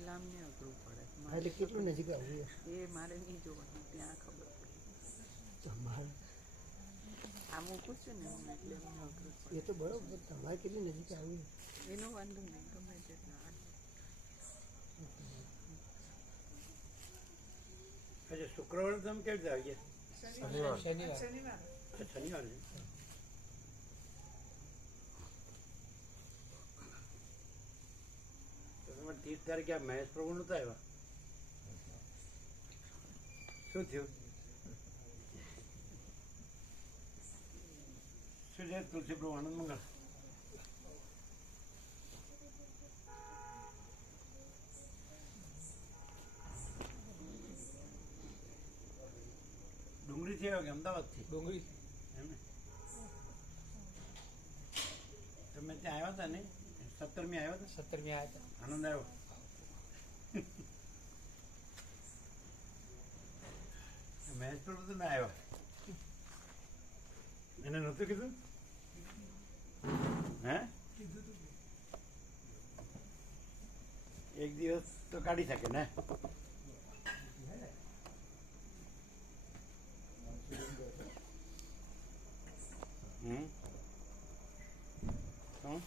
પેલા અમને અઘરું પડે. એટલે કેટલું નજીક આવવું એ મારે નહીં જોવાનું, ત્યાં ખબર પડે. તમારે આ મૂકું છું ને હું, એટલે અમને અઘરું પડે. એ તો બરોબર, તમારે કેટલી નજીક આવવું એનો વાંધો નહીં, ગમે તેટલા આવે. अच्छा शुक्रवार तो हम क्या जाएंगे? શનિવાર શનિવાર शनिवार है। तो तुम्हारे 30 तारीख क्या महेश प्रभु नता आया? શું થયું? શું છે તુલસી પ્રભુ આનંદ મંગળ? ડુંગળીથી આવ્યો કે અમદાવાદથી? ડુંગળી એમ ને? તમે ત્યાં આવ્યા હતા ને 17મી આવ્યા હતા? 17મી આવ્યા હતા. આનંદ આવ્યો? મહેશ પ્રભુ તો ના આવ્યો. એને નહોતું કીધું? હે? એક દિવસ તો કાઢી શકે ને? હમ શું?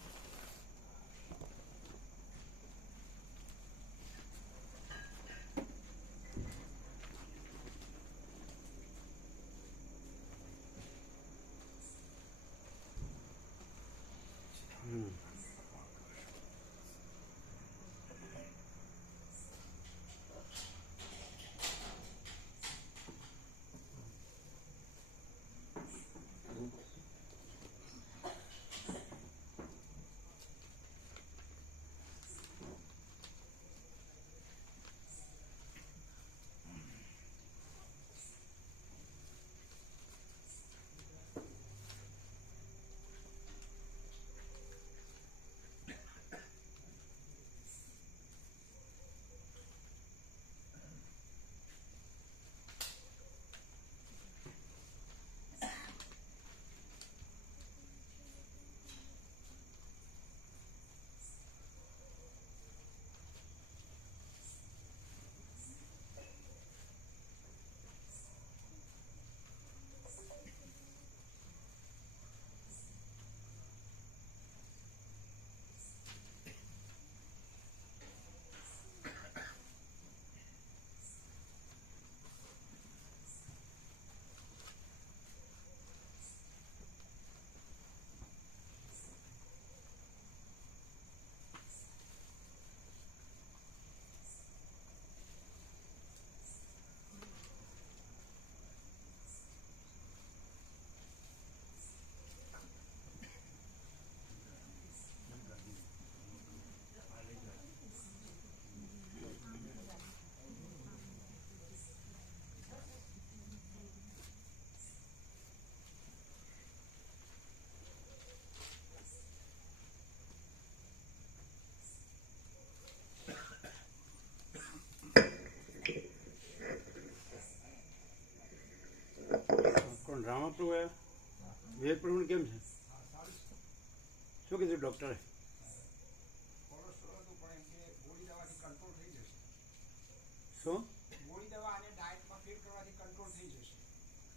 કોણ રામાપ્રભુ આવ્યા? વિવેક પ્રભુને કેમ છે? શું કીધું ડૉક્ટરે? શું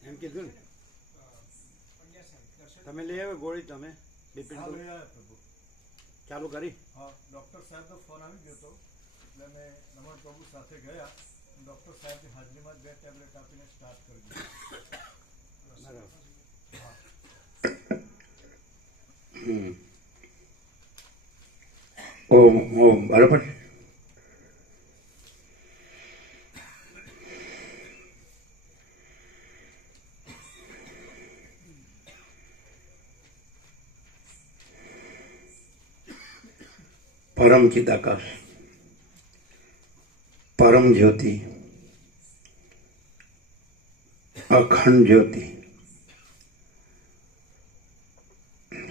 એમ કીધું ને? તમે લઈ આવ્યો ગોળી? તમે બિપિન ચાલુ કરી? હા, ડૉક્ટર સાહેબનો ફોન આવી ગયો હતો એટલે મેં નમન પ્રભુ સાથે ગયા. ડૉક્ટર સાહેબની હાજરીમાં 2 ટેબ્લેટ આપીને સ્ટાર્ટ કરી દીધું. બરાબર. ઓમ ઓમ બરાબર. परम चिदाकाश, परम ज्योति, अखंड ज्योति,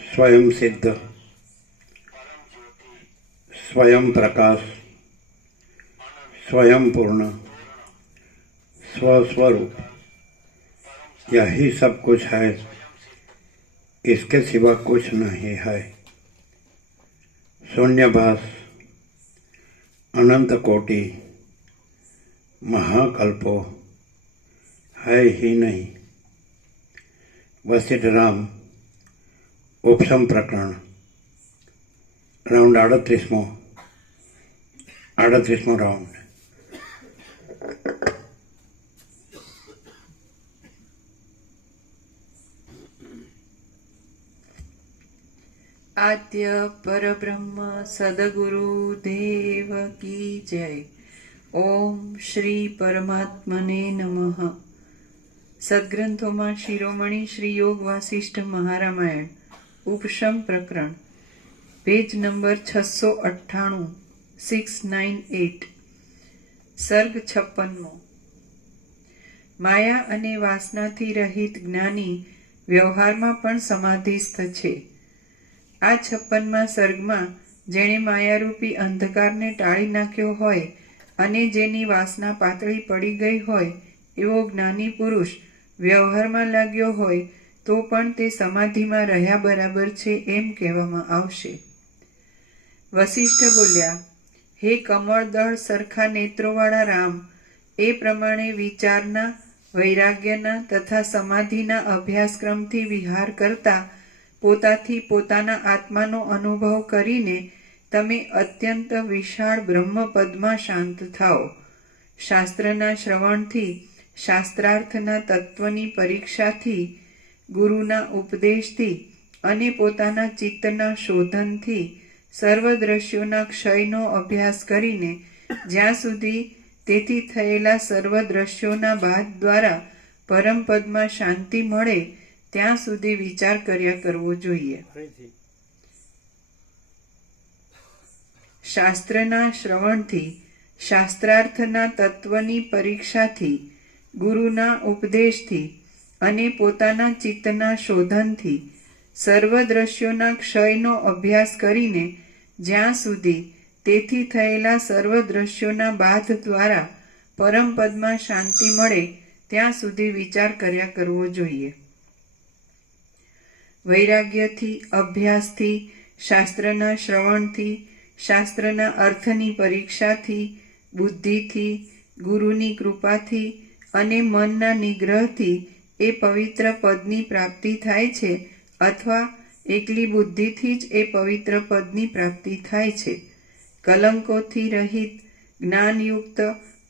स्वयं सिद्ध, स्वयं प्रकाश, स्वयं पूर्ण, स्वस्वरूप, यही सब कुछ है, इसके सिवा कुछ नहीं है। शून्यभास, अनंत कोटि महाकल्पो है ही नहीं। वशिष्ठ राम उपशम प्रकरण राउंड 38मो राउंड। आद्य परब्रह्म सदगुरु देव की जय। ओम श्री परमात्मने नमः। સદગ્રંથોમાં શિરોમણી શ્રી યોગ વાસિષ્ઠ મહારામાયણ ઉપશમ પ્રકરણ પેજ નંબર 698 698 સર્ગ 56મો। માયા અને વાસનાથી રહિત જ્ઞાની વ્યવહારમાં પણ સમાધિસ્થ છે। આ 56મા સર્ગમાં જેણે માયારૂપી અંધકારને ટાળી નાખ્યો હોય અને જેની વાસના પાતળી પડી ગઈ હોય એવો જ્ઞાની પુરુષ વ્યવહારમાં લાગ્યો હોય તો પણ તે સમાધિમાં રહ્યા બરાબર છે એમ કહેવામાં આવશે। વસિષ્ઠ બોલ્યા, હે કમળદળ સરખા નેત્રોવાળા રામ, એ પ્રમાણે વિચારના, વૈરાગ્યના તથા સમાધિના અભ્યાસક્રમથી વિહાર કરતા પોતાથી પોતાના આત્માનો અનુભવ કરીને તમે અત્યંત વિશાળ બ્રહ્મપદમાં શાંત થાઓ। શાસ્ત્રના શ્રવણથી, શાસ્ત્રાર્થના તત્વની પરીક્ષાથી, ગુરુના ઉપદેશથી અને પોતાના ચિત્તના શોધનથી સર્વ દ્રશ્યોના ક્ષયનો અભ્યાસ કરીને જ્યાં સુધી તેથી થયેલા સર્વ દ્રશ્યોના બાદ દ્વારા પરમપદમાં શાંતિ મળે ત્યાં સુધી વિચાર કર્યા કરવો જોઈએ। શાસ્ત્રના શ્રવણથી, શાસ્ત્રાર્થના તત્વની પરીક્ષાથી, ગુરુના ઉપદેશથી અને પોતાના ચિત્તના શોધનથી સર્વ દ્રશ્યોના ક્ષયનો અભ્યાસ કરીને જ્યાં સુધી તેથી થયેલા સર્વ દ્રશ્યોના બાધ દ્વારા પરમપદમાં શાંતિ મળે ત્યાં સુધી વિચાર કર્યા કરવો જોઈએ। વૈરાગ્યથી, અભ્યાસથી, શાસ્ત્રના શ્રવણથી, શાસ્ત્રના અર્થની પરીક્ષાથી, બુદ્ધિથી, ગુરુની કૃપાથી અને મનના નિગ્રહથી એ પવિત્ર પદની પ્રાપ્તિ થાય છે અથવા એકલી બુદ્ધિથી જ એ પવિત્ર પદની પ્રાપ્તિ થાય છે। કલંકોથી રહિત, જ્ઞાનયુક્ત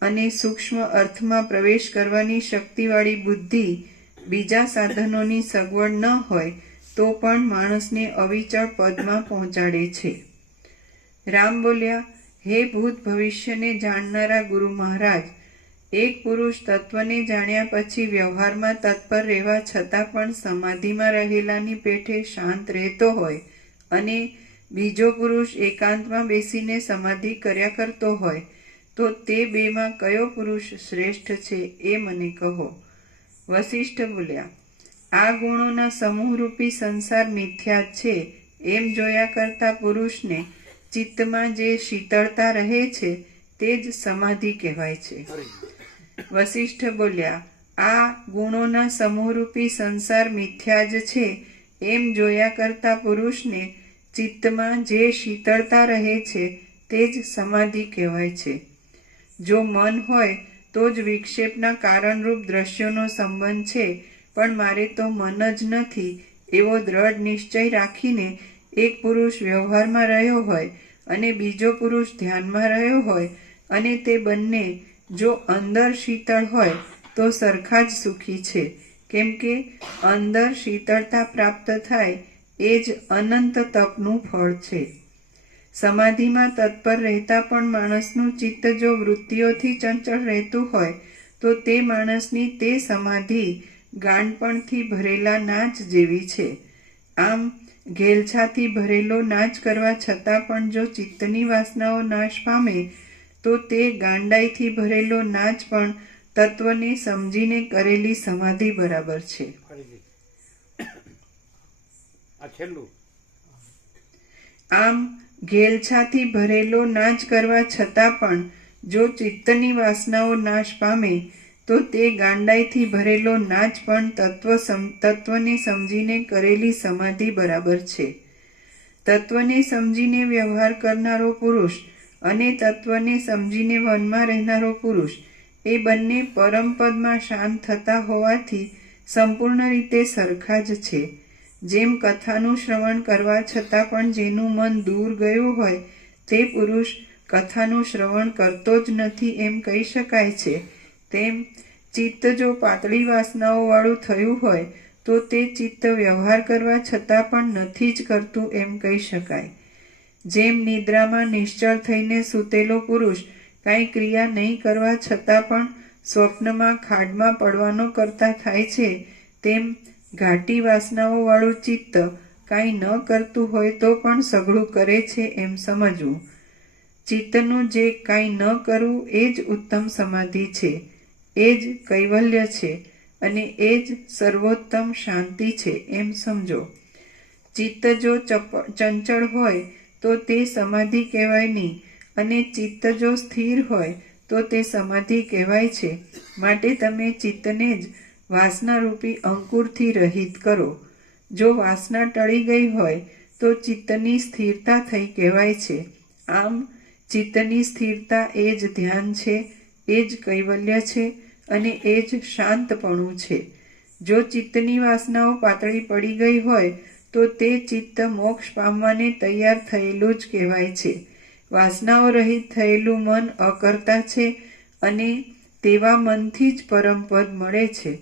અને સૂક્ષ્મ અર્થમાં પ્રવેશ કરવાની શક્તિવાળી બુદ્ધિ બીજા સાધનોની સગવડ ન હોય તો પણ માણસને અવિચળ પદમાં પહોંચાડે છે। રામ બોલ્યા, હે ભૂત ભવિષ્યને જાણનારા ગુરુ મહારાજ, એક પુરુષ તત્વને જાણ્યા પછી વ્યવહારમાં તત્પર રહેવા છતાં પણ સમાધિમાં રહેલાની પેઠે શાંત રહેતો હોય અને બીજો પુરુષ એકાંતમાં બેસીને સમાધિ કર્યા કરતો હોય તો તે બેમાં કયો પુરુષ શ્રેષ્ઠ છે એ મને કહો। વસિષ્ઠ બોલ્યા, આ ગુણોના સમૂહરૂપી સંસાર મિથ્યા છે એમ જોયા કરતા પુરુષને ચિત્તમાં જે શીતળતા રહે છે તે જ સમાધિ કહેવાય છે। વસિષ્ઠ બોલ્યા, આ ગુણોના સમૂહરૂપી સંસાર મિથ્યા જ છે એમ જોયા કરતા પુરુષને ચિત્તમાં જે શીતળતા રહે છે તે જ સમાધિ કહેવાય છે। જો મન હોય તો જ વિક્ષેપના કારણરૂપ દ્રશ્યોનો સંબંધ છે, પણ મારે તો મન જ નથી એવો દ્રઢ નિશ્ચય રાખીને એક પુરુષ વ્યવહારમાં રહ્યો હોય અને બીજો પુરુષ ધ્યાનમાં રહ્યો હોય અને તે બંને જો અંદર શીતળ હોય તો સરખા જ સુખી છે, કેમ કે અંદર શીતળતા પ્રાપ્ત થાય એ જ અનંત તપનું ફળ છે। સમાધિમાં તત્પર રહેતા પણ માણસનું ચિત્ત જો વૃત્તિઓથી ચંચળ રહેતું હોય તો તે માણસની તે સમાધિ ગાંડપણથી ભરેલા નાચ જેવી છે। આમ ઘેલછાથી ભરેલો નાચ કરવા છતાં પણ જો ચિત્તની વાસનાઓ નાશ પામે તો તે ગાંડાઈથી ભરેલો નાચ પણ તત્વને સમજીને કરેલી સમાધિ બરાબર છે। આમ ઘેલછાથી ભરેલો નાચ કરવા છતાં પણ જો ચિત્તની વાસનાઓ નાશ પામે તો તે ગાંડાઈથી ભરેલો નાચ પણ તત્વને સમજીને કરેલી સમાધિ બરાબર છે। તત્વને સમજીને વ્યવહાર કરનારો પુરુષ અને તત્વને સમજીને વનમાં રહેનારો પુરુષ એ બંને પરમપદમાં શાંત થતા હોવાથી સંપૂર્ણ રીતે સરખા જ છે. જેમ કથાનું શ્રવણ કરવા છતાં પણ જેનું મન દૂર ગયું હોય તે પુરુષ કથાનું શ્રવણ કરતો જ નથી એમ કહી શકાય છે, તેમ ચિત્ત જો પાતળી વાસનાઓવાળું થયું હોય તો તે ચિત્ત વ્યવહાર કરવા છતાં પણ નથી જ કરતું એમ કહી શકાય. જેમ નિદ્રામાં નિશ્ચળ થઈને સૂતેલો પુરુષ કાંઈ ક્રિયા નહીં કરવા છતાં પણ સ્વપ્નમાં ખાડમાં પડવાનો કરતા થાય છે, તેમ ઘાટી વાસનાઓવાળું ચિત્ત કાંઈ ન કરતું હોય તો પણ સઘળું કરે છે એમ સમજવું. ચિત્તનું જે કાંઈ ન કરવું એ જ ઉત્તમ સમાધિ છે, એ જ કૈવલ્ય છે અને એ જ સર્વોત્તમ શાંતિ છે એમ સમજો. ચિત્ત જો ચંચળ હોય તો તે સમાધિ કહેવાય નહીં, અને ચિત્ત જો સ્થિર હોય તો તે સમાધિ કહેવાય છે. માટે તમે ચિત્તને જ વાસનારૂપી અંકુરથી રહિત કરો. જો વાસના ટળી ગઈ હોય તો ચિત્તની સ્થિરતા થઈ કહેવાય છે. આમ ચિત્તની સ્થિરતા એ જ ધ્યાન છે, એ જ કૈવલ્ય છે અને એ જ શાંતપણું છે. જો ચિત્તની વાસનાઓ પાતળી પડી ગઈ હોય તો તે ચિત્ત મોક્ષ પામવાને તૈયાર થયેલું જ કહેવાય છે. વાસનાઓ રહિત થયેલું મન અકર્તા છે અને તેવા મનથી જ પરમપદ મળે છે.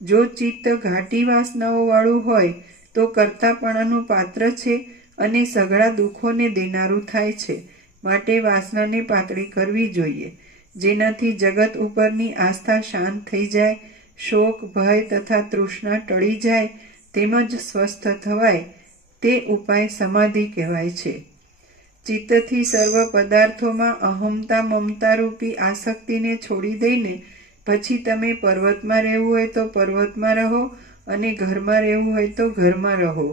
જો ચિત્ત ઘાટી વાસનાઓવાળું હોય તો કર્તાપણાનું પાત્ર છે અને સઘળા દુઃખોને દેનારું થાય છે. માટે વાસનાને પાતળી કરવી જોઈએ, જેનાથી જગત ઉપરની આસ્થા શાંત થઈ જાય, શોક, ભય તથા તૃષ્ણા ટળી જાય, તેમજ સ્વસ્થ થવાય. તે ઉપાય સમાધિ કહેવાય છે. ચિત્તથી સર્વ પદાર્થોમાં અહમતા મમતા રૂપી આસક્તિને છોડી દઈને પછી તમે પર્વતમાં રહેવું હોય તો પર્વતમાં રહો અને ઘરમાં રહેવું હોય તો ઘરમાં રહો.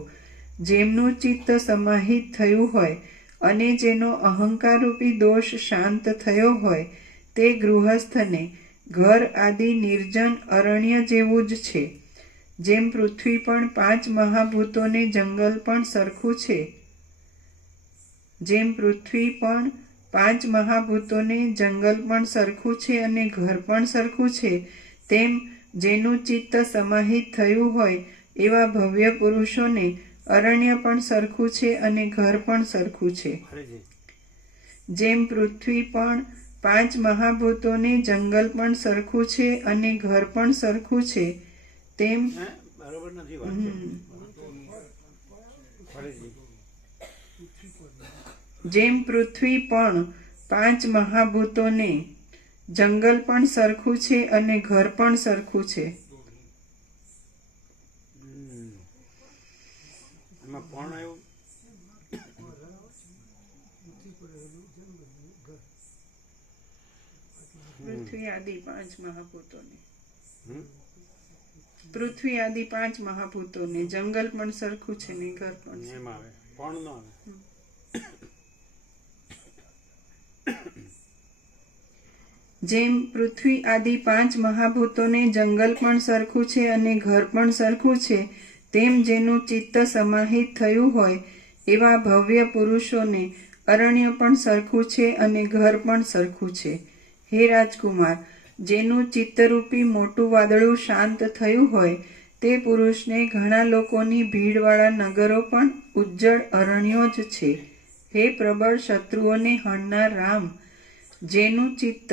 જેમનું ચિત્ત સમાહિત થયું હોય અને જેનો અહંકારરૂપી દોષ શાંત થયો હોય તે ગૃહસ્થને ઘર આદિ નિર્જન અરણ્ય જેવું જ છે. જેમ પૃથ્વી પણ 5 મહાભૂતોને જંગલ પણ સરખું છે, જેમ પૃથ્વી પણ 5 મહાભૂતોને જંગલ પણ સરખું છે અને ઘર પણ સરખું છે, તેમ જેનું ચિત્ત સમાહિત થયું હોય એવા ભવ્ય પુરુષોને અરણ્ય પણ સરખું છે અને ઘર પણ સરખું છે. જેમ પૃથ્વી પણ 5 મહાભૂતોને જંગલ પણ સરખું છે અને ઘર પણ સરખું છે, તેમ બરોબર નથી વાત. જેમ પૃથ્વી પણ 5 મહાભૂતોને જંગલ પણ સરખું છે અને ઘર પણ સરખું છે. એમાં કોણ આવ્યું? પૃથ્વી આદિ 5 મહાભૂતોને પૃથ્વી આદિ 5 મહાભૂતોને જંગલ પણ સરખું છે ને ઘર પણ એમ આવે, કોણ ન આવે. જેમ પૃથ્વી આદિ 5 મહાભૂતોને જંગલ પણ સરખું છે અને ઘર પણ સરખું છે, તેમ જેનું ચિત્ત સમાહિત થયું હોય એવા ભવ્ય પુરુષોને અરણ્ય પણ સરખું છે અને ઘર પણ સરખું છે. હે રાજકુમાર, જેનું ચિત્તરૂપી મોટું વાદળું શાંત થયું હોય તે પુરુષને ઘણા લોકોની ભીડવાળા નગરો પણ ઉજ્જળ અરણ્યો જ છે. હે પ્રબળ શત્રુઓને હણનાર રામ, જેનું ચિત્ત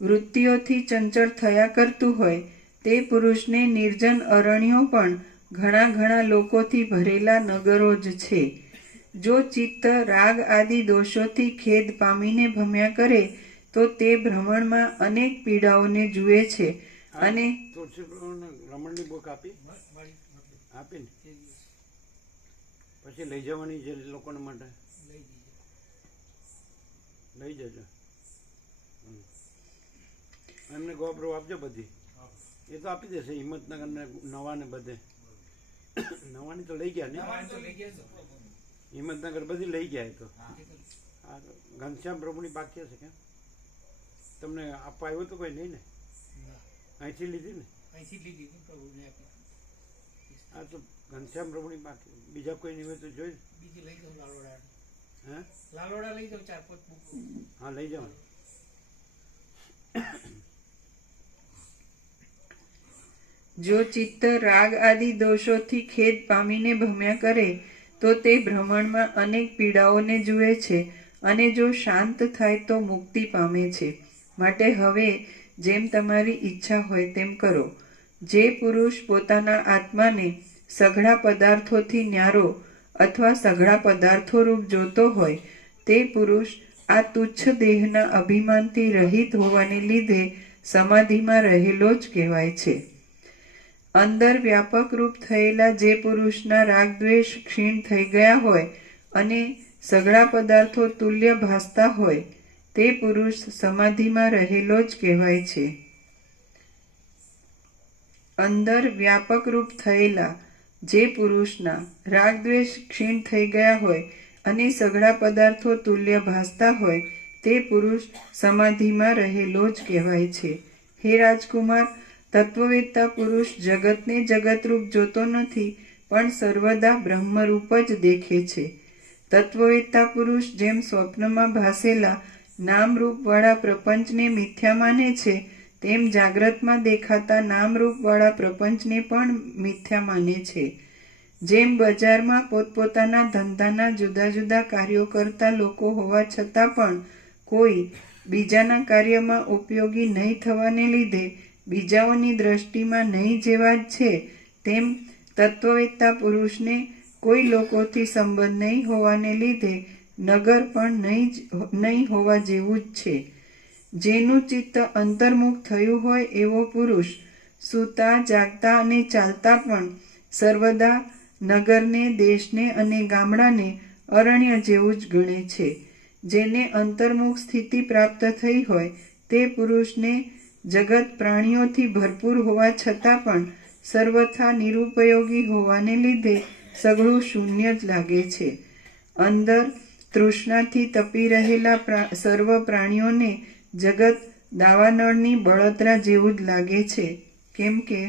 વૃત્તિઓથી ચંચળ થયા કરતું હોય તે પુરુષને નિર્જન અરણ્યો પણ ઘણા ઘણા લોકોથી ભરેલા નગરો જ છે. જો ચિત્ત રાગ આદિ દોષોથી ખેદ પામીને ભમ્યા કરે તો તે ભ્રમણમાં અનેક પીડાઓને જુએ છે અને રમણની બુક આપી ને પછી લઈ જવાની છે લોકોને માટે. લઈ જજો, એમને ગોબરો આપજો. બધી એ તો આપી દેશે. હિંમતનગર ને નવા ને બધે. નવાની તો લઈ ગયા ને, હિંમતનગર બધી લઈ ગયા. એ તો ઘનશ્યામ પ્રભુની બાકી હશે. કેમ તમને આપવા આવ્યો તો કોઈ નહીં ને? અહીંથી લીધી ને? હા તો ઘનશ્યામ પ્રભુની બાકી, બીજા કોઈ નહીં હોય તો જોઈ. હે લાલોડા લઈ જાઉં 4-5 બુક. હા લઈ જાઓ. જો ચિત્ત રાગ આદિ દોષોથી ખેદ પામીને ભમ્યા કરે તો તે ભ્રમણમાં અનેક પીડાઓને જુએ છે અને જો શાંત થાય તો મુક્તિ પામે છે. માટે હવે જેમ તમારી ઈચ્છા હોય તેમ કરો. જે પુરુષ પોતાના આત્માને સઘળા પદાર્થોથી ન્યારો અથવા સઘળા પદાર્થો રૂપ જોતો હોય તે પુરુષ આ તુચ્છ દેહના અભિમાનથી રહિત હોવાને લીધે સમાધિમાં રહેલો જ કહેવાય છે. અંદર વ્યાપક રૂપ થયેલા જે પુરુષના રાગદ્વેષ ક્ષીણ થઈ ગયા હોય અને સઘળા પદાર્થો તુલ્ય ભાસતા હોય તે પુરુષ સમાધિમાં રહેલો જ કહેવાય છે. અંદર વ્યાપક રૂપ થયેલા જે પુરુષના રાગદ્વેષ ક્ષીણ થઈ ગયા હોય અને સઘળા પદાર્થો તુલ્ય ભાસતા હોય તે પુરુષ સમાધિમાં રહેલો જ કહેવાય છે. હે રાજકુમાર, તત્વવેત્તા પુરુષ જગતને જગતરૂપ જોતો નથી પણ સર્વદા બ્રહ્મરૂપ જ દેખે છે. તત્વવેત્તા પુરુષ જેમ સ્વપ્નમાં ભાસેલા નામરૂપવાળા પ્રપંચને મિથ્યા માને છે તેમ જાગ્રતમાં દેખાતા નામરૂપવાળા પ્રપંચને પણ મિથ્યા માને છે. જેમ બજારમાં પોતપોતાના ધંધાના જુદા જુદા કાર્યો કરતા લોકો હોવા છતાં પણ કોઈ બીજાના કાર્યમાં ઉપયોગી નહીં થવાને લીધે બીજાઓની દ્રષ્ટિમાં નહીં જેવા જ છે તેમ તત્વવેત્તા પુરુષને કોઈ લોકોથી સંબંધ નહીં હોવાને લીધે નગર પણ નહીં હોવા જેવું જ છે. જેનું ચિત્ત અંતર્મુખ થયું હોય એવો પુરુષ સૂતા જાગતા અને ચાલતા પણ સર્વદા નગરને, દેશને અને ગામડાને અરણ્ય જેવું જ ગણે છે. જેને અંતર્મુખ સ્થિતિ પ્રાપ્ત થઈ હોય તે પુરુષને જગત પ્રાણીઓથી ભરપૂર હોવા છતાં પણ સર્વથા નિરુપયોગી હોવાને લીધે સઘળું શૂન્ય જ લાગે છે. અંદર તૃષ્ણાથી તપી રહેલા સર્વ પ્રાણીઓને જગત દાવાનળની બળતરા જેવું જ લાગે છે. કેમ કે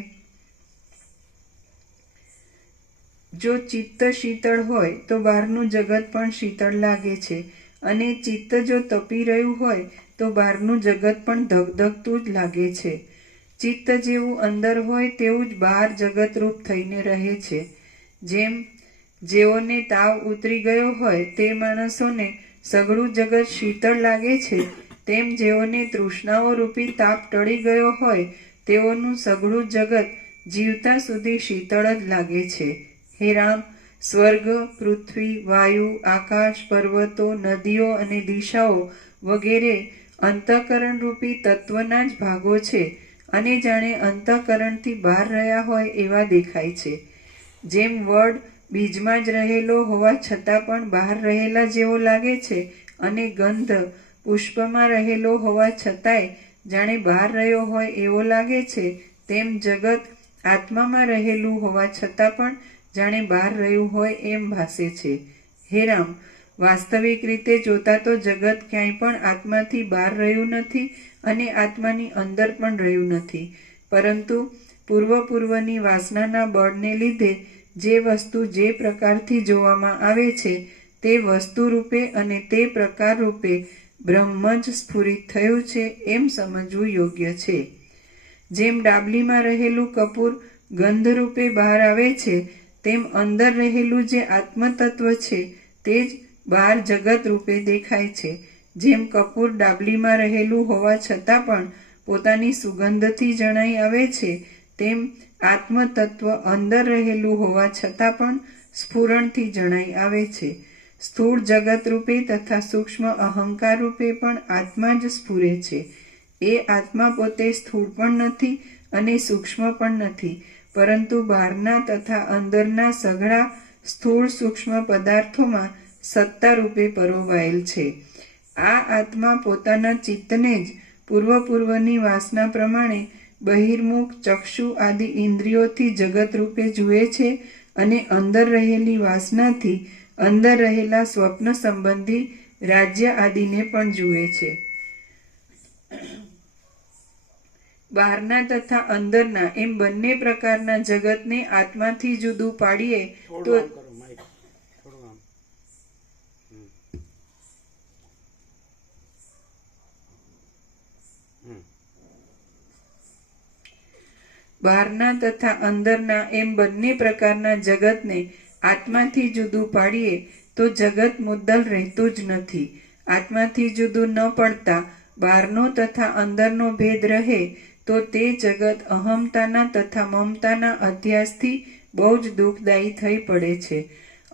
જો ચિત્ત શીતળ હોય તો બહારનું જગત પણ શીતળ લાગે છે અને ચિત્ત જો તપી રહ્યું હોય તો બહારનું જગત પણ ધગધગતું જ લાગે છે. ચિત્ત જેવું અંદર હોય તેવું જ બહાર જગતરૂપ થઈને રહે છે. જેમ જેઓને તાવ ઉતરી ગયો હોય તે માણસોને સઘળું જગત શીતળ લાગે છે તેમ જેઓને તૃષ્ણાઓ રૂપી તાપ ટળી ગયો હોય તેઓનું સઘળું જગત જીવતા સુધી શીતળ જ લાગે છે. હે રામ, સ્વર્ગ, પૃથ્વી, વાયુ, આકાશ, પર્વતો, નદીઓ અને દિશાઓ વગેરે અંતઃકરણ રૂપી તત્વના જ ભાગો છે અને જાણે અંતઃકરણથી બહાર રહ્યા હોય એવા દેખાય છે. જેમ વડ બીજમાં જ રહેલો હોવા છતાં પણ બહાર રહેલા જેવો લાગે છે અને ગંધ પુષ્પમાં રહેલો હોવા છતાંય જાણે બહાર રહ્યો હોય એવો લાગે છે તેમ જગત આત્મામાં રહેલું હોવા છતાં પણ જાણે બહાર રહ્યું હોય એમ ભાસે છે. હે રામ, વાસ્તવિક રીતે જોતા તો જગત ક્યાંય પણ આત્માથી બહાર રહ્યું નથી અને આત્માની અંદર પણ રહ્યું નથી, પરંતુ પૂર્વની વાસનાના બળને લીધે જે વસ્તુ જે પ્રકારથી જોવામાં આવે છે તે વસ્તુ રૂપે અને તે પ્રકાર રૂપે બ્રહ્મ જ સ્ફુરિત થયું છે એમ સમજવું યોગ્ય છે. જેમ ડાબલીમાં રહેલું કપૂર ગંધ રૂપે બહાર આવે છે તેમ અંદર રહેલું જે આત્મતત્વ છે તે જ બહાર જગત રૂપે દેખાય છે. જેમ કપૂર ડાબલીમાં રહેલું હોવા છતાં પણ પોતાની સુગંધથી જણાઈ આવે છે તેમ આત્મતત્વ અંદર રહેલું હોવા છતાં પણ સ્ફુરણથી જણાઈ આવે છે. સ્થૂળ જગત રૂપે તથા સૂક્ષ્મ અહંકાર રૂપે પણ આત્મા જ સ્ફુરે છે. એ આત્મા પોતે સ્થૂળ પણ નથી અને સૂક્ષ્મ પણ નથી, પરંતુ બહારના તથા અંદરના સઘળા સ્થૂળ સૂક્ષ્મ પદાર્થોમાં સત્તા રૂપે પરોવાયેલ છે. આ આત્મા પોતાના ચિત્તને જ પૂર્વની વાસના પ્રમાણે બહિર્મુખ ચક્ષુ આદિ ઇન્દ્રિયોથી જગત રૂપે જુએ છે અને અંદર રહેલી વાસનાથી અંદર રહેલા સ્વપ્ન સંબંધી રાજ્ય આદિને પણ જુએ છે. બહારના તથા અંદરના એમ બંને પ્રકારના જગતને આત્માથી જુદું પાડીએ તો બહારના તથા અંદરના એમ બંને પ્રકારના જગતને આત્માથી જુદું પાડીએ તો જગત મુદ્દલ રહેતું જ નથી. આત્માથી જુદું ન પડતા બહારનો તથા અંદરનો ભેદ રહે તો તે જગત અહમતાના તથા મમતાના અધ્યાસથી બહુ જ દુઃખદાયી થઈ પડે છે.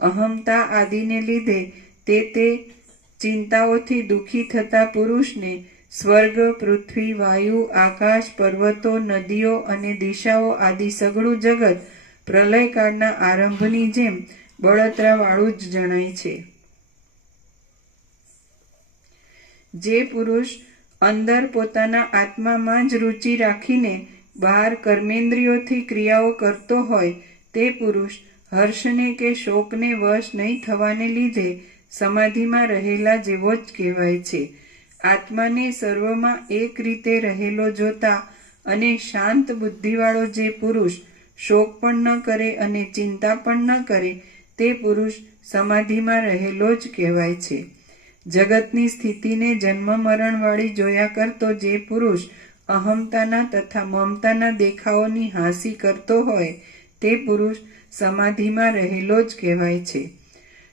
અહમતા આદિને લીધે તે ચિંતાઓથી દુઃખી થતા પુરુષને સ્વર્ગ, પૃથ્વી, વાયુ, આકાશ, પર્વતો, નદીઓ અને દિશાઓ આદિ સઘળું જગત પ્રલયકાળના આરંભની જેમ બળતરાવાળું જ જણાય છે. જે પુરુષ અંદર પોતાના આત્મામાં જ રુચિ રાખીને બહાર કર્મેન્દ્રિયોથી ક્રિયાઓ કરતો હોય તે પુરુષ હર્ષને કે શોકને વશ નહીં થવાને લીધે સમાધિમાં રહેલા જેવો જ કહેવાય છે. આત્માને સર્વમાં એક રીતે રહેલો જોતા અને શાંત બુદ્ધિવાળો જે પુરુષ શોક પણ ન કરે અને ચિંતા પણ ન કરે તે પુરુષ સમાધિમાં રહેલો જ કહેવાય છે. જગતની સ્થિતિને જન્મ મરણવાળી જોયા કરતો જે પુરુષ અહમતાના તથા મમતાના દેખાવોની હાંસી કરતો હોય તે પુરુષ સમાધિમાં રહેલો જ કહેવાય છે.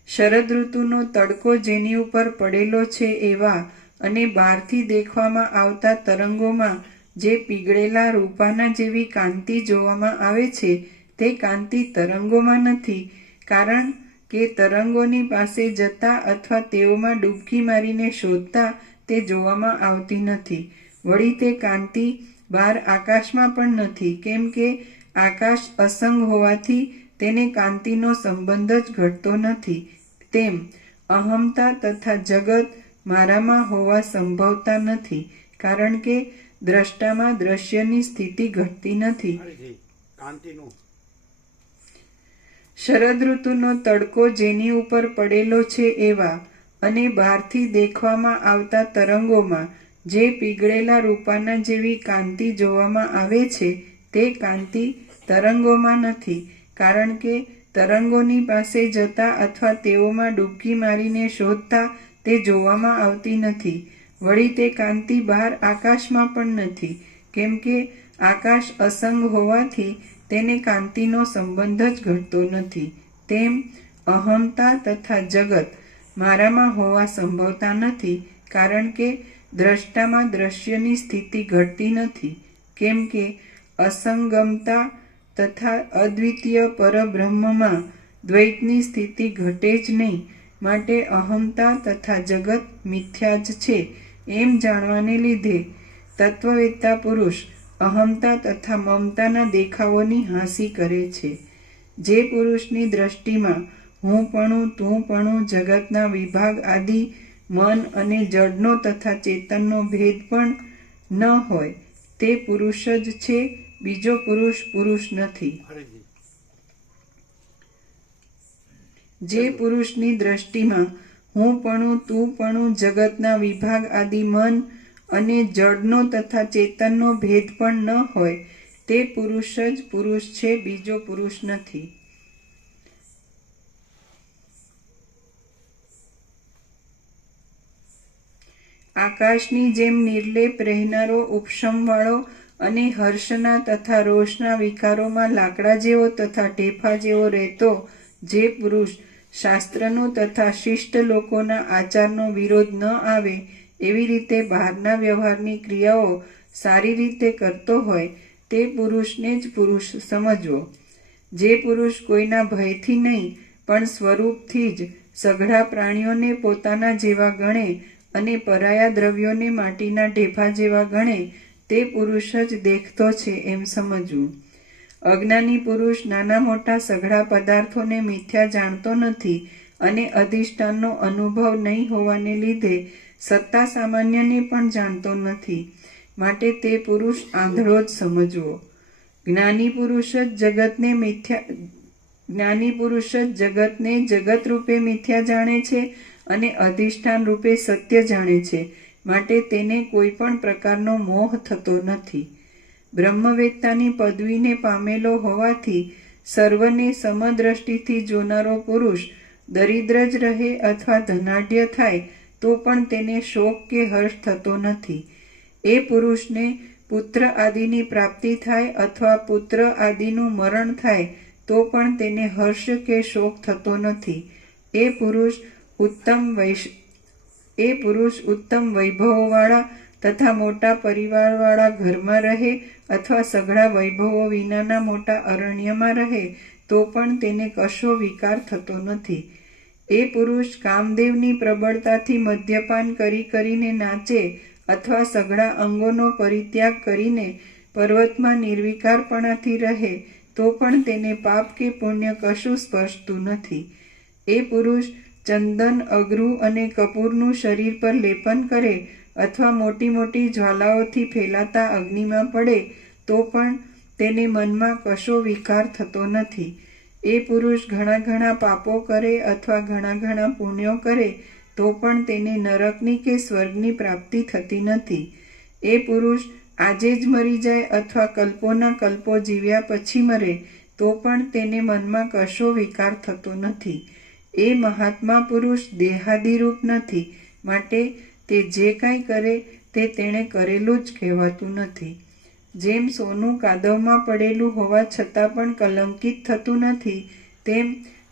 શરદ ઋતુનો તડકો જેની ઉપર પડેલો છે એવા અને બહારથી દેખવામાં આવતા તરંગોમાં જે પીગળેલા રૂપાના જેવી કાંતિ જોવામાં આવે છે તે કાંતિ તરંગોમાં નથી, કારણ કે તરંગોની પાસે જતા અથવા તેઓમાં ડૂબકી મારીને શોધતા તે જોવામાં આવતી નથી. વળી તે કાંતિ બહાર આકાશમાં પણ નથી, કેમ કે આકાશ અસંગ હોવાથી તેને કાંતિનો સંબંધ જ ઘટતો નથી. તેમ અહમતા તથા જગત મારામાં હોવા સંભવતા નથી, કારણ કે દ્રષ્ટામાં દ્રશ્યની સ્થિતિ ઘટતી નથી. કાંતિનું શરદ ઋતુનો તડકો જેની ઉપર પડેલો છે એવા અને બહારથી દેખવામાં આવતા તરંગોમાં જે પીગળેલા રૂપાના જેવી કાંતિ જોવામાં આવે છે તે કાંતિ તરંગોમાં નથી, કારણ કે તરંગોની પાસે જતા અથવા તેઓમાં ડૂબકી મારીને શોધતા તે જોવામાં આવતી નથી. વળી તે કાંતિ બહાર આકાશમાં પણ નથી, કેમ કે આકાશ અસંગ હોવાથી તેને કાંતિનો સંબંધ જ ઘટતો નથી. તેમ અહમતા તથા જગત મારામાં હોવા સંભવતા નથી, કારણ કે દ્રષ્ટામાં દ્રશ્યની સ્થિતિ ઘટતી નથી, કેમ કે અસંગમતા તથા અદ્વિતીય પરબ્રહ્મમાં દ્વૈતની સ્થિતિ ઘટે જ નહીં. માટે અહમતા તથા જગત મિથ્યા જ છે એમ જાણવાને લીધે તત્વવેત્તા પુરુષ અહમતા તથા મમતાના દેખાવોની હાંસી કરે છે. જે પુરુષની દ્રષ્ટિમાં હુંપણું, તુંપણું, જગતના વિભાગ આદિ મન અને જડનો તથા ચેતનનો ભેદ પણ ન હોય તે પુરુષ જ છે, બીજો પુરુષ નથી. જે પુરુષની દ્રષ્ટિમાં હુંપણું, તુંપણું, જગતના વિભાગ આદિ મન અને જડનો તથા ચેતનનો ભેદ પણ ન હોય તે પુરુષ જ પુરુષ છે, બીજો પુરુષ નથી. આકાશની જેમ નિર્લેપ રહેનારો, ઉપશમવાળો અને હર્ષના તથા રોષના વિકારોમાં લાકડા જેવો તથા ઢેફા જેવો રહેતો જે પુરુષ શાસ્ત્રનો તથા શિષ્ટ લોકોના આચારનો વિરોધ ન આવે એવી રીતે બહારના વ્યવહારની ક્રિયાઓ સારી રીતે કરતો હોય તે પુરુષને જ પુરુષ સમજવો. જે પુરુષ કોઈના ભયથી નહીં પણ સ્વરૂપથી જ સઘળા પ્રાણીઓને પોતાના જેવા ગણે અને પરાયા દ્રવ્યોને માટીના ઢેફા જેવા ગણે તે પુરુષ જ દેખતો છે એમ સમજવું. અજ્ઞાની પુરુષ નાના મોટા સઘળા પદાર્થોને મિથ્યા જાણતો નથી અને અધિષ્ઠાનનો અનુભવ નહીં હોવાને લીધે સત્તા સામાન્યને પણ જાણતો નથી, માટે તે પુરુષ આંધળો જ સમજવો. જ્ઞાની પુરુષ જ જગતને જગત રૂપે મિથ્યા જાણે છે અને અધિષ્ઠાન રૂપે સત્ય જાણે છે, માટે તેને કોઈ પણ પ્રકારનો મોહ થતો નથી. બ્રહ્મવેત્તાની પદવીને પામેલો હોવાથી સર્વને સમદ્રષ્ટિથી જોનારો પુરુષ દરિદ્ર જ રહે અથવા ધનાઢ્ય થાય તો પણ તેને શોક કે હર્ષ થતો નથી. એ પુરુષને પુત્ર આદિની પ્રાપ્તિ થાય અથવા પુત્ર આદિનું મરણ થાય તો પણ તેને હર્ષ કે શોક થતો નથી. એ પુરુષ ઉત્તમ વૈભવોવાળા તથા મોટા પરિવારવાળા ઘરમાં રહે અથવા સઘળા વૈભવો વિનાના મોટા અરણ્યમાં રહે તો પણ તેને કશો વિકાર થતો નથી. એ પુરુષ કામદેવની પ્રબળતાથી મદ્યપાન કરીને નાચે અથવા સઘળા અંગોનો પરિત્યાગ કરીને પર્વતમાં નિર્વિકારપણાથી રહે તો પણ તેને પાપ કે પુણ્ય કશું સ્પર્શતું નથી. એ પુરુષ ચંદન, અગરું અને કપૂરનું શરીર પર લેપન કરે અથવા મોટી મોટી જ્વાલાઓથી ફેલાતા અગ્નિમાં પડે તો પણ તેને મનમાં કશો વિકાર થતો નથી. એ પુરુષ ઘણા પાપો કરે અથવા ઘણા પુણ્યો કરે તો પણ તેને નરકની કે સ્વર્ગની પ્રાપ્તિ થતી નથી. એ પુરુષ આજે જ મરી જાય અથવા કલ્પોના કલ્પો જીવ્યા પછી મરે તો પણ તેને મનમાં કશો વિકાર થતો નથી. એ મહાત્મા પુરુષ દેહાદિરૂપ નથી, માટે તે જે કાંઈ કરે તે તેણે કરેલું જ કહેવાતું નથી. જેમ સોનું કાદવમાં પડેલું હોવા છતાં પણ કલંકિત થતું નથી, તેમ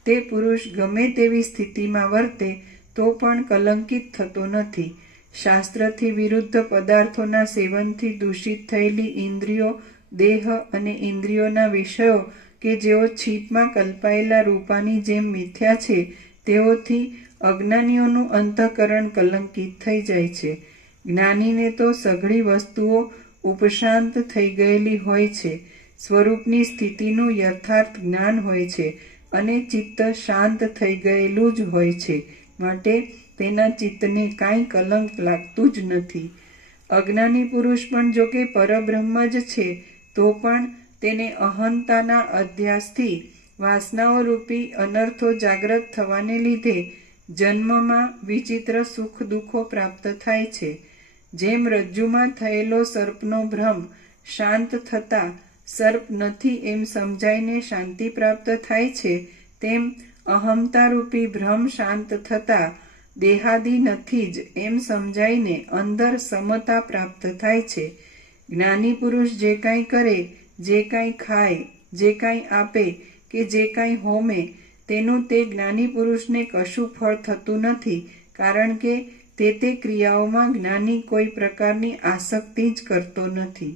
તે પુરુષ ગમે તેવી સ્થિતિમાં વર્તે તો પણ કલંકિત થતો નથી. શાસ્ત્રથી વિરુદ્ધ પદાર્થોના સેવનથી દૂષિત થયેલી ઇન્દ્રિયો, દેહ અને ઇન્દ્રિયોના વિષયો કે જેઓ છીપમાં કલ્પાયેલા રૂપાની જેમ મિથ્યા છે, તેઓથી અજ્ઞાનીઓનું અંતઃકરણ કલંકિત થઈ જાય છે. જ્ઞાનીને તો સઘળી વસ્તુઓ ઉપશાંત થઈ ગયેલી હોય છે. સ્વરૂપની સ્થિતિનું યથાર્થ જ્ઞાન હોય છે અને ચિત્ત શાંત થઈ ગયેલું જ હોય છે, માટે તેના ચિત્તને કાંઈ કલંક લાગતું જ નથી. અજ્ઞાની પુરુષ પણ જો કે પરબ્રહ્મ જ છે તો પણ તેને અહંતાના અધ્યાસથી વાસનાઓ રૂપી અનર્થો જાગ્રત થવાને લીધે જન્મમાં વિચિત્ર સુખ દુઃખો પ્રાપ્ત થાય છે. જેમ રજ્જુમાં થયેલો સર્પનો ભ્રમ શાંત થતાં સર્પ નથી એમ સમજાઈને શાંતિ પ્રાપ્ત થાય છે, તેમ અહંતારૂપી ભ્રમ શાંત થતાં દેહાદિ નથી જ એમ સમજાઈને અંદર સમતા પ્રાપ્ત થાય છે. જ્ઞાની પુરુષ જે કાંઈ કરે, જે કાંઈ ખાય, જે કાંઈ આપે કે જે કાંઈ હોમે તેનું તે જ્ઞાની પુરુષને કશું ફળ થતું નથી, કારણ કે તે ક્રિયાઓમાં જ્ઞાની કોઈ પ્રકારની આસક્તિ જ કરતો નથી.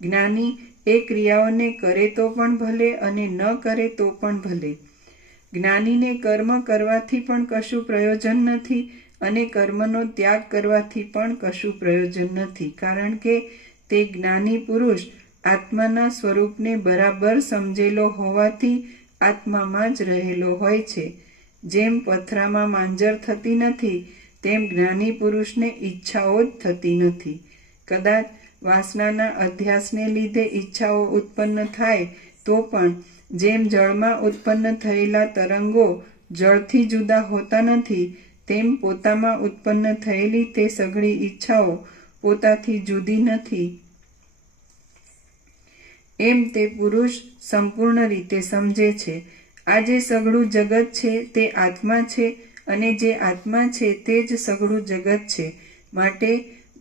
જ્ઞાની એ ક્રિયાઓને કરે તો પણ ભલે અને ન કરે તો પણ ભલે. જ્ઞાનીને કર્મ કરવાથી પણ કશું પ્રયોજન નથી અને કર્મનો ત્યાગ કરવાથી પણ કશું પ્રયોજન નથી, કારણ કે તે જ્ઞાની પુરુષ આત્માના સ્વરૂપને બરાબર સમજેલો હોવાથી આત્મામાં જ રહેલો હોય છે. જેમ પથરામાં માંજર થતી નથી, તેમ જ્ઞાની પુરુષને ઈચ્છાઓ જ થતી નથી. કદાચ વાસનાના અધ્યાસને લીધે ઈચ્છાઓ ઉત્પન્ન થાય તો પણ જેમ જળમાં ઉત્પન્ન થયેલા તરંગો જળથી જુદા હોતા નથી, તેમ પોતામાં ઉત્પન્ન થયેલી તે સઘળી ઈચ્છાઓ પોતાથી જુદી નથી. એમ તે પુરુષ સંપૂર્ણ રીતે સમજે છે. આ જે સઘળું જગત છે તે આત્મા છે અને જે આત્મા છે તે જ સઘળું જગત છે, માટે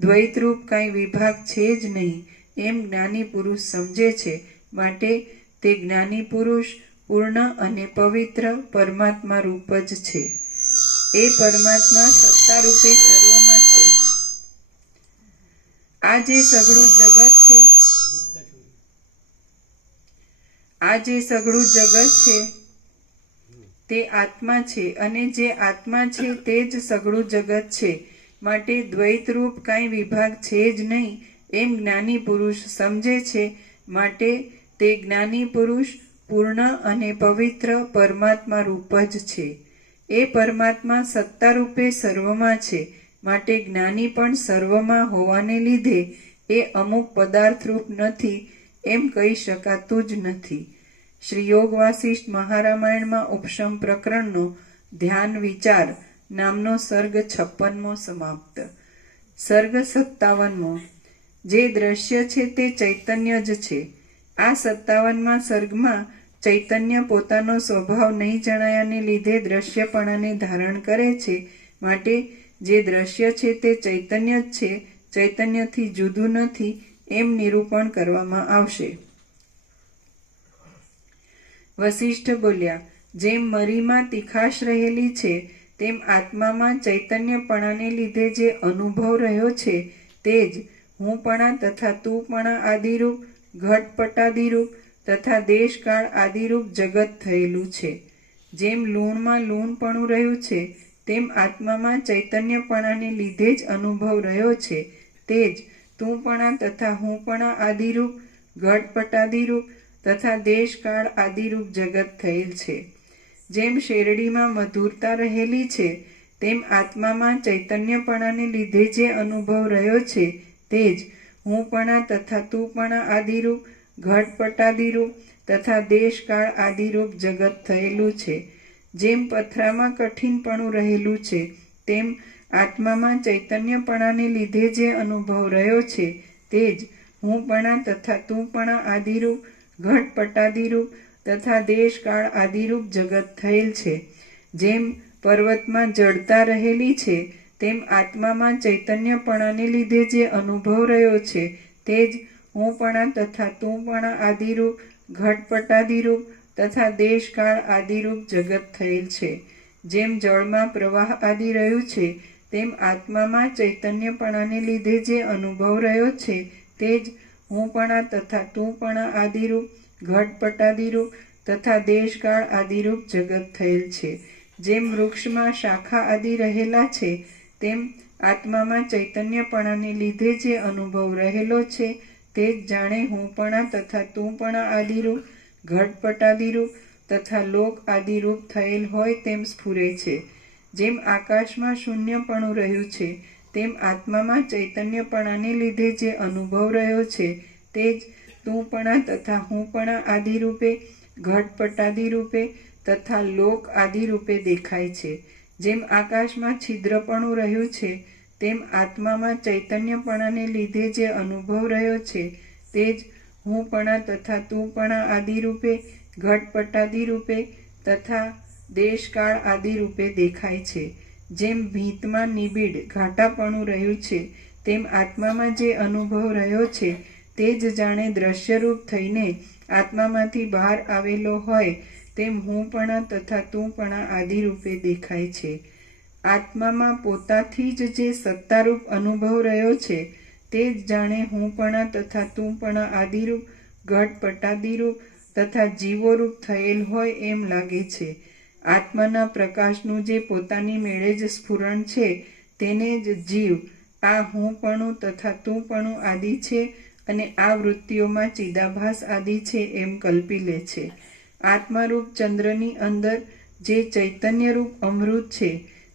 દ્વૈતરૂપ કાંઈ વિભાગ છે જ નહીં એમ જ્ઞાની પુરુષ સમજે છે. માટે તે જ્ઞાની પુરુષ પૂર્ણ અને પવિત્ર પરમાત્મા રૂપ જ છે. એ પરમાત્મા સત્તા રૂપે સર્વમાં છે. આ જે સઘળું જગત છે, આ જે સઘળું જગત છે તે આત્મા છે અને જે આત્મા છે તે જ સઘળું જગત છે, માટે દ્વૈતરૂપ કાંઈ વિભાગ છે જ નહીં એમ જ્ઞાની પુરુષ સમજે છે. માટે તે જ્ઞાની પુરુષ પૂર્ણ અને પવિત્ર પરમાત્મા રૂપ જ છે. એ પરમાત્મા સત્તા રૂપે સર્વમાં છે, માટે જ્ઞાની પણ સર્વમાં હોવાને લીધે એ અમુક પદાર્થરૂપ નથી એમ કહી શકાતું જ નથી. શ્રી યોગ વાસિષ્ઠ મહારામાયણમાં ઉપશમ પ્રકરણનો ધ્યાન વિચાર નામનો સર્ગ 56મો સમાપ્ત. સર્ગ 57મો. જે દ્રશ્ય છે તે ચૈતન્ય જ છે. આ 57મા સર્ગમાં ચૈતન્ય પોતાનો સ્વભાવ નહીં જણાયાને લીધે દ્રશ્યપણાને ધારણ કરે છે, માટે જે દ્રશ્ય છે તે ચૈતન્ય જ છે, ચૈતન્યથી જુદું નથી એમ નિરૂપણ કરવામાં આવશે. વસિષ્ઠ બોલ્યા, જેમ મરીમાં તીખાશ રહેલી છે તેમ આત્મામાં ચૈતન્યપણાને લીધે જે અનુભવ રહ્યો છે તે જ હુંપણા તથા તુંપણા આદિરૂપ ઘટપટાદિરૂપ તથા દેશકાળ આદિરૂપ જગત થયેલું છે. જેમ લૂણમાં લૂણપણું રહ્યું છે તેમ આત્મામાં ચૈતન્યપણાને લીધે જ અનુભવ રહ્યો છે તે જ તુંપણા તથા હુંપણા આદિરૂપ ઘટપટાદિરૂપ તથા દેશકાળ આદિરૂપ જગત થયેલ છે. જેમ શેરડીમાં મધુરતા રહેલી છે તેમ આત્મામાં ચૈતન્યપણાને લીધે જે અનુભવ રહ્યો છે તે જ હુંપણા તથા તુંપણા આદિરૂપ ઘટપટાદિરૂપ તથા દેશકાળ આદિરૂપ જગત થયેલું છે. જેમ પથરામાં કઠિનપણું રહેલું છે તેમ આત્મામાં ચૈતન્યપણાને લીધે જે અનુભવ રહ્યો છે તે જ હુંપણા તથા તુંપણા આદિરૂપ ઘટપટાદિરૂપ તથા દેશકાળ આદિરૂપ જગત થયેલ છે. જેમ પર્વતમાં જડતા રહેલી છે તેમ આત્મામાં ચૈતન્યપણાને લીધે જે અનુભવ રહ્યો છે તે જ હુંપણા તથા તુંપણા આદિરૂપ ઘટપટાદિરૂપ તથા દેશકાળ આદિરૂપ જગત થયેલ છે. જેમ જળમાં પ્રવાહ આદિ રહ્યું છે તેમ આત્મામાં ચૈતન્યપણાને લીધે જે અનુભવ રહ્યો છે તે જ હુંપણા તથા તુંપણા આદિરૂપ ઘટપટાદિરૂપ તથા દેશકાળ આદિરૂપ જગત થયેલ છે. જેમ વૃક્ષમાં શાખા આદિ રહેલા છે તેમ આત્મામાં ચૈતન્યપણાને લીધે જે અનુભવ રહેલો છે તે જ જાણે હુંપણા તથા તુંપણા આદિરૂપ ઘટપટાદિરૂપ તથા લોક આદિરૂપ થયેલ હોય તેમ સ્ફુરે છે. જેમ આકાશમાં શૂન્યપણું રહ્યું છે તેમ આત્મામાં ચૈતન્યપણાને લીધે જે અનુભવ રહ્યો છે તે જ તુંપણા તથા હુંપણા આદિરૂપે ઘટપટાદિરૂપે તથા લોક આદિરૂપે દેખાય છે. જેમ આકાશમાં છિદ્રપણું રહ્યું છે તેમ આત્મામાં ચૈતન્યપણાને લીધે જે અનુભવ રહ્યો છે તે જ હુંપણા તથા તુંપણા આદિરૂપે ઘટપટાદિરૂપે તથા દેશકાળ આદિરૂપે દેખાય છે. જેમ ભીંતમાં નિબિડ ઘાટાપણું રહ્યું છે તેમ આત્મામાં જે અનુભવ રહ્યો છે તે જ જાણે દ્રશ્યરૂપ થઈને આત્મામાંથી બહાર આવેલો હોય તેમ હુંપણા તથા તુંપણા આદિરૂપે દેખાય છે. આત્મામાં પોતાથી જ જે સત્તારૂપ અનુભવ રહ્યો છે તે જ જાણે હુંપણા તથા તુંપણા આદિરૂપ ઘટપટાદિરૂપ તથા જીવોરૂપ થયેલ હોય એમ લાગે છે. આત્માના પ્રકાશનું જે પોતાની મેળે જ સ્ફુરણ છે તેને જ જીવ આ હુંપણું તથા તુંપણું આદિ છે અને આ વૃત્તિઓમાં ચિદાભાસ આદિ છે એમ કલ્પી લે છે. આત્મારૂપ ચંદ્રની અંદર જે ચૈતન્યરૂપ અમૃત છે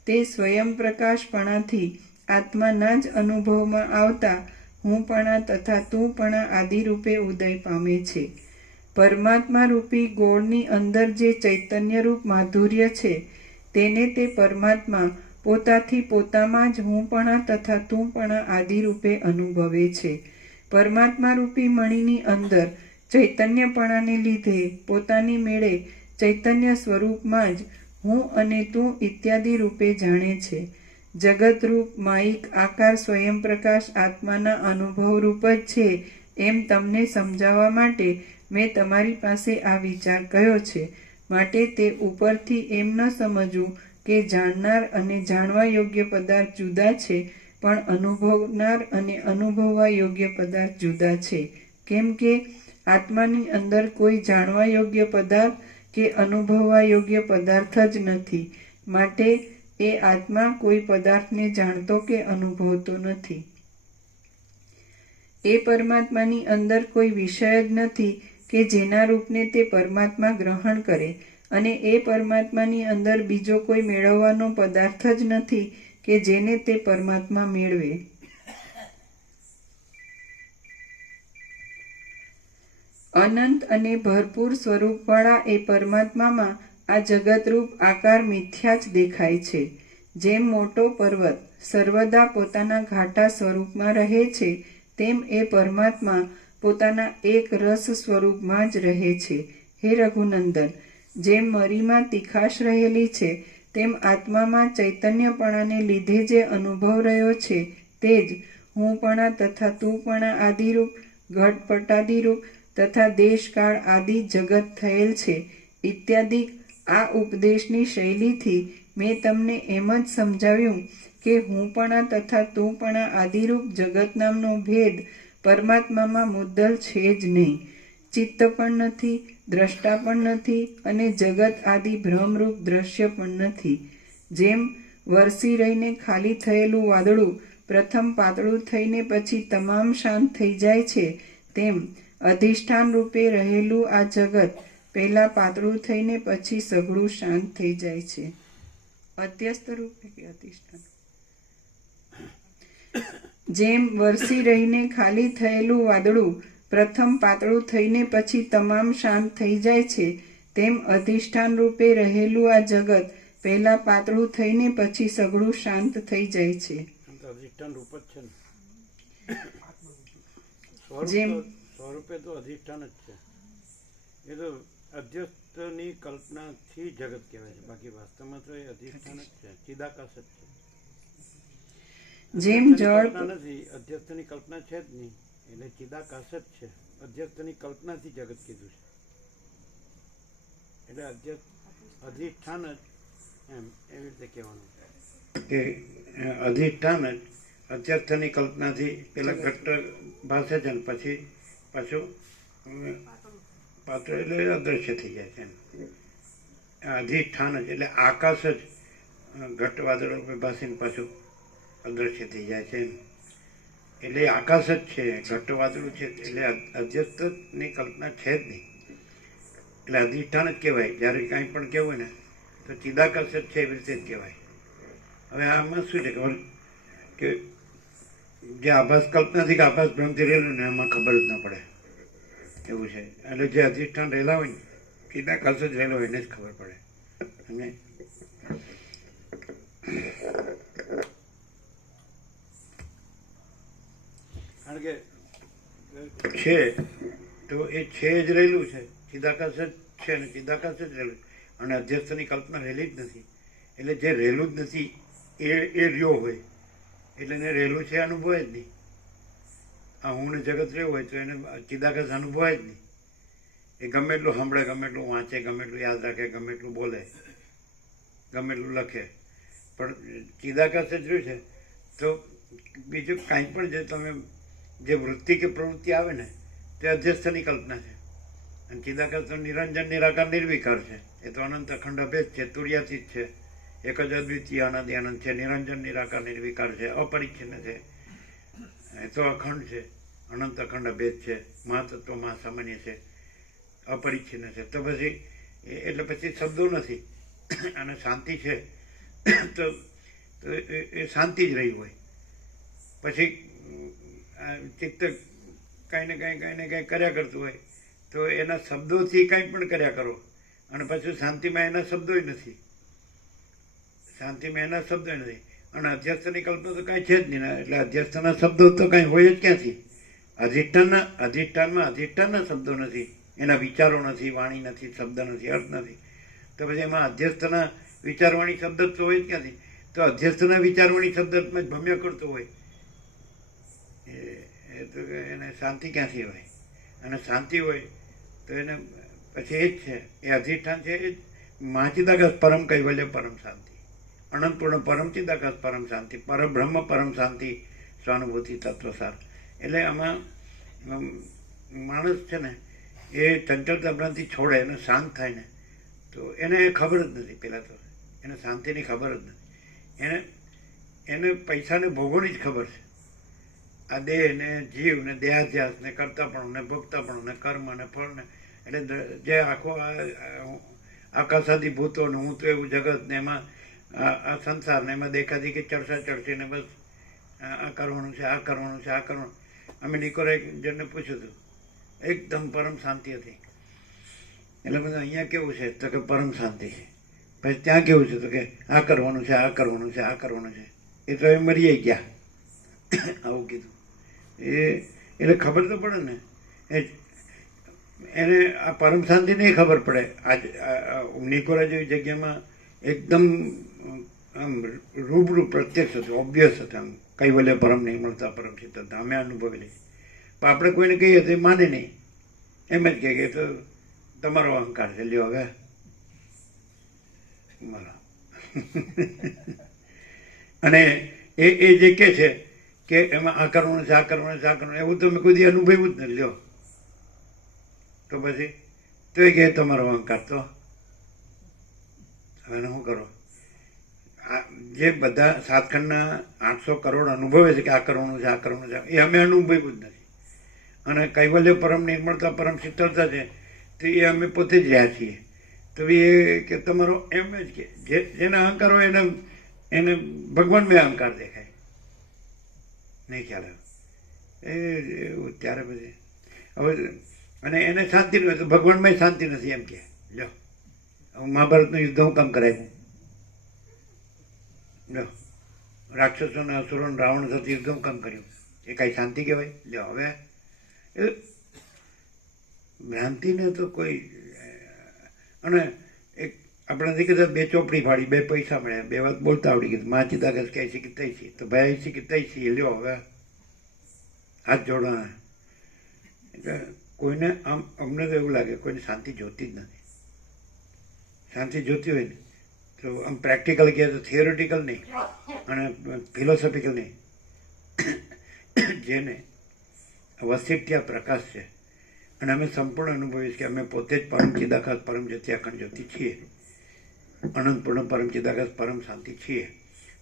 તે સ્વયં પ્રકાશપણાથી આત્માના જ અનુભવમાં આવતા હુંપણા તથા તુંપણા આદિરૂપે ઉદય પામે છે. પરમાત્મા રૂપી ગોળની અંદર જે ચૈતન્યરૂપ માધુર્ય છે તેને તે પરમાત્મા પોતાથી પોતામાં જ હુંપણા તથા તુંપણા આદિરૂપે અનુભવે છે. પરમાત્મા રૂપી મણીની અંદર ચૈતન્યપણાને લીધે પોતાની મેળે ચૈતન્ય સ્વરૂપમાં જ હું અને તું ઇત્યાદિ રૂપે જાણે છે. જગતરૂપ માયિક આકાર સ્વયં પ્રકાશ આત્માના અનુભવરૂપ જ છે એમ તમને સમજાવવા માટે મેં તમારી પાસે આ વિચાર કહ્યો છે. માટે તે ઉપરથી એમ ન સમજવું કે જાણનાર અને જાણવા યોગ્ય પદાર્થ જુદા છે, પણ અનુભવનાર અને અનુભવવા યોગ્ય પદાર્થ જુદા છે. કેમ કે આત્માની અંદર કોઈ જાણવા યોગ્ય પદાર્થ કે અનુભવવા યોગ્ય પદાર્થ જ નથી. માટે એ આત્મા કોઈ પદાર્થને જાણતો કે અનુભવતો નથી. એ પરમાત્માની અંદર કોઈ વિષય જ નથી કે જેના રૂપને તે પરમાત્મા ગ્રહણ કરે, અને એ પરમાત્માની અંદર બીજો કોઈ મેળવવાનો પદાર્થ જ નથી કે જેને તે પરમાત્મા મેળવે. અનંત અને ભરપૂર સ્વરૂપવાળા એ પરમાત્મામાં આ જગતરૂપ આકાર મિથ્યા જ દેખાય છે. જેમ મોટો પર્વત સર્વદા પોતાના ઘાટા સ્વરૂપમાં રહે છે, તેમ એ પરમાત્મા પોતાના એક રસ સ્વરૂપમાં જ રહે છે. હે રઘુનંદન, જેમ મરીમાં તીખાશ રહેલી છે, તેમ આત્મામાં ચૈતન્યપણાને લીધે જે અનુભવ રહ્યો છે તે જ હુંપણા તથા તુંપણા આદિરૂપ ઘટપટાદિરૂપ તથા દેશકાળ આદિ જગત થયેલ છે ઇત્યાદિ આ ઉપદેશની શૈલીથી મેં તમને એમ જ સમજાવ્યું કે હુંપણા તથા તુંપણા આદિરૂપ જગત નામનો ભેદ પરમાત્મામાં મુદ્દલ છે જ નહીં. ચિત્ત પણ નથી, દ્રષ્ટા પણ નથી અને જગત આદિ ભ્રમરૂપ દ્રશ્ય પણ નથી. જેમ વરસી રહીને ખાલી થયેલું વાદળું પ્રથમ પાતળું થઈને પછી તમામ શાંત થઈ જાય છે, તેમ અધિષ્ઠાન રૂપે રહેલું આ જગત પહેલા પાતળું થઈને પછી સઘળું શાંત થઈ જાય છે. અધ્યસ્ત રૂપે કે અધિષ્ઠાન? જેમ વરસી રહીને ખાલી થયેલું વાદળું પ્રથમ પાતળું થઈને પછી તમામ શાંત થઈ જાય છે, તેમ અધિષ્ઠાન રૂપે રહેલું આ જગત પહેલા પાતળું થઈને પછી સઘળું શાંત થઈ જાય છે. અધિષ્ઠાન રૂપ જ છે ને, સ્વરૂપે તો અધિષ્ઠાન જ છે. એ તો અધ્યસ્થની કલ્પનાથી જગત કહેવાય છે, બાકી વાસ્તવમાં તો એ અધિષ્ઠાન જ છે, ચિદાકાશ જ છે. જેમ જળ નથી, અધ્યસ્થની કલ્પના છે જ નહીં, એટલે ચિદાકાશ જ છે. અધ્યસ્થની કલ્પનાથી જગત કીધું છે, એટલે અધિષ્ઠાન જ એમ એવી રીતે કહેવાનું કે અધિષ્ઠાન જ અધ્યસ્થની કલ્પનાથી પેલા ઘટ્ટ ભાષે છે ને પછી પાછું પાત્ર એટલે અદૃશ્ય થઈ જાય છે એમ. અધિષ્ઠાન જ એટલે આકાશ જ ઘટ્ટ વાદળો ભાષીને પાછું અદૃશ્ય થઈ જાય છે એમ. એટલે આકાશ જ છે, ઘટ્ટ વાદળું છે, એટલે અધ્યસ્થની કલ્પના છે જ નહીં. એટલે અધિષ્ઠાન જ કહેવાય. જ્યારે કાંઈ પણ કહેવું ને તો ચિદાકાશ જ છે એવી રીતે જ કહેવાય. હવે આમાં શું છે કે જે આભાસ કલ્પનાથી કે આભાસ ભ્રમથી રહેલું ને એમાં ખબર જ ન પડે એવું છે. એટલે જે અધિષ્ઠાન રહેલા હોય ને ચિદાકાશ જ રહેલો હોય એને જ ખબર પડે. અને કારણ કે છે તો એ છે જ રહેલું છે, ચિદાકાશ જ છે ને ચિદાકાશ જ રહેલું, અને અધ્યસ્થની કલ્પના રહેલી જ નથી. એટલે જે રહેલું જ નથી એ રહ્યો હોય એટલે એને રહેલું છે અનુભવાય જ નહીં. આ હું ને જગત રહ્યું હોય તો એને ચિદાકાશ અનુભવાય જ નહીં. એ ગમે એટલું સાંભળે, ગમે એટલું વાંચે, ગમે એટલું યાદ રાખે, ગમે એટલું બોલે, ગમે એટલું લખે, પણ ચિદાકાશ જ રહ્યું છે તો બીજું કાંઈ પણ જે તમે જે વૃત્તિ કે પ્રવૃત્તિ આવે ને તે અધ્યસ્થની કલ્પના છે. અને ચિદાકાશ તો નિરંજન નિરાકાર નિર્વિકાર છે. એ તો અનંત અખંડ અભેદ છે, તુર્યાતીત છે, એક જ અદ્વિતીય અનાદિ આનંદ છે, નિરંજન નિરાકાર નિર્વિકાર છે, અપરિચ્છિન્ન છે, એ તો અખંડ છે, અનંત અખંડ અભેદ છે, મહાતત્વ મહાસામાન્ય છે, અપરિચ્છિન્ન છે. તો પછી એટલે પછી શબ્દો નથી. અને શાંતિ છે તો એ શાંતિ જ રહી હોય. પછી ચિત્ત કાંઈ ને કાંઈ કર્યા કરતું હોય તો એના શબ્દોથી કાંઈ પણ કર્યા કરો, અને પછી શાંતિમાં એના શબ્દોય નથી, શાંતિમાં એના શબ્દો નથી. અને અધ્યસ્થની કલ્પના તો કાંઈ છે જ નહીં. એટલે અધ્યસ્થના શબ્દો તો કાંઈ હોય જ ક્યાંથી? અધિષ્ઠાનમાં અધિષ્ઠાનના શબ્દો નથી, એના વિચારો નથી, વાણી નથી, શબ્દ નથી, અર્થ નથી. તો પછી એમાં અધ્યસ્થના વિચારવાણી શબ્દ તો હોય જ ક્યાંથી? તો અધ્યસ્થના વિચારવાણી શબ્દમાં જ ભમ્યા કરતો હોય એ તો એને શાંતિ ક્યાંથી હોય? અને શાંતિ હોય તો એને પછી એ જ છે, એ અધિષ્ઠાન છે, એ મહાચિદાકાશ પરમ કૈવલ્ય પરમ શાંતિ, અનંતપૂર્ણ પરમ ચિદાકાશ પરમ શાંતિ, પરબ્રહ્મ પરમ શાંતિ, સ્વાનુભૂતિ તત્વસાર. એટલે આમાં માણસ છે ને એ ચંચળતા ભ્રાંતિ છોડે અને શાંત થાય ને તો એને ખબર જ નથી. પહેલાં તો એને શાંતિની ખબર જ નથી. એને પૈસાને ભોગોની જ ખબર છે. આ દેહ ને જીવ ને દેહાધ્યાસ ને કરતાપણું ને ભોગતાપણું ને કર્મ ને ફળ ને, એટલે જે આખો આકાશાદી ભૂતો ને હું તો એવું જગત ને એમાં આ સંસાર ને એમાં દેખાતી કે ચડસા ચડશે ને બસ આ કરવાનું છે, આ કરવાનું છે, આ કરવાનું. અમે નિકોરે એક જણને પૂછ્યું હતું, એકદમ પરમ શાંતિ હતી. એટલે બધા અહીંયા કેવું છે તો કે પરમ શાંતિ છે. પછી ત્યાં કેવું છે તો કે આ કરવાનું છે, આ કરવાનું છે, આ કરવાનું છે. એ તો એ મરી ગયા આવું કીધું. એટલે ખબર તો પડે ને એને આ પરમ શાંતિ નહીં ખબર પડે. આજ નિકોરા જેવી જગ્યામાં એકદમ આમ રૂબરૂ પ્રત્યક્ષ હતું, ઓબ્વિયસ હતું. આમ કૈવલ્ય પરમ નિર્મળતા પરમ સિદ્ધતા અમે અનુભવેલી. પણ આપણે કોઈને કહીએ તો એ માને નહીં, એમ જ કહે કે તો તમારો અહંકાર છે, લ્યો હવે બોલો. અને એ જે કહે છે કે એમાં આ કરવાનું છે, આ કરવાનું છે, આ કરવાનું, એવું તમે કોઈ દી અનુભવ્યું જ નથી. લ્યો તો પછી તો એ કહે તમારો અહંકાર. તો હવે શું કરો? જે બધા સાતખંડના 800 કરોડ અનુભવે છે કે આ કરવાનું છે, આ કરવાનું છે, એ અમે અનુભવ્યું જ નથી. અને કૈવલ્ય પરમ નિર્મળતા પરમ શીતળતા છે તો એ અમે પોતે જ રહ્યા છીએ. તો એ કે તમારો એમ જ કે જેના અહંકાર હોય એને ભગવાનમાં અહંકાર દેખાય નહીં. ખ્યાલ આવે એ ત્યારે પછી હવે અને એને શાંતિ ન હોય તો ભગવાનમાં શાંતિ નથી એમ કે. લો મહાભારતનું યુદ્ધ હું કામ કરાવ્યું? લો રાક્ષસોના અસુરોને રાવણ સાથે યુદ્ધ હું કામ કર્યું? એ કાંઈ શાંતિ કહેવાય? લ્યો હવે ભ્રાંતિને તો કોઈ. અને એક આપણે નથી કહેતા 2 ચોપડી ફાડી 2 પૈસા મળ્યા, 2 વાત બોલતા આવડી ગઈ. માં ચિદાગસ કહે છે કે તઈ છે, તો ભાઈ છે કે તઈ છે. લ્યો હવે હાથ જોડવાના. એટલે કોઈને આમ અમને તો એવું લાગે કોઈને શાંતિ જોતી જ નથી. શાંતિ જોતી હોય ને તો આમ પ્રેક્ટિકલ કહે તો થિયોરિટિકલ નહીં અને ફિલોસોફિકલ નહીં. જેને વસિષ્ઠ્યા પ્રકાશ છે અને અમે સંપૂર્ણ અનુભવીએ કે અમે પોતે જ પરમ ચિદાકાશ પરમ જ્યોતિ અખંડ જ્યોતિ છીએ, અનંતપૂર્ણ પરમ ચિદાકાશ પરમ શાંતિ છીએ,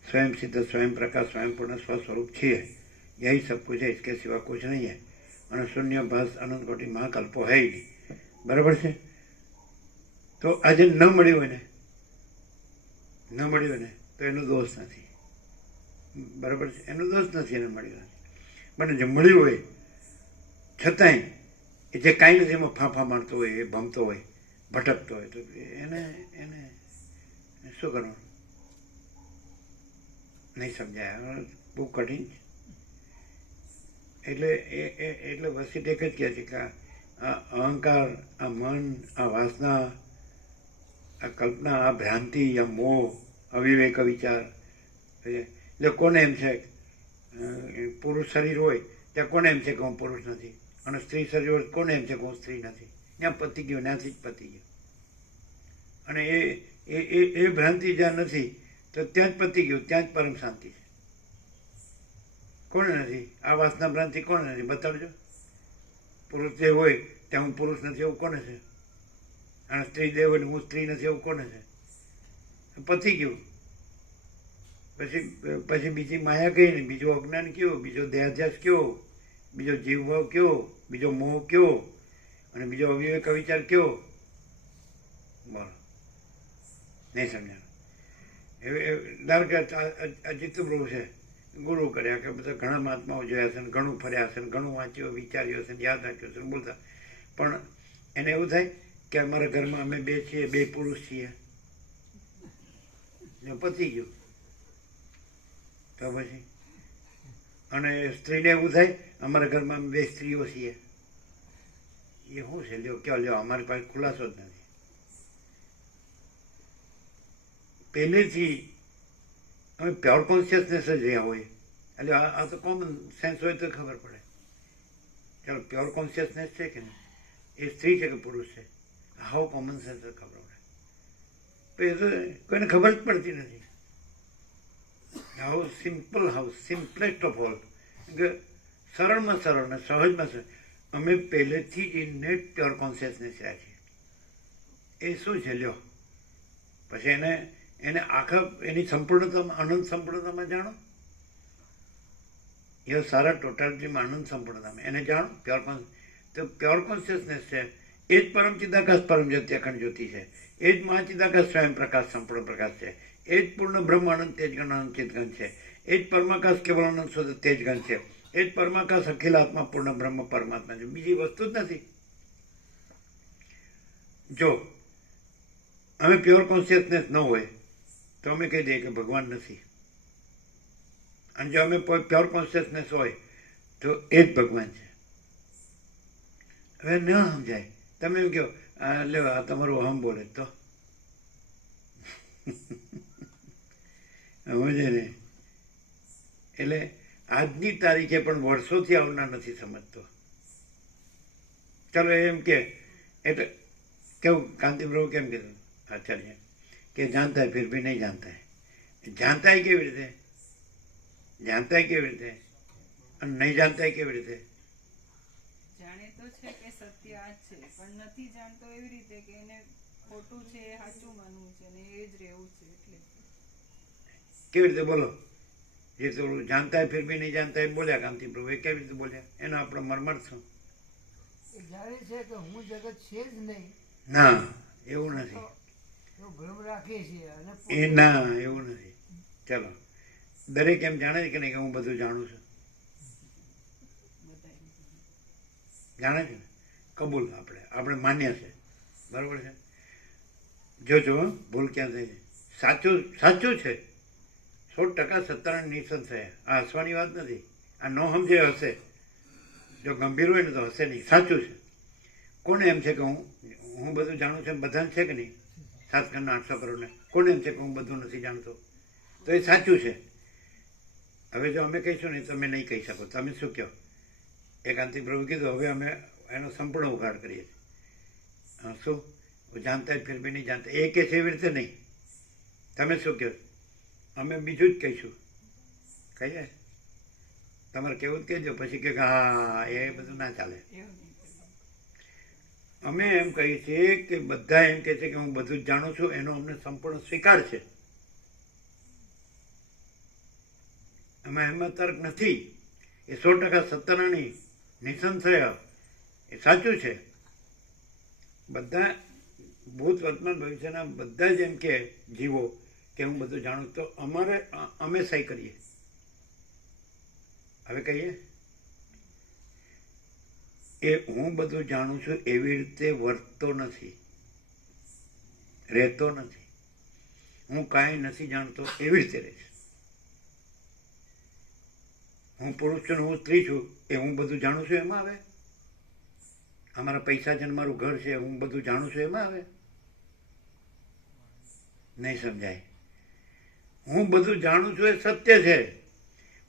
स्वयं सिद्ध स्वयं प्रकाश स्वयं पूर्ण स्वस्वरूप छिए. यही सब कुछ है, इसके सिवा कुछ नहीं है. અને શૂન્ય ભાસ અનંત કોટી મહાકલ્પો હૈ નહીં. બરાબર છે? તો આજે ન મળ્યું હોય ને તો એનો દોષ નથી. બરાબર છે? એનો દોષ નથી, એને મળ્યું નથી. પણ જે મળ્યું હોય છતાંય એ જે કાંઈ નથી એમાં ફાંફા મારતો હોય, એ ભમતો હોય, ભટકતો હોય, તો એને શું કરવાનું? નહીં સમજાય. બહુ કઠિન છે. એટલે વસિષ્ઠ એક જ કહે છે કે આ અહંકાર, આ મન, આ વાસના, આ કલ્પના, આ ભ્રાંતિ, આ મોહ, અવિવેક વિચાર, એટલે કોને એમ છે પુરુષ શરીર હોય ત્યાં કોને એમ છે કે હું પુરુષ નથી, અને સ્ત્રી શરીર હોય કોને એમ છે કે હું સ્ત્રી નથી. ત્યાં પતી ગયું, ત્યાંથી જ પતી ગયું. અને એ ભ્રાંતિ જ્યાં નથી તો ત્યાં જ પતી ગયું, ત્યાં જ પરમ શાંતિ છે. કોને નથી આ વાસના ભ્રાંતિ? કોને નથી? બતાડજો. પુરુષ દેહ હોય ત્યાં હું પુરુષ નથી એવું કોને છે? અને સ્ત્રી દેહ હોય હું સ્ત્રી નથી એવું કોને છે? પતી ગયું. પછી બીજી માયા કઈ નહીં, બીજું અજ્ઞાન કયો, બીજો દેહાધ્યાસ કયો, બીજો જીવભાવ કયો, બીજો મોહ કયો, અને બીજો અવિવેક વિચાર કયો? બોલો, નહીં સમજાણું. ધારો કે અજીત પ્રભુ છે, ગુરુ કર્યા કે બધા ઘણા મહાત્માઓ જોયા છે, ઘણું ફર્યા છે, ઘણું વાંચ્યું, વિચાર્યું છે, યાદ રાખ્યું છે, બોલતા. પણ એને એવું થાય કે અમારા ઘરમાં અમે 2 છીએ, 2 પુરુષ છીએ. પતી ગયું. તો પછી અને સ્ત્રીને એવું થાય અમારા ઘરમાં અમે 2 સ્ત્રીઓ છીએ. એ શું છે? લ્યો અમારી પાસે ખુલાસો જ નથી. પહેલેથી અમે પ્યોર કોન્શિયસનેસ જ રહ્યા હોય. એટલે આ તો કોમન સેન્સ હોય તો ખબર પડે. ચાલો પ્યોર કોન્શિયસનેસ છે કે નહીં, એ સ્ત્રી છે કે પુરુષ છે, હાવ કોમન સેન્સ ખબર પડે. એ તો કોઈને ખબર જ પડતી નથી. હાઉ સિમ્પલેસ્ટ ઓફ ઓલ, કે સરળમાં સરળ ને સહજમાં સહજ અમે પહેલેથી જ ઇનેટ પ્યોર કોન્શિયસનેસ રહ્યા છીએ. એ શું છે? લ્યો પછી એને આખા એની સંપૂર્ણતામાં, અનંત સંપૂર્ણતામાં જાણો. એ સારા ટોટાલિટીમાં અનંત સંપૂર્ણતામાં એને જાણો. તો પ્યોર કોન્શિયસનેસ છે એ જ પરમ ચિદાકાશ પરમ જ્યોતિ અખંડ જ્યોતિ છે. એ જ મહાચિદાકાશ સ્વયં પ્રકાશ સંપૂર્ણ પ્રકાશ છે. એ જ પૂર્ણ બ્રહ્મ અનંત તેજગણ અનંત ચિતગણ છે. એ જ પરમાકાશ કેવળ અનંત શુદ્ધ તેજગણ છે. એ જ પરમાકાશ અખિલ આત્મા પૂર્ણ બ્રહ્મ પરમાત્મા છે. બીજી વસ્તુ જ નથી. જો અમે પ્યોર કોન્શિયસનેસ ન હોય તો અમે કહી દઈએ કે ભગવાન નથી. અને જો અમે પ્યોર કોન્શિયસનેસ હોય તો એ જ ભગવાન છે. હવે ન સમજાય. તમે એમ કહો આ તમારું અહમ બોલે તો સમજે ને? એટલે આજની તારીખે પણ વર્ષોથી આવનાર નથી સમજતો. ચાલો એમ કે એટલે કેવું કાંતિપ્રભુ કેમ કીધું આચાર્ય કે જાણતા હે ફિર ભી નહીં જાણતા હે. જાણતા હે કેવી રીતે? જાણતા હે કેવી રીતે? અને નહીં જાણતા હે કેવી રીતે? જાણે તો છે કે સત્ય આ જ છે, પણ નથી જાણતો એવી રીતે કે એને ખોટું છે એ સાચું માનવું છે ને એ જ રહેવું છે. એટલે કેવી રીતે બોલો? જે થોડું જાણતા હે ફિર ભી નહીં જાણતા હે બોલ્યા કાંતિપ્રભુ, એ કેવી રીતે બોલ્યા? એનો આપણો મરમર શું? એ જાણે છે કે હું જગત છે જ નહીં, ના, એવું નથી. તો ભ્રમ રાખે છે અને એ ના, એવું નથી. ચાલો, દરેક એમ જાણે છે કે નહીં કે હું બધું જાણું છું? જાણે છે ને? કબૂલ આપણે માન્ય છે, બરાબર છે. જોજો ભૂલ ક્યાં થાય છે. સાચું છે 100% સત્તાના નિસંત થયા. આ હસવાની વાત નથી. આ ન સમજે હશે, જો ગંભીર હોય ને તો હશે નહીં. સાચું છે. કોને એમ છે કે હું બધું જાણું છું? બધાને છે કે નહીં? 7 કરોડને કોને એમ છે કે હું બધું નથી જાણતો? તો એ સાચું છે. હવે જો અમે કહીશું ને તમે નહીં કહી શકો. તમે શું કહો? એ કાંતિપ્રભુ કીધું હવે અમે એનો સંપૂર્ણ ઉઘાડ કરીએ છીએ. શું જાણતા ફિર બી નહીં જાણતા? એ કે છે એવી રીતે નહીં. તમે શું કહો? અમે બીજું જ કહીશું. કહીએ તમારે કેવું જ કહેજો. પછી કે હા એ બધું ના ચાલે. અમે એમ કહીએ છીએ કે બધા એમ કહે છે કે હું બધું જ જાણું છું, એનો અમને સંપૂર્ણ સ્વીકાર છે. એમાં એમાં તર્ક નથી. એ 100% સત્તાની નિસંશય એ સાચું છે. બધા ભૂત વર્તમાન ભવિષ્યના બધા જ એમ કે જીવો કે હું બધું જાણું, તો અમે સહી કરીએ. હવે કહીએ એ હું બધું જાણું છું એવી રીતે વર્તતો નથી, રહેતો નથી. હું કાંઈ નથી જાણતો એવી રીતે રહીશ. હું પુરુષ છું ને હું સ્ત્રી છું એ હું બધું જાણું છું એમાં આવે? અમારા પૈસા છે ને મારું ઘર છે હું બધું જાણું છું એમાં આવે? નહીં સમજાય. હું બધું જાણું છું એ સત્ય છે,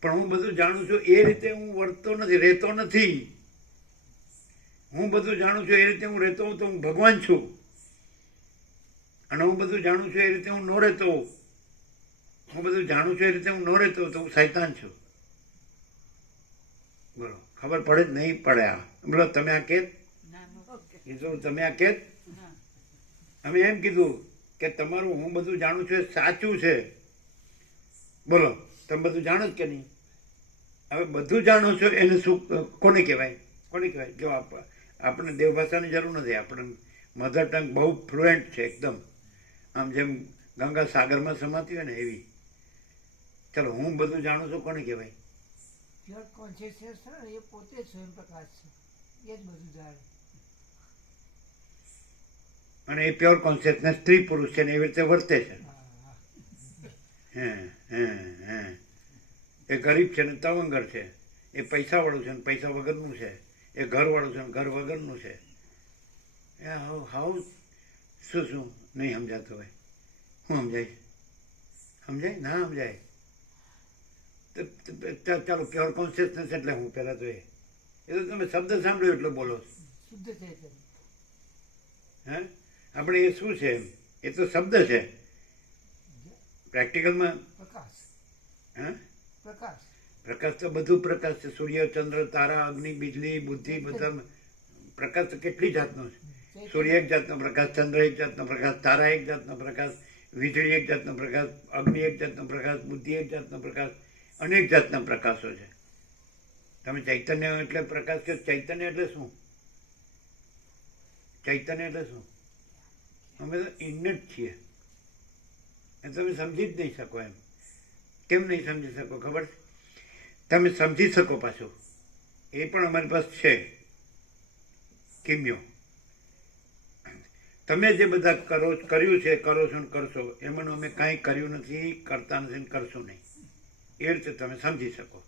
પણ હું બધું જાણું છું એ રીતે હું વર્તતો નથી, રહેતો નથી. હું બધું જાણું છું એ રીતે હું રહેતો હું તો હું ભગવાન છું, અને હું બધું જાણું છું એ રીતે હું ન રહેતો. હું બધું જાણું છું એ રીતે હું ન રહેતો તો હું શૈતાન છું. બોલો, ખબર પડે જ નહીં પડે? આ બોલો તમે આ કેત કીધું, તમે આ કેત અમે એમ કીધું કે તમારું હું બધું જાણું છું એ સાચું છે. બોલો તમે બધું જાણો જ કે નહીં? હવે બધું જાણો છો એને શું કોને કહેવાય? કોને કહેવાય? જો આપણે દેવભાષાની જરૂર નથી. આપણે મધર ટંગ બહુ ફ્લુએન્ટ છે એકદમ, આમ જેમ ગંગા સાગરમાં સમાતી હોય ને એવી. ચલો હું બધું જાણું છું કોને કહેવાય? પ્યોર કોન્શિયસનેસ છે ને એ પોતે જ સ્વયં પ્રકાશ છે, એ જ બધું જાણે. અને એ પ્યોર કોન્શિયસનેસ સ્ત્રી પુરુષ છે ને એવી રીતે વર્તે છે. એ ગરીબ છે ને તવંગર છે, એ પૈસાવાળું છે ને પૈસા વગરનું છે, એ ઘરવાળું છે ને ઘર વગરનું છે. એ હાઉ શું નહીં સમજાતું હોય? શું સમજાય? સમજાય ના સમજાય? ચાલો પ્યોર કોન્શિયસનેસ એટલે હું પહેલાં તો એ તો તમે શબ્દ સાંભળ્યો એટલે બોલો શુદ્ધ ચૈતન્ય. હે આપણે એ શું છે? એ તો શબ્દ છે. પ્રેક્ટિકલમાં પ્રકાશ. હા પ્રકાશ પ્રકાશ તો બધું પ્રકાશ છે. સૂર્ય ચંદ્ર તારા અગ્નિ બીજળી બુદ્ધિ બધા પ્રકાશ તો કેટલી જાતનો છે. સૂર્ય એક જાતનો પ્રકાશ, ચંદ્ર એક જાતનો પ્રકાશ, તારા એક જાતનો પ્રકાશ, વીજળી એક જાતનો પ્રકાશ, અગ્નિ એક જાતનો પ્રકાશ, બુદ્ધિ એક જાતનો પ્રકાશ, અનેક જાતના પ્રકાશો છે. તમે ચૈતન્ય એટલે પ્રકાશ કે ચૈતન્ય એટલે શું? ચૈતન્ય એટલે શું? અમે તો ઇન્નેટ છીએ. એ તમે સમજી જ નહીં શકો. એમ કેમ નહીં સમજી શકો ખબર છે? તમે સમજી શકો પાછું એ પણ અમારી પાસે છે કિમ્યો. તમે જે બધા કર્યું છે, કરો છો ને કરશો, એમાંનું અમે કાંઈ કર્યું નથી, કરતા નથી ને કરશું નહીં. એ રીતે તમે સમજી શકો.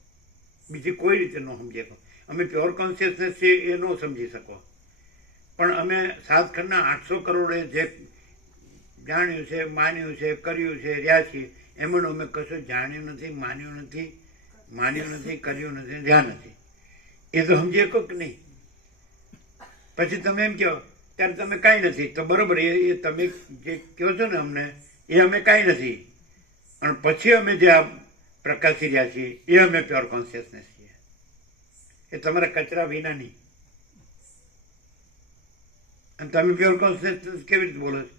બીજી કોઈ રીતે ન સમજી શકો. અમે પ્યોર કોન્શિયસનેસ છે એ ન સમજી શકો, પણ અમે 7 ખંડના 800 કરોડે જે જાણ્યું છે, માન્યું છે, કર્યું છે, રહ્યા છીએ એમાં અમે કશું જાણ્યું નથી, માન્યું નથી, કર્યું નથી, ધ્યાન નથી. એ તો સમજી શકો કે નહીં? પછી તમે એમ કહો ત્યારે તમે કાંઈ નથી, તો બરોબર, એ તમે જે કહો છો ને અમને, એ અમે કાંઈ નથી. અને પછી અમે જે આ પ્રકાશી રહ્યા છીએ એ અમે પ્યોર કોન્શિયસનેસ છીએ. એ તમારા કચરા વિના નહીં. અને તમે પ્યોર કોન્શિયસનેસ કેવી રીતે બોલો છો?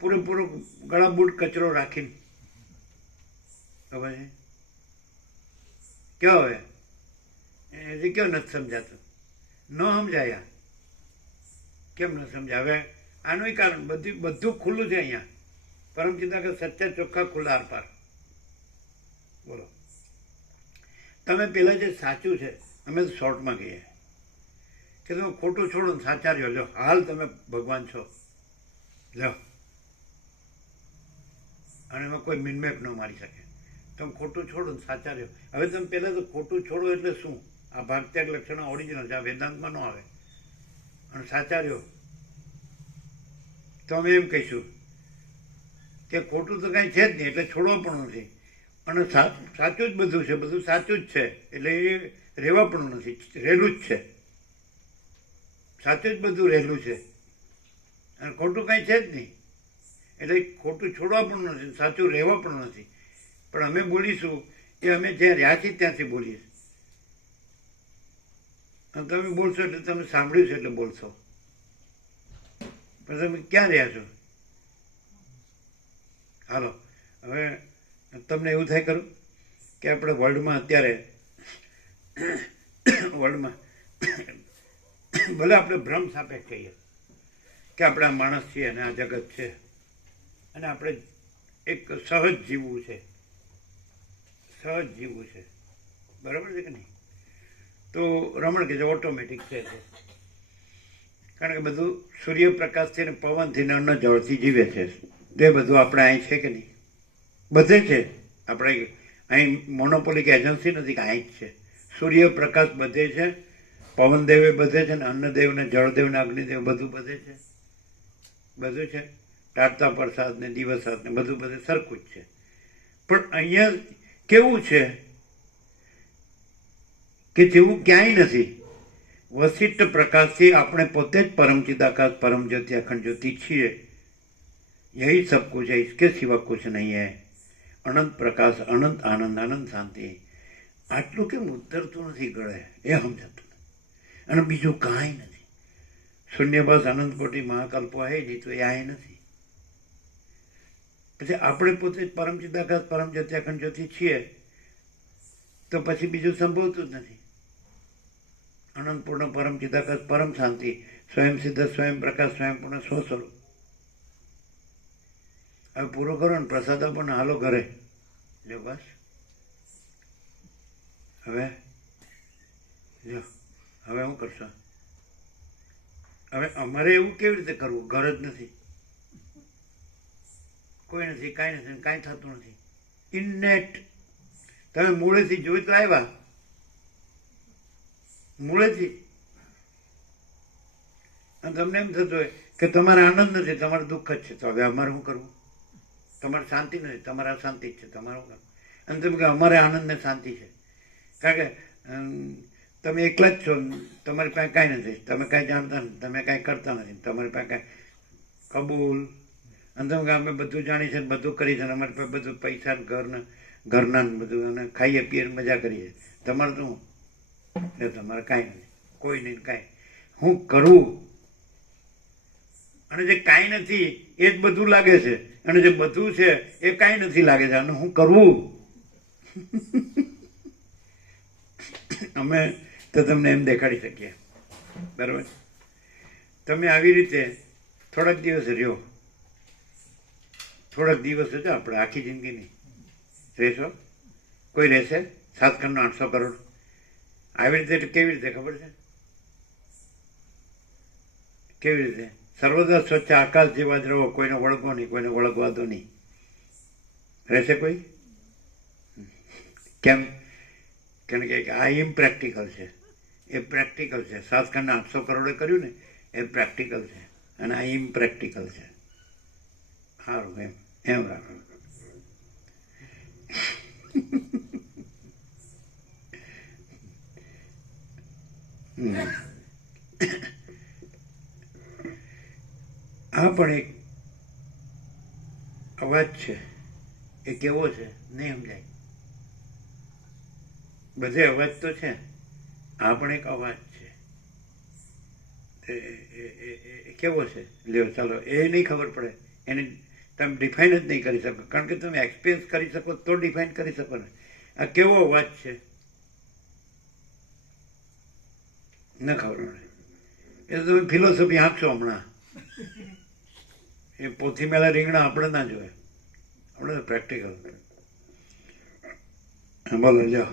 પૂરેપૂરો ગળાબૂટ કચરો રાખીને. ખબર છે ક્યાં હવે એ કયો નથી સમજાતું? ન સમજાયા કેમ ન સમજાય? હવે આનું કારણ બધું ખુલ્લું છે અહીંયા. પરમ ચિંતા કે સચ્ચા ચોખ્ખા ખુલ્લા આરપાર. બોલો, તમે પેલા જે સાચું છે, અમે તો શોર્ટમાં કહીએ કે તમે ખોટું છોડો ને સાચા રહ્યો. લો, હાલ તમે ભગવાન છો, લો. અને એમાં કોઈ મિનમેપ ન મારી શકે. તમે ખોટું છોડો ને સાચા રહ્યો. હવે તમે પહેલાં તો ખોટું છોડો એટલે શું? આ ભાગત્યાગ લક્ષણો ઓરિજિનલ છે, આ વેદાંતમાં ન આવે. અને સાચા રહ્યો તો અમે એમ કહીશું કે ખોટું તો કાંઈ છે જ નહીં, એટલે છોડવા પણ નથી. અને સાચું જ બધું છે, બધું સાચું જ છે, એટલે એ રહેવા પણ નથી, રહેલું જ છે. સાચું જ બધું રહેલું છે અને ખોટું કાંઈ છે જ નહીં, એટલે ખોટું છોડવા પણ નથી, સાચું રહેવા પણ નથી. પણ અમે બોલીશું એ અમે જ્યાં રહ્યા છીએ ત્યાંથી બોલીએ. અને તમે બોલશો એટલે તમે સાંભળ્યું છે એટલે બોલશો. પણ તમે ક્યાં રહ્યા છો? હાલો, હવે તમને એવું થાય ખરું કે આપણે વર્લ્ડમાં અત્યારે ભલે આપણે ભ્રમ સાપેક્ષ કહીએ કે આપણે આ માણસ છીએ અને આ જગત છે અને આપણે એક સહજ જીવવું છે, બરાબર છે કે નહીં? તો રમણ કે જે ઓટોમેટિક છે, કારણ કે બધું સૂર્યપ્રકાશથી ને પવનથી ને અન્ન જળથી જીવે છે. તે બધું આપણે અહીં છે કે નહીં? બધે છે. આપણે અહીં મોનોપોલિક એજન્સી નથી કે અહીં જ છે. સૂર્યપ્રકાશ બધે છે, પવનદેવે બધે છે, ને અન્નદેવ ને જળદેવ ને અગ્નિદેવ બધું બધે છે, બધું છે. ટાટતા પ્રસાદ ને દિવસાદ ને બધું બધે સરખું જ છે. પણ અહીંયા કેવું છે કે જેવું ક્યાંય નથી. વશિષ્ઠ પ્રકાશથી આપણે પોતે જ પરમ ચિદાકાશ પરમ જ્યોતિ અખંડ જ્યોતિ છીએ. यही सब कुछ है, इसके सिवा कुछ नहीं है. અનંત પ્રકાશ, અનંત આનંદ, અનંત શાંતિ. આટલું કેમ ઉતરતું નથી ગળે એ સમજાતું. અને બીજું કાંઈ નથી. શૂન્યવાસ અનંત કોટી મહાકલ્પો હે નહીં તો એ આ નથી. પછી આપણે પોતે જ પરમ ચિદાકાશ પરમ જ્યોતિ અખંડ જ્યોતિ છીએ તો પછી બીજું સંભવતું જ નથી. અનંત પૂર્ણ પરમ ચિદાકાશ પરમ શાંતિ, સ્વયં સિદ્ધ, સ્વયં પ્રકાશ, સ્વયં પૂર્ણ સ્વસ્વરૂપ. હવે પૂરો કરો ને પ્રસાદ આપો ને હાલો ઘરે. જો બસ હવે જો હવે શું કરશો? હવે અમારે એવું કેવી રીતે કરવું? ઘર જ નથી, કોઈ નથી, કાંઈ નથી, કાંઈ થતું નથી. ઇનનેટ તમે મૂળેથી જોઈ તો આવ્યા, મૂળેથી. અને તમને એમ થતું હોય કે તમારે આનંદ નથી, તમારે દુઃખ જ છે. તો હવે અમારે શું કરવું? તમારે શાંતિ નથી, તમારે અશાંતિ જ છે, તમારે શું કરવું? અને તમે કે અમારે આનંદ ને શાંતિ છે. કારણ કે તમે એકલા જ છો, તમારી પાસે કાંઈ નથી, તમે કાંઈ જાણતા નથી, તમે કાંઈ કરતા નથી, તમારી પાસે કાંઈ કબૂલ. અને તમે કે અમે બધું જાણી છે, બધું કરી છે, અમારી પાસે બધું પૈસા ઘરના બધું, અને ખાઈએ પીએ મજા કરીએ. તમારે શું? એટલે તમારે કાંઈ નથી, કોઈ નહીં, કાંઈ. હું કરવું? અને જે કાંઈ નથી એ જ બધું લાગે છે, અને જે બધું છે એ કાંઈ નથી લાગે છે. અને હું કરવું? અમે તો તમને એમ દેખાડી શકીએ, બરાબર? તમે આવી રીતે થોડાક દિવસ રહ્યો, થોડાક દિવસ જ, આપણે આખી જિંદગી નહીં રહેશો. કોઈ રહેશે 7 ખંડનો 800 કરોડ આવી રીતે? કેવી રીતે ખબર છે? કેવી રીતે? સર્વદા સ્વચ્છ આકાશ જેવા જ રહો, કોઈને વળગો નહીં, કોઈને વળગવા દો નહીં. રહેશે કોઈ? કેમ? કારણ કે આ ઇમ્પ્રેક્ટિકલ છે, એ પ્રેક્ટિકલ છે. 7 ખંડના 800 કરોડે કર્યું ને એ પ્રેક્ટિકલ છે, અને આ ઇમ્પ્રેક્ટિકલ છે. સારું, એમ રાખો. આ પણ એક અવાજ છે. એ કેવો છે નહીં સમજાય. બધે અવાજ તો છે, આ પણ એક અવાજ છે. એ કેવો છે લ્યો ચાલો, એ નહીં ખબર પડે, એને તમે ડિફાઇન જ નહીં કરી શકો, કારણ કે તમે એક્સપિરિયન્સ કરી શકો તો ડિફાઇન કરી શકો ને. આ કેવો અવાજ છે ન ખબર પડે. એ તો તમે ફિલોસોફી હાંકશો હમણાં. એ પોથી મેળા રીંગણા આપણે ના જોઈએ, આપણે તો પ્રેક્ટિકલ. બોલો લ્યો.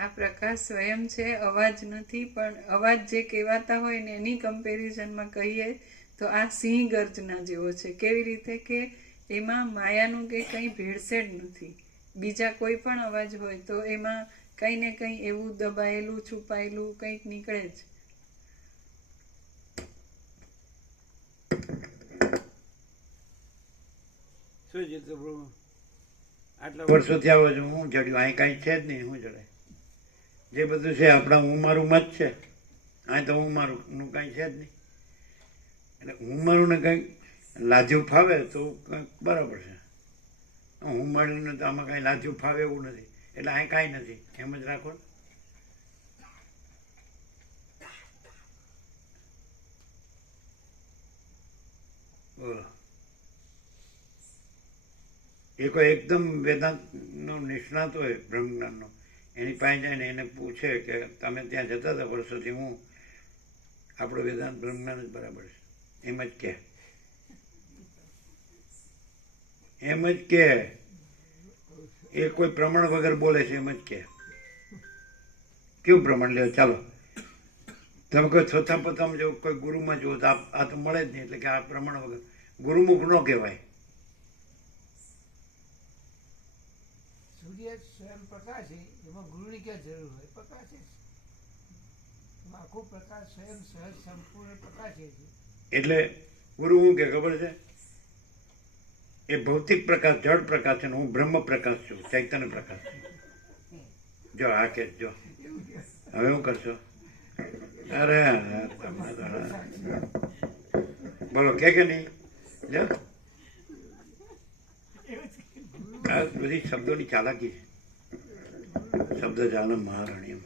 આ પ્રકાશ સ્વયં છે, અવાજ નથી. પણ અવાજ જે કહેવાતા હોય ને એની કમ્પેરિઝનમાં કહીએ તો આ સિંહ ગર્જના જેવો છે. કેવી રીતે કે એમાં માયાનું કે કંઈ ભેળસેળ નથી. બીજા કોઈ પણ અવાજ હોય તો એમાં કંઈ ને કંઈ એવું દબાયેલું છુપાયેલું કંઈક નીકળે જ. શું છે તો પ્રભુ આટલા વર્ષોથી આવો છું, હું જડ્યું અહીં કાંઈ છે જ નહીં. હું જડે જે બધું છે આપણા હું મારું મત છે. અહીં તો હું મારું નું કાંઈ છે જ નહીં. એટલે હું મારું ને કંઈક લાજ્યું ફાવે તો કંઈક બરાબર છે. હું મારું ને તો આમાં કાંઈ લાજ્યું ફાવે એવું નથી. એટલે અહીં કાંઈ નથી, એમ જ રાખો ને. બોલો. એ કોઈ એકદમ વેદાંતનો નિષ્ણાત હોય બ્રહ્મજ્ઞાનનો, એની પાસે જાય ને એને પૂછે કે તમે ત્યાં જતા હતા વર્ષોથી, હું આપણો વેદાંત બ્રહ્મજ્ઞાન જ બરાબર છે, એમ જ કે. એમ જ કે એ કોઈ પ્રમાણ વગર બોલે છે, એમ જ કે. કેવું પ્રમાણ લ્યો ચાલો. તમે કોઈ ચોથા પોતામાં જો કોઈ ગુરુમાં જુઓ તો આ તો મળે જ નહીં. એટલે કે આ પ્રમાણ વગર ગુરુમુખ ન કહેવાય. સૂર્ય સ્વયં પ્રકાશ છે, એમાં ગુરુની ક્યાં જરૂર હોય? પ્રકાશ છે, એમાં આખો પ્રકાશ સ્વયં સહજ સંપૂર્ણ પ્રકાશ છે. એટલે ગુરુ શું કે ખબર છે? એ ભૌતિક પ્રકાશ, જળ પ્રકાશ છે ને હું બ્રહ્મ પ્રકાશ છું, ચૈતન્ય પ્રકાશ છું. જો આ કે જો હવે શું કરશો? અરે તમે તો બોલો કે નહીં? જો આ બધી શબ્દોની ચાલાકી છે. શબ્દ જાલમ મહારાણીયમ.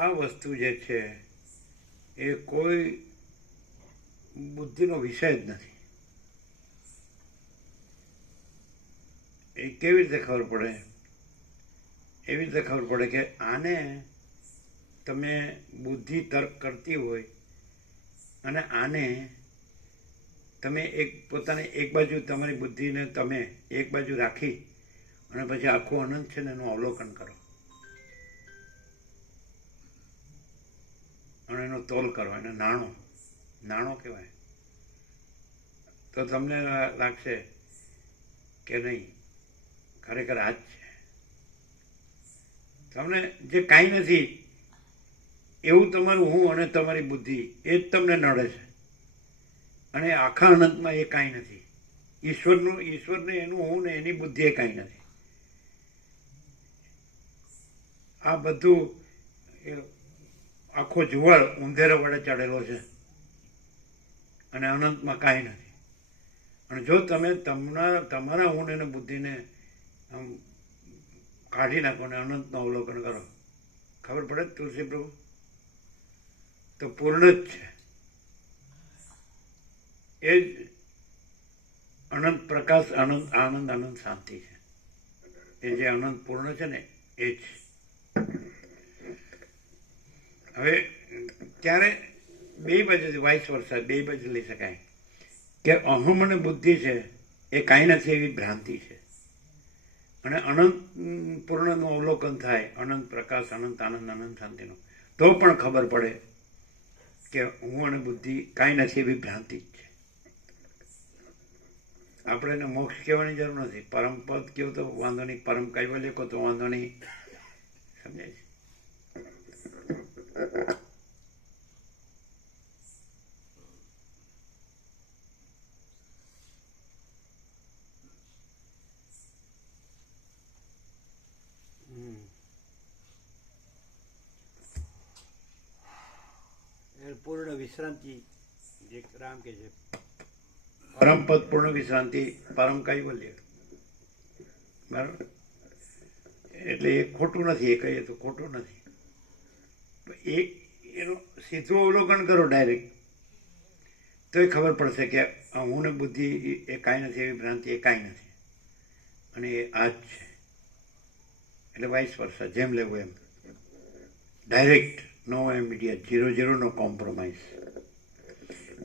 આ વસ્તુ જે છે એ કોઈ બુદ્ધિનો વિષય જ નથી. એ કેવી રીતે ખબર પડે? એવી રીતે ખબર પડે કે આને તમે બુદ્ધિ તર્ક કરતી હોય અને આને તમે એક પોતાને એક બાજુ તમારી બુદ્ધિને તમે એક બાજુ રાખી અને પછી આખું અનંત છે ને એનું અવલોકન કરો અને એનો તોલ કરો, એને નાણો કહેવાય. તો તમને લાગશે કે નહીં ખરેખર આ જ છે. તમને જે કાંઈ નથી એવું તમારું હું અને તમારી બુદ્ધિ એ જ તમને નડે છે. અને આખા અનંતમાં એ કાંઈ નથી. ઈશ્વરને એનું હું ને એની બુદ્ધિ એ કાંઈ નથી. આ બધું આખો જુવાળ ઊંધેરા વડે ચડેલો છે અને અનંતમાં કાંઈ નથી. અને જો તમે તમારા હું અને બુદ્ધિને આમ કાઢી નાખો ને અનંતનું અવલોકન કરો, ખબર પડે તુલસી પ્રભુ? તો પૂર્ણ જ છે. એ જ અનંત પ્રકાશ, આનંદ આનંદ શાંતિ છે. એ જે અનંત પૂર્ણ છે ને એ જ. હવે ત્યારે બે બાજુથી વાઇસ વર્ષા બે બાજુ લઈ શકાય કે અહમ અને બુદ્ધિ છે એ કાંઈ નથી એવી ભ્રાંતિ છે. અને અનંત પૂર્ણનું અવલોકન થાય, અનંત પ્રકાશ, અનંત આનંદ, અનંત શાંતિનું, તો પણ ખબર પડે કે હું અને બુદ્ધિ કાંઈ નથી એવી ભ્રાંતિ જ છે. આપણે એને મોક્ષ કહેવાની જરૂર નથી. પરમ પદ કહો તો વાંધો નહીં, પરમ કૈવલ્ય કહો તો વાંધો નહીં. સમજાય છે? પૂર્ણ વિશ્રાંતિ જે રામ કે છે, પરમ પદ પૂર્ણ વિશ્રાંતિ પરમ કૈવલ્ય. બરાબર, એટલે એ ખોટું નથી, એ કહીએ તો ખોટું નથી. એ એનું સીધું અવલોકન કરો ડાયરેક્ટ, તો એ ખબર પડશે કે હું ને બુદ્ધિ એ કાંઈ નથી, એવી ભ્રાંતિ એ કાંઈ નથી, અને એ આ જ છે. એટલે વાઇસ વર્ષા, જેમ લેવું એમ, ડાયરેક્ટ, નો ઇમિડિયેટ, 0-0, નો કોમ્પ્રોમાઇઝ.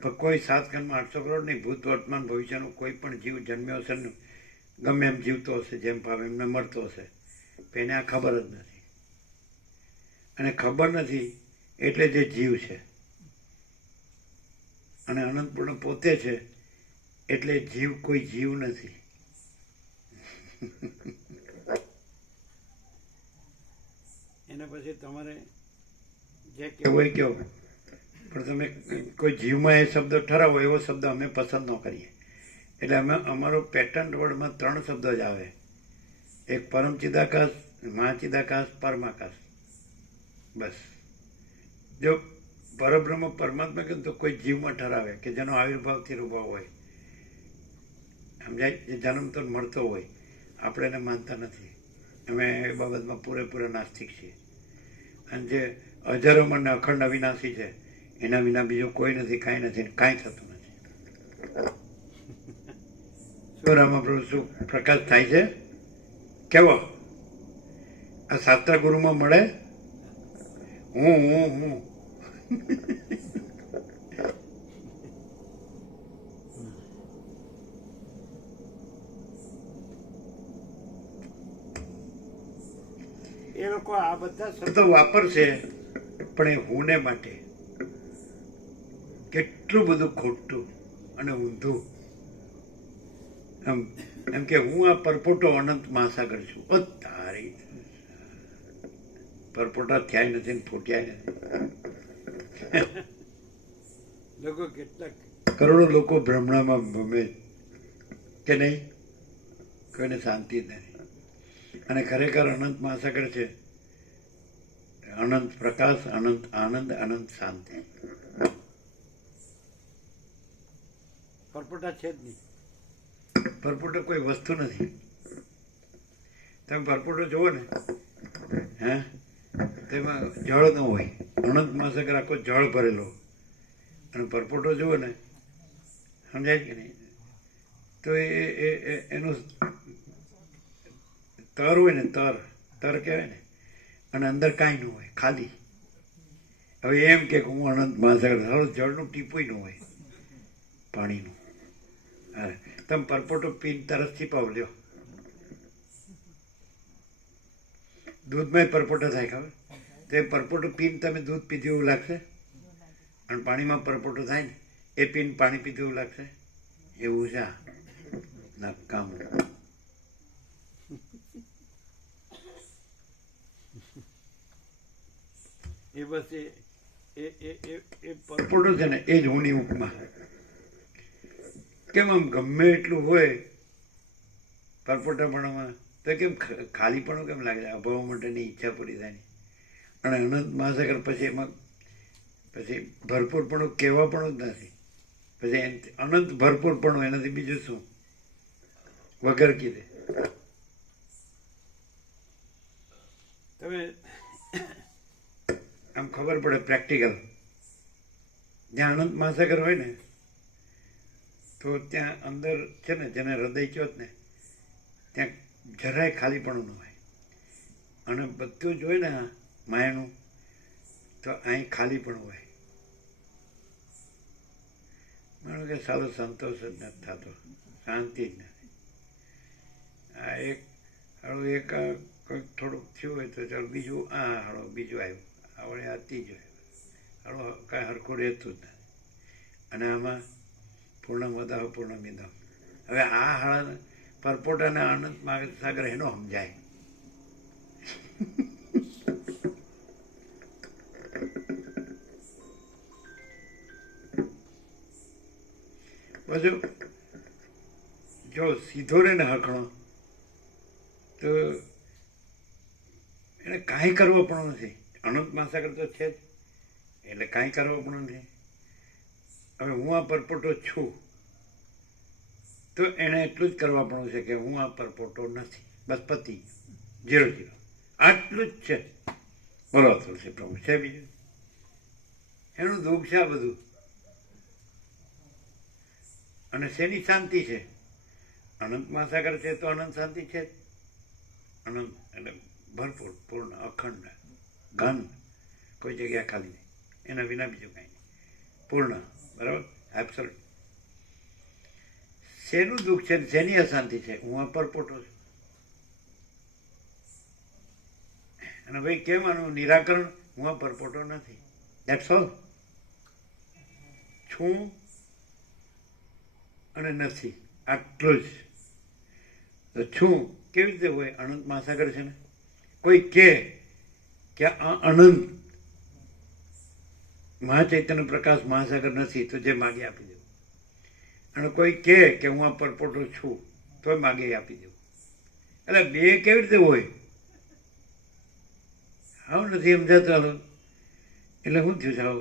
પણ કોઈ 7 ખંડમાં 800 કરોડ નહીં, ભૂત વર્તમાન ભવિષ્યનો કોઈ પણ જીવ જન્મ્યો હશે ને ગમે એમ જીવતો હશે, જેમ ભાવે એમને મળતો હશે, એને આ ખબર જ નથી. અને ખબર નથી એટલે જે જીવ છે, અને અનંતપૂર્ણ પોતે છે એટલે જીવ કોઈ જીવ નથી. એના પછી તમારે જે કેવું એ કેવું, પણ તમે કોઈ જીવમાં એ શબ્દ ઠરાવો, એવો શબ્દ અમે પસંદ ન કરીએ. એટલે અમે અમારો પેટર્ન વર્ડમાં 3 શબ્દ જ આવે, એક પરમ ચિદાકાશ, મહાચિદાકાશ, પરમાકાશ. બસ. જો પરબ્રહ્મ પરમાત્મા કહે તો કોઈ જીવમાં ઠરાવે કે જેનો આવિર્ભાવથી રૂભાવ હોય, સમજાય, જે જન્મ તો મળતો હોય, આપણે એને માનતા નથી. અમે એ બાબતમાં પૂરેપૂરા નાસ્તિક છીએ. અને જે અજરમ અને અખંડ અવિનાશી છે, એના વિના બીજું કોઈ નથી, કાંઈ નથી, કાંઈ થતું નથી. શું રામપ્રભુ, શું પ્રકાશ થાય છે? કેવો આ શાસ્ત્ર ગુરુમાં મળે? હું એ લોકો આ બધા શબ્દો તો વાપરશે, પણ એ હુંને માટે કેટલું બધું ખોટું અને ઊંધું. એમ કે હું આ પરપોટો અનંત મહાસાગર છું. ઓ તારી, પરપોટા થયા નથી ને ફૂટ્યા નથી. લોકો કેટલાક કરોડો લોકો ભ્રમણામાં ભમે કે નહીં, કોઈને શાંતિ જ નથી. અને ખરેખર અનંત મહાસાગર છે, અનંત પ્રકાશ, અનંત આનંદ, અનંત શાંતિ. પરપોટા છે જ નહીં. પરપોટો કોઈ વસ્તુ નથી. તમે પરપોટો જુઓ ને, હે, તેમાં જળ ન હોય. અનંત મહાસાગર આખો જળ ભરેલો, અને પરપોટો જુઓ ને, સમજાય કે નહીં, તો એનું તર હોય ને, તર કહેવાય ને, અને અંદર કાંઈ ન હોય, ખાલી. હવે એમ કે હું અનંત મહાસાગર, સારું જળનું ટીપું ન હોય, પાણીનું. હા, તમે પરપોટો પીને તરસ છીપાવ લ્યો, દૂધમાં પરપોટો થાય, ખબર? તો એ પરપોટો પીને તમે દૂધ પીધું એવું લાગશે, અને પાણીમાં પરપોટો થાય ને, એ પીને પાણી પીધું એવું લાગશે. એવું છે આ નકામું. એ બસ એ પરપોટો છે ને, એ જ હુંની ઉપમા. કેમ આમ ગમે એટલું હોય પરપોટાપણામાં, તો કેમ ખાલીપણું કેમ લાગે? અભાવ માટેની ઈચ્છા પૂરી થાય નહીં. અને અનંત મહાસાગર પછી એમાં પછી ભરપૂરપણું કહેવાપણું જ નથી. પછી અનંત ભરપૂરપણું, એનાથી બીજું શું? વગર કીધે. તમે આમ ખબર પડે પ્રેક્ટિકલ. જ્યાં અનંત મહાસાગર હોય ને, તો ત્યાં અંદર છે ને, જેને હૃદય કહો ને, ત્યાં જરાય ખાલીપણું ન હોય. અને બધું જ હોય ને માયાનું, તો અહીં ખાલીપણું હોય. માનો કે સારો સંતોષ જ નથી થતો, શાંતિ જ નથી. આ એક હાળું એક કંઈક થોડુંક થયું હોય તો ચાલો બીજું, હાળો બીજું આવ્યું, આવડે આ ત્રીજું આવ્યું, હાળો કાંઈ હરખું રહેતું જ નથી. અને આમાં પૂર્ણમદઃ પૂર્ણમિદં. હવે આ હાળા પરપોટાના આનંદ મહાસાગર એનો સમજાય. બધું જો સીધો રહે ને હકણો, તો એને કાંઈ કરવો પણ નથી. અનંત મહાસાગર તો છે જ, એટલે કાંઈ કરવો પણ નથી. હવે હું આ પરપોટો છું તો એને એટલું જ કરવા પડવું છે કે હું આ પરપોટો નથી. બસ પતિ 0 આટલું જ છે. બોલો તુલસી પ્રભુ છે બીજું એનું દુઃખ છે આ બધું. અને શેની શાંતિ છે? અનંત મહાસાગર છે તો અનંત શાંતિ છે. અનંત એટલે ભરપૂર, પૂર્ણ, અખંડ, ઘન, કોઈ જગ્યા ખાલી નહીં. એના વિના બીજું કાંઈ નહીં. પૂર્ણ, બરાબર, એબ્સોલ્યુટ. શેનું દુઃખ છે, શેની અશાંતિ છે? હું આ પરપોટો છું. અને ભાઈ કેમ આનું નિરાકરણ? હું આ પરપોટો નથી. That's all. છું અને નથી, આટલું જ. તો છું કેવી રીતે હોય? અનંત મહાસાગર છે ને. કોઈ કે આ અનંત મહાચૈતન્ય પ્રકાશ મહાસાગર નથી તો જે માગે આપી દેવું. અને કોઈ કે હું આ પરપોટો છું તો માગે આપી દેવું. એટલે બે કેવી રીતે હોય? હાવ નથી સમજાતું. હાલો એટલે શું થયું છે? હાવ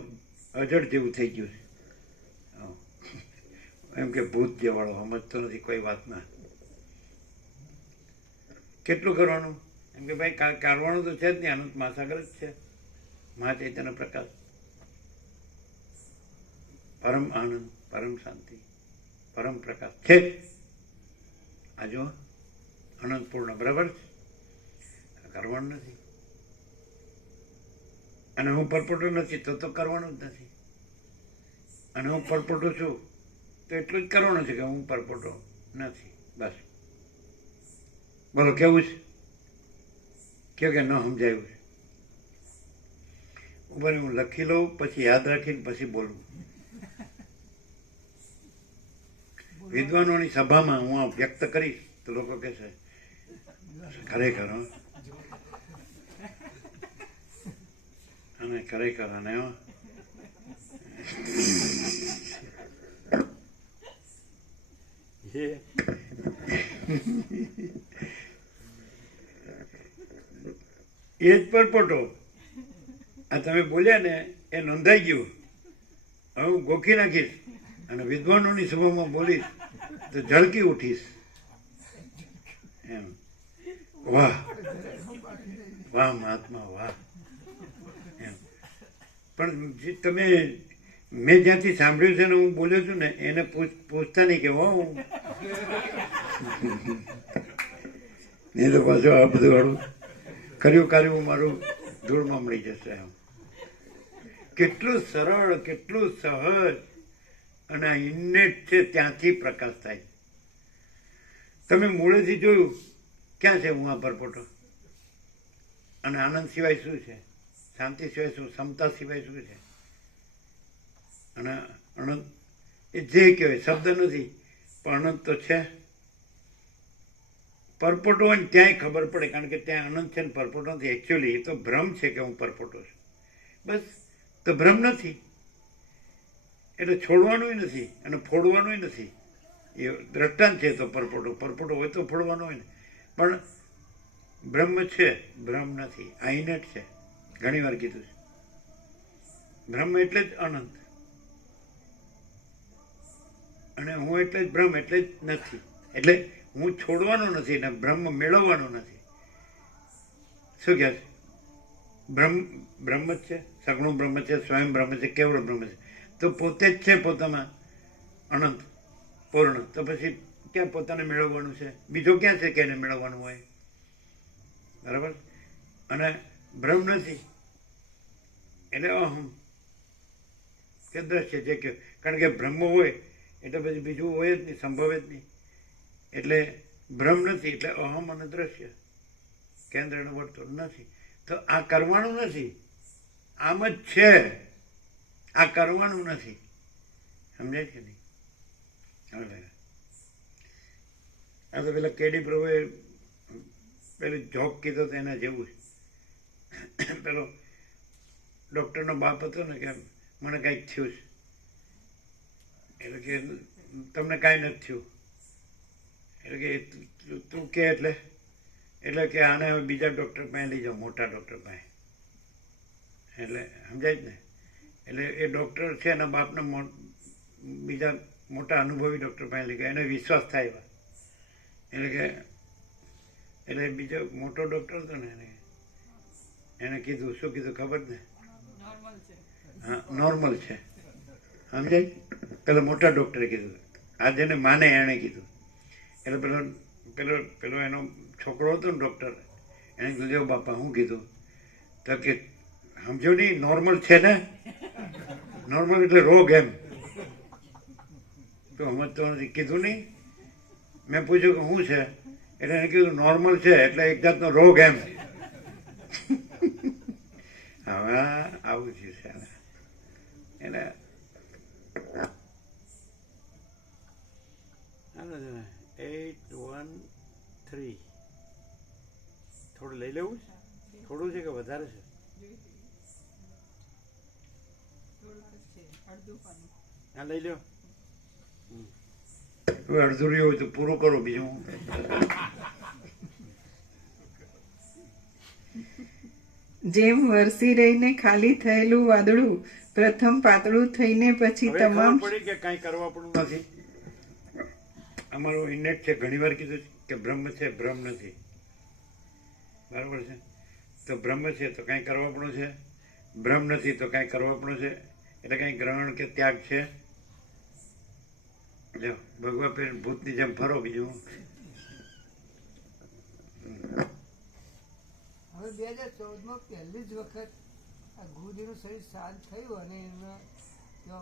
અજડ જેવું થઈ ગયું છે. એમ કે ભૂત જેવાળો સમજતો નથી કોઈ વાતમાં. કેટલું કરવાનું? એમ કે ભાઈ કાઢવાનું તો છે જ નહીં. અનંત મહાસાગર જ છે, મહાચૈતન્ય પ્રકાશ, પરમ આનંદ, પરમ શાંતિ, પરમ પ્રકાશ છે જ. આ જો અનંત પૂર્ણ, બરાબર છે. કરવાનું નથી. અને હું પરપોટો નથી તો કરવાનું જ નથી. અને હું પરપોટો છું તો એટલું જ કરવાનું છે કે હું પરપોટો નથી. બસ. બોલો કેવું છે? કે ન સમજાયું છે? ઉપર હું લખી લઉં, પછી યાદ રાખીને પછી બોલવું. વિદ્વાનોની સભામાં હું આ વ્યક્ત કરીશ તો લોકો કહેશે ખરેખર અને ખરેખર અને એ જ પરપોટો. આ તમે બોલ્યા ને એ નોંધાઈ ગયું. હવે હું ગોખી નાખીશ અને વિદ્વાનોની સભામાં બોલીશ તો ઝળકી ઉઠીશ. એમ વાહ વાહ મહાત્મા વાહ. એમ પણ જે તમે મેં જ્યાંથી સાંભળ્યું છે ને હું બોલ્યો છું ને એને પૂછતા નહીં કે વાહ નહીં તો પાછું આ બધું હાડું કર્યું મારું ધૂળમાં મળી જશે. એમ કેટલું સરળ, કેટલું સહજ અને આ ઇન્નેટ છે, ત્યાંથી પ્રકાશ થાય. તમે મૂળેથી જોયું ક્યાં છે હું આ પરપોટો? અને આનંદ સિવાય શું છે? શાંતિ સિવાય શું? ક્ષમતા સિવાય શું છે? અને અનંત એ જે કહેવાય શબ્દ નથી પણ અનંત તો છે. પરપોટો હોય ને ત્યાંય ખબર પડે, કારણ કે ત્યાં અનંત છે ને પરપોટો નથી. એકચ્યુઅલી એ તો ભ્રમ છે કે હું પરપોટો છું. બસ, તો ભ્રમ નથી એટલે છોડવાનું નથી અને ફોડવાનું નથી. એ દ્રષ્ટાંત છે. તો પરપોટો હોય તો ફોડવાનો હોય ને, પણ બ્રહ્મ છે, ભ્રમ નથી. આ ઇનેટ છે, ઘણી વાર કીધું છે. બ્રહ્મ એટલે જ અનંત અને હું એટલે જ બ્રહ્મ એટલે જ નથી. એટલે હું છોડવાનો નથી ને બ્રહ્મ મેળવવાનો નથી. શું કહે છે? બ્રહ્મ જ છે, સગુણ બ્રહ્મ છે, સ્વયં બ્રહ્મ છે, કેવળ બ્રહ્મ છે. તો પોતે જ છે પોતામાં અનંત પૂર્ણ. તો પછી ક્યાં પોતાને મેળવવાનું છે? બીજો ક્યાં છે કે એને મેળવવાનું હોય? બરાબર. અને બ્રહ્મ નથી એટલે અહમ કે દ્રશ્ય જે કે, કારણ કે બ્રહ્મ હોય એટલે પછી બીજું હોય જ નહીં, સંભવે જ નહીં. એટલે બ્રહ્મ નથી એટલે અહમ અને દ્રશ્ય કેન્દ્રનું વર્તુળ નથી. તો આ કરવાનું નથી, આમ જ છે. આ કરવાનું નથી. સમજાય કે નહીં? આ તો પેલા કેડી પ્રભુએ પેલું જોક કીધો તો એના જેવું છે. પેલો ડૉક્ટરનો બાપ હતો ને કે મને કાંઈક થયું છે, એટલે કે તમને કાંઈ નથી થયું. એટલે કે તું કે એટલે કે આને હવે બીજા ડૉક્ટર પાસે લઈ જાઓ, મોટા ડૉક્ટર પાસે. એટલે સમજાય જ ને? એટલે એ ડૉક્ટર છે એના બાપને બીજા મોટા અનુભવી ડૉક્ટર પાસે લઈ ગયા, એને વિશ્વાસ થાય એવા. એટલે બીજો મોટો ડૉક્ટર હતો ને એને કીધું, શું કીધું ખબર ને? હા, નોર્મલ છે. સમજાય? પેલો મોટા ડૉક્ટરે કીધું, આ જેને માને એણે કીધું. એટલે પેલો એનો છોકરો હતો ને ડૉક્ટર, એને કીધું, જો બાપા હું કીધું? તો કે સમજો નહીં, નોર્મલ છે ને. નોર્મલ એટલે રોગ એમ. તો સમજતો નથી. કીધું નહીં. મેં પૂછ્યું કે શું છે? એટલે એને કીધું નોર્મલ છે એટલે એક જાતનો રોગ એમ. હવે આવું છે એને 813 થોડું લઈ લેવું છે? થોડું છે કે વધારે છે? હા, લઈ લો. અડધું રહ્યું હોય તો પૂરું કરો, બીજું. જેમ વરસી રહીને ખાલી થયેલું વાદળું પ્રથમ પાતળું થઈને પછી તમામ પડી કે કાંઈ કરવા પણ નથી. અમારું ઇન્નેટ છે, ઘણી વાર કીધું કે બ્રહ્મ છે, બ્રહ્મ નથી. બરાબર છે? તો બ્રહ્મ છે તો કાંઈ કરવા પણ છે, બ્રહ્મ નથી તો કાંઈ કરવા પણ છે. એટલે કાંઈ ગ્રહણ કે ત્યાગ છે? જો ભગવા પેર ભૂતની જેમ ફરો, બીજું. હવે 2014માં પહેલી જ વખત આ ગુરુજીનું શરીર શાંત થયું અને એમના જો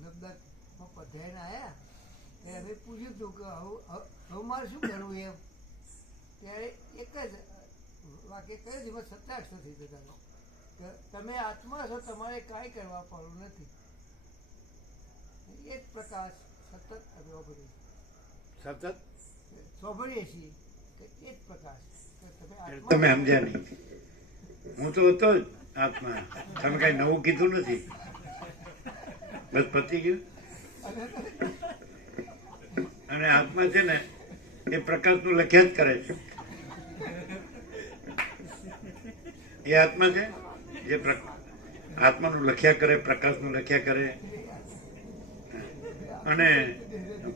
નબદામાં પધારીને આવ્યા ત્યારે અમે પૂછ્યું હતું કે હવે મારે શું કરવું એમ. ત્યારે એક જ વાક્ય કહ્યું જેમાં સત્યાક્ષ નથી જતા કે તમે આત્મા છો, તમારે કાંઈ કરવા પડવું નથી. એ જ પ્રકાશ સતત અમે વાપરીએ સતત સાંભળીએ છીએ કે એ જ પ્રકાશ તમે સમજ્યા નહીં. હું તો હતો જ આત્મા. તમે કઈ નવું કીધું નથી. બસ પતી ગયું. અને આત્મા છે ને એ પ્રકાશનું લખ્યા જ કરે છે. એ આત્મા છે જે આત્માનું લખ્યા કરે, પ્રકાશનું લખ્યા કરે. અને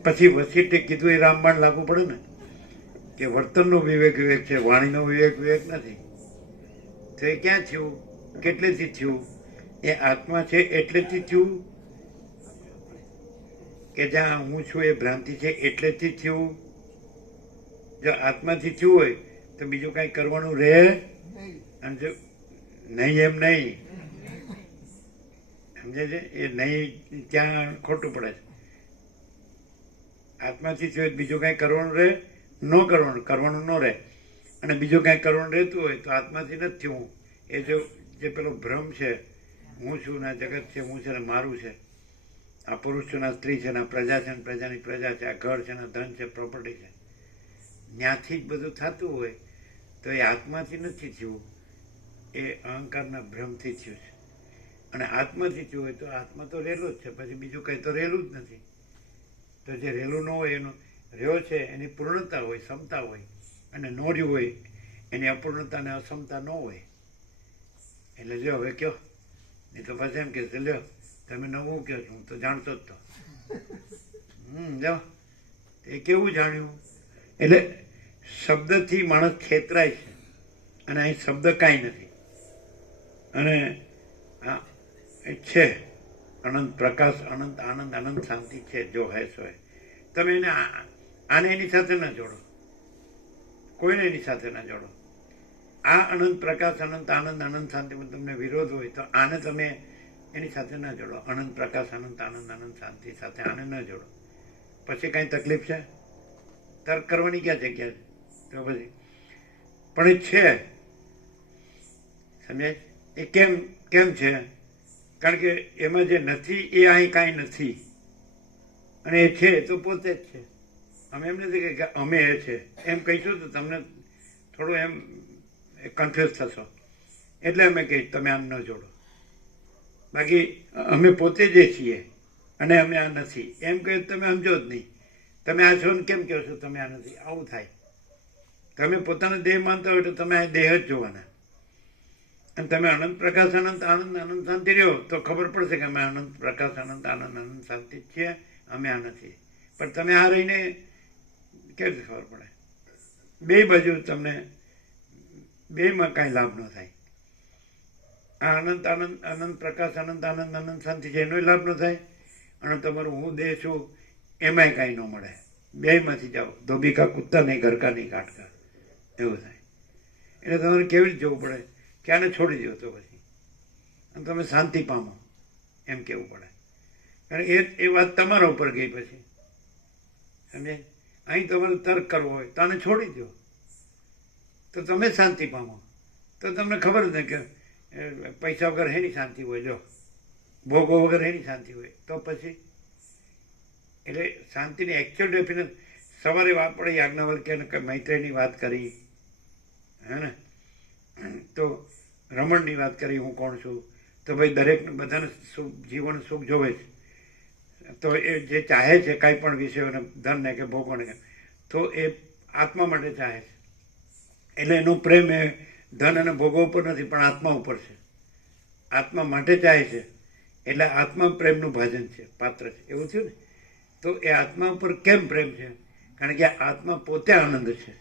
પછી વસીટે કીધું એ રામબાણ લાગુ પડે ને કે વર્તનનો વિવેક વિવેક છે, વાણીનો વિવેક વિવેક નથી. તો એ ક્યાં થયું? કેટલેથી થયું? એ આત્મા છે એટલેથી થયું કે જ્યાં હું છું એ ભ્રાંતિ છે એટલેથી થયું? જો આત્માથી થયું હોય તો બીજું કાંઈ કરવાનું રહે? અને જો નહીં એમ નહીં, સમજે છે? એ નહીં ત્યાં ખોટું પડે છે. આત્માથી થયું બીજું કાંઈ કરવાનું રહે? ન કરવાનું ન રહે. અને બીજું કાંઈ કરવાનું રહેતું હોય તો આત્માથી નથી થયું. એ જે પેલો ભ્રમ છે, હું છું ને જગત છે, હું છે ને મારું છે, આ પુરુષ છે ને સ્ત્રી છે ને પ્રજા છે ને પ્રજાની પ્રજા છે, આ ઘર છે ને ધન છે, પ્રોપર્ટી છે, ત્યાંથી જ બધું થતું હોય તો એ આત્માથી નથી થયું, એ અહંકારના ભ્રમથી થયું છે. અને આત્માથી થયું હોય તો આત્મા તો રહેલો જ છે, પછી બીજું કંઈ તો રહેલું જ નથી. તો જે રહેલું ન હોય એનો રહ્યો છે એની પૂર્ણતા હોય, ક્ષમતા હોય, અને ન રહ્યું હોય એની અપૂર્ણતા અને અક્ષમતા ન હોય. એટલે લ્યો હવે કયો, નહીં તો પછી એમ કે લ્યો તમે નવું કહો છો, હું તો જાણતો જ તો. જાઓ એ કેવું જાણ્યું? એટલે શબ્દથી માણસ છેતરાય છે અને અહીં શબ્દ કાંઈ નથી. અને આ છે અનંત પ્રકાશ, અનંત આનંદ, અનંત શાંતિ છે. જો હે સો હે. તમે એને આને એની સાથે ના જોડો, કોઈને એની સાથે ના જોડો. આ અનંત પ્રકાશ, અનંત આનંદ, અનંત શાંતિમાં તમને વિરોધ હોય તો આને તમે એની સાથે ના જોડો. અનંત પ્રકાશ, અનંત આનંદ, અનંત શાંતિ સાથે આને ના જોડો. પછી કાંઈ તકલીફ છે? તર્ક કરવાની ક્યાં જગ્યા છે? તો પછી પણ એ છે, સમજાય? એ કેમ છે? કારણ કે એમાં જે નથી એ અહીં કાંઈ નથી, અને એ છે તો પોતે જ છે. અમે એમ નથી કે અમે એ છે એમ કહીશું તો તમને થોડું એમ કન્ફ્યુઝ થશો. એટલે અમે કહીએ તમે આમ ન જોડો. બાકી અમે પોતે જે છીએ અને અમે આ નથી એમ કહ્યું તમે સમજો જ નહીં. તમે આ છો ને કેમ કહો છો તમે આ નથી? આવું થાય. તમે પોતાનો દેહ માનતા હોય તો તમે આ દેહ જ જોવાના. અને તમે અનંત પ્રકાશ અનંત આનંદ આનંદ શાંતિ રહ્યો તો ખબર પડશે કે અમે અનંત પ્રકાશ અનંત આનંદ આનંદ શાંતિ જ છીએ, અમે આ નથી. પણ તમે આ રહીને કેવી રીતે ખબર પડે? બે બાજુ તમને બેમાં કાંઈ લાભ ન થાય. આ અનંત આનંદ આનંદ પ્રકાશ અનંત આનંદ આનંદ શાંતિ છે એનો લાભ ન થાય, અને તમારું હું દેહ છું એમાંય કાંઈ ન મળે. બેમાંથી જાઓ, ધોબી કા કુત્તા નહીં, ઘર કા નહીં કાટકા, એવું થાય. એટલે તમારે કેવી રીતે જવું પડે કે આને છોડી દો તો પછી અને તમે શાંતિ પામો એમ કહેવું પડે. કારણ એ વાત તમારા ઉપર ગઈ પછી, સમજે? અહીં તમારે તર્ક કરવો હોય તો આને છોડી દો તો તમે શાંતિ પામો. તો તમને ખબર જ ને કે પૈસા વગર એની શાંતિ હોય, જો ભોગો વગર એની શાંતિ હોય તો પછી. એટલે શાંતિની એકચ્યુઅલ ડેફિનેશન સવારે આપણે યાજ્ઞવલ્ક્ય મૈત્રેયની વાત કરી, હે ને? તો રમણની વાત કરી, હું કોણ છું, તો ભાઈ દરેકને બધાને સુખ, જીવન સુખ જોવે છે. તો એ જે ચાહે છે કાંઈ પણ વિષયોને, ધનને કે ભોગોને, તો એ આત્મા માટે ચાહે છે. એટલે એનો પ્રેમ એ ધન અને ભોગો ઉપર નથી પણ આત્મા ઉપર છે. આત્મા માટે ચાહે છે એટલે આત્મા પ્રેમનું ભાજન છે, પાત્ર છે. એવું થયું ને? તો એ આત્મા ઉપર કેમ પ્રેમ છે? કારણ કે આત્મા પોતે આનંદ છે.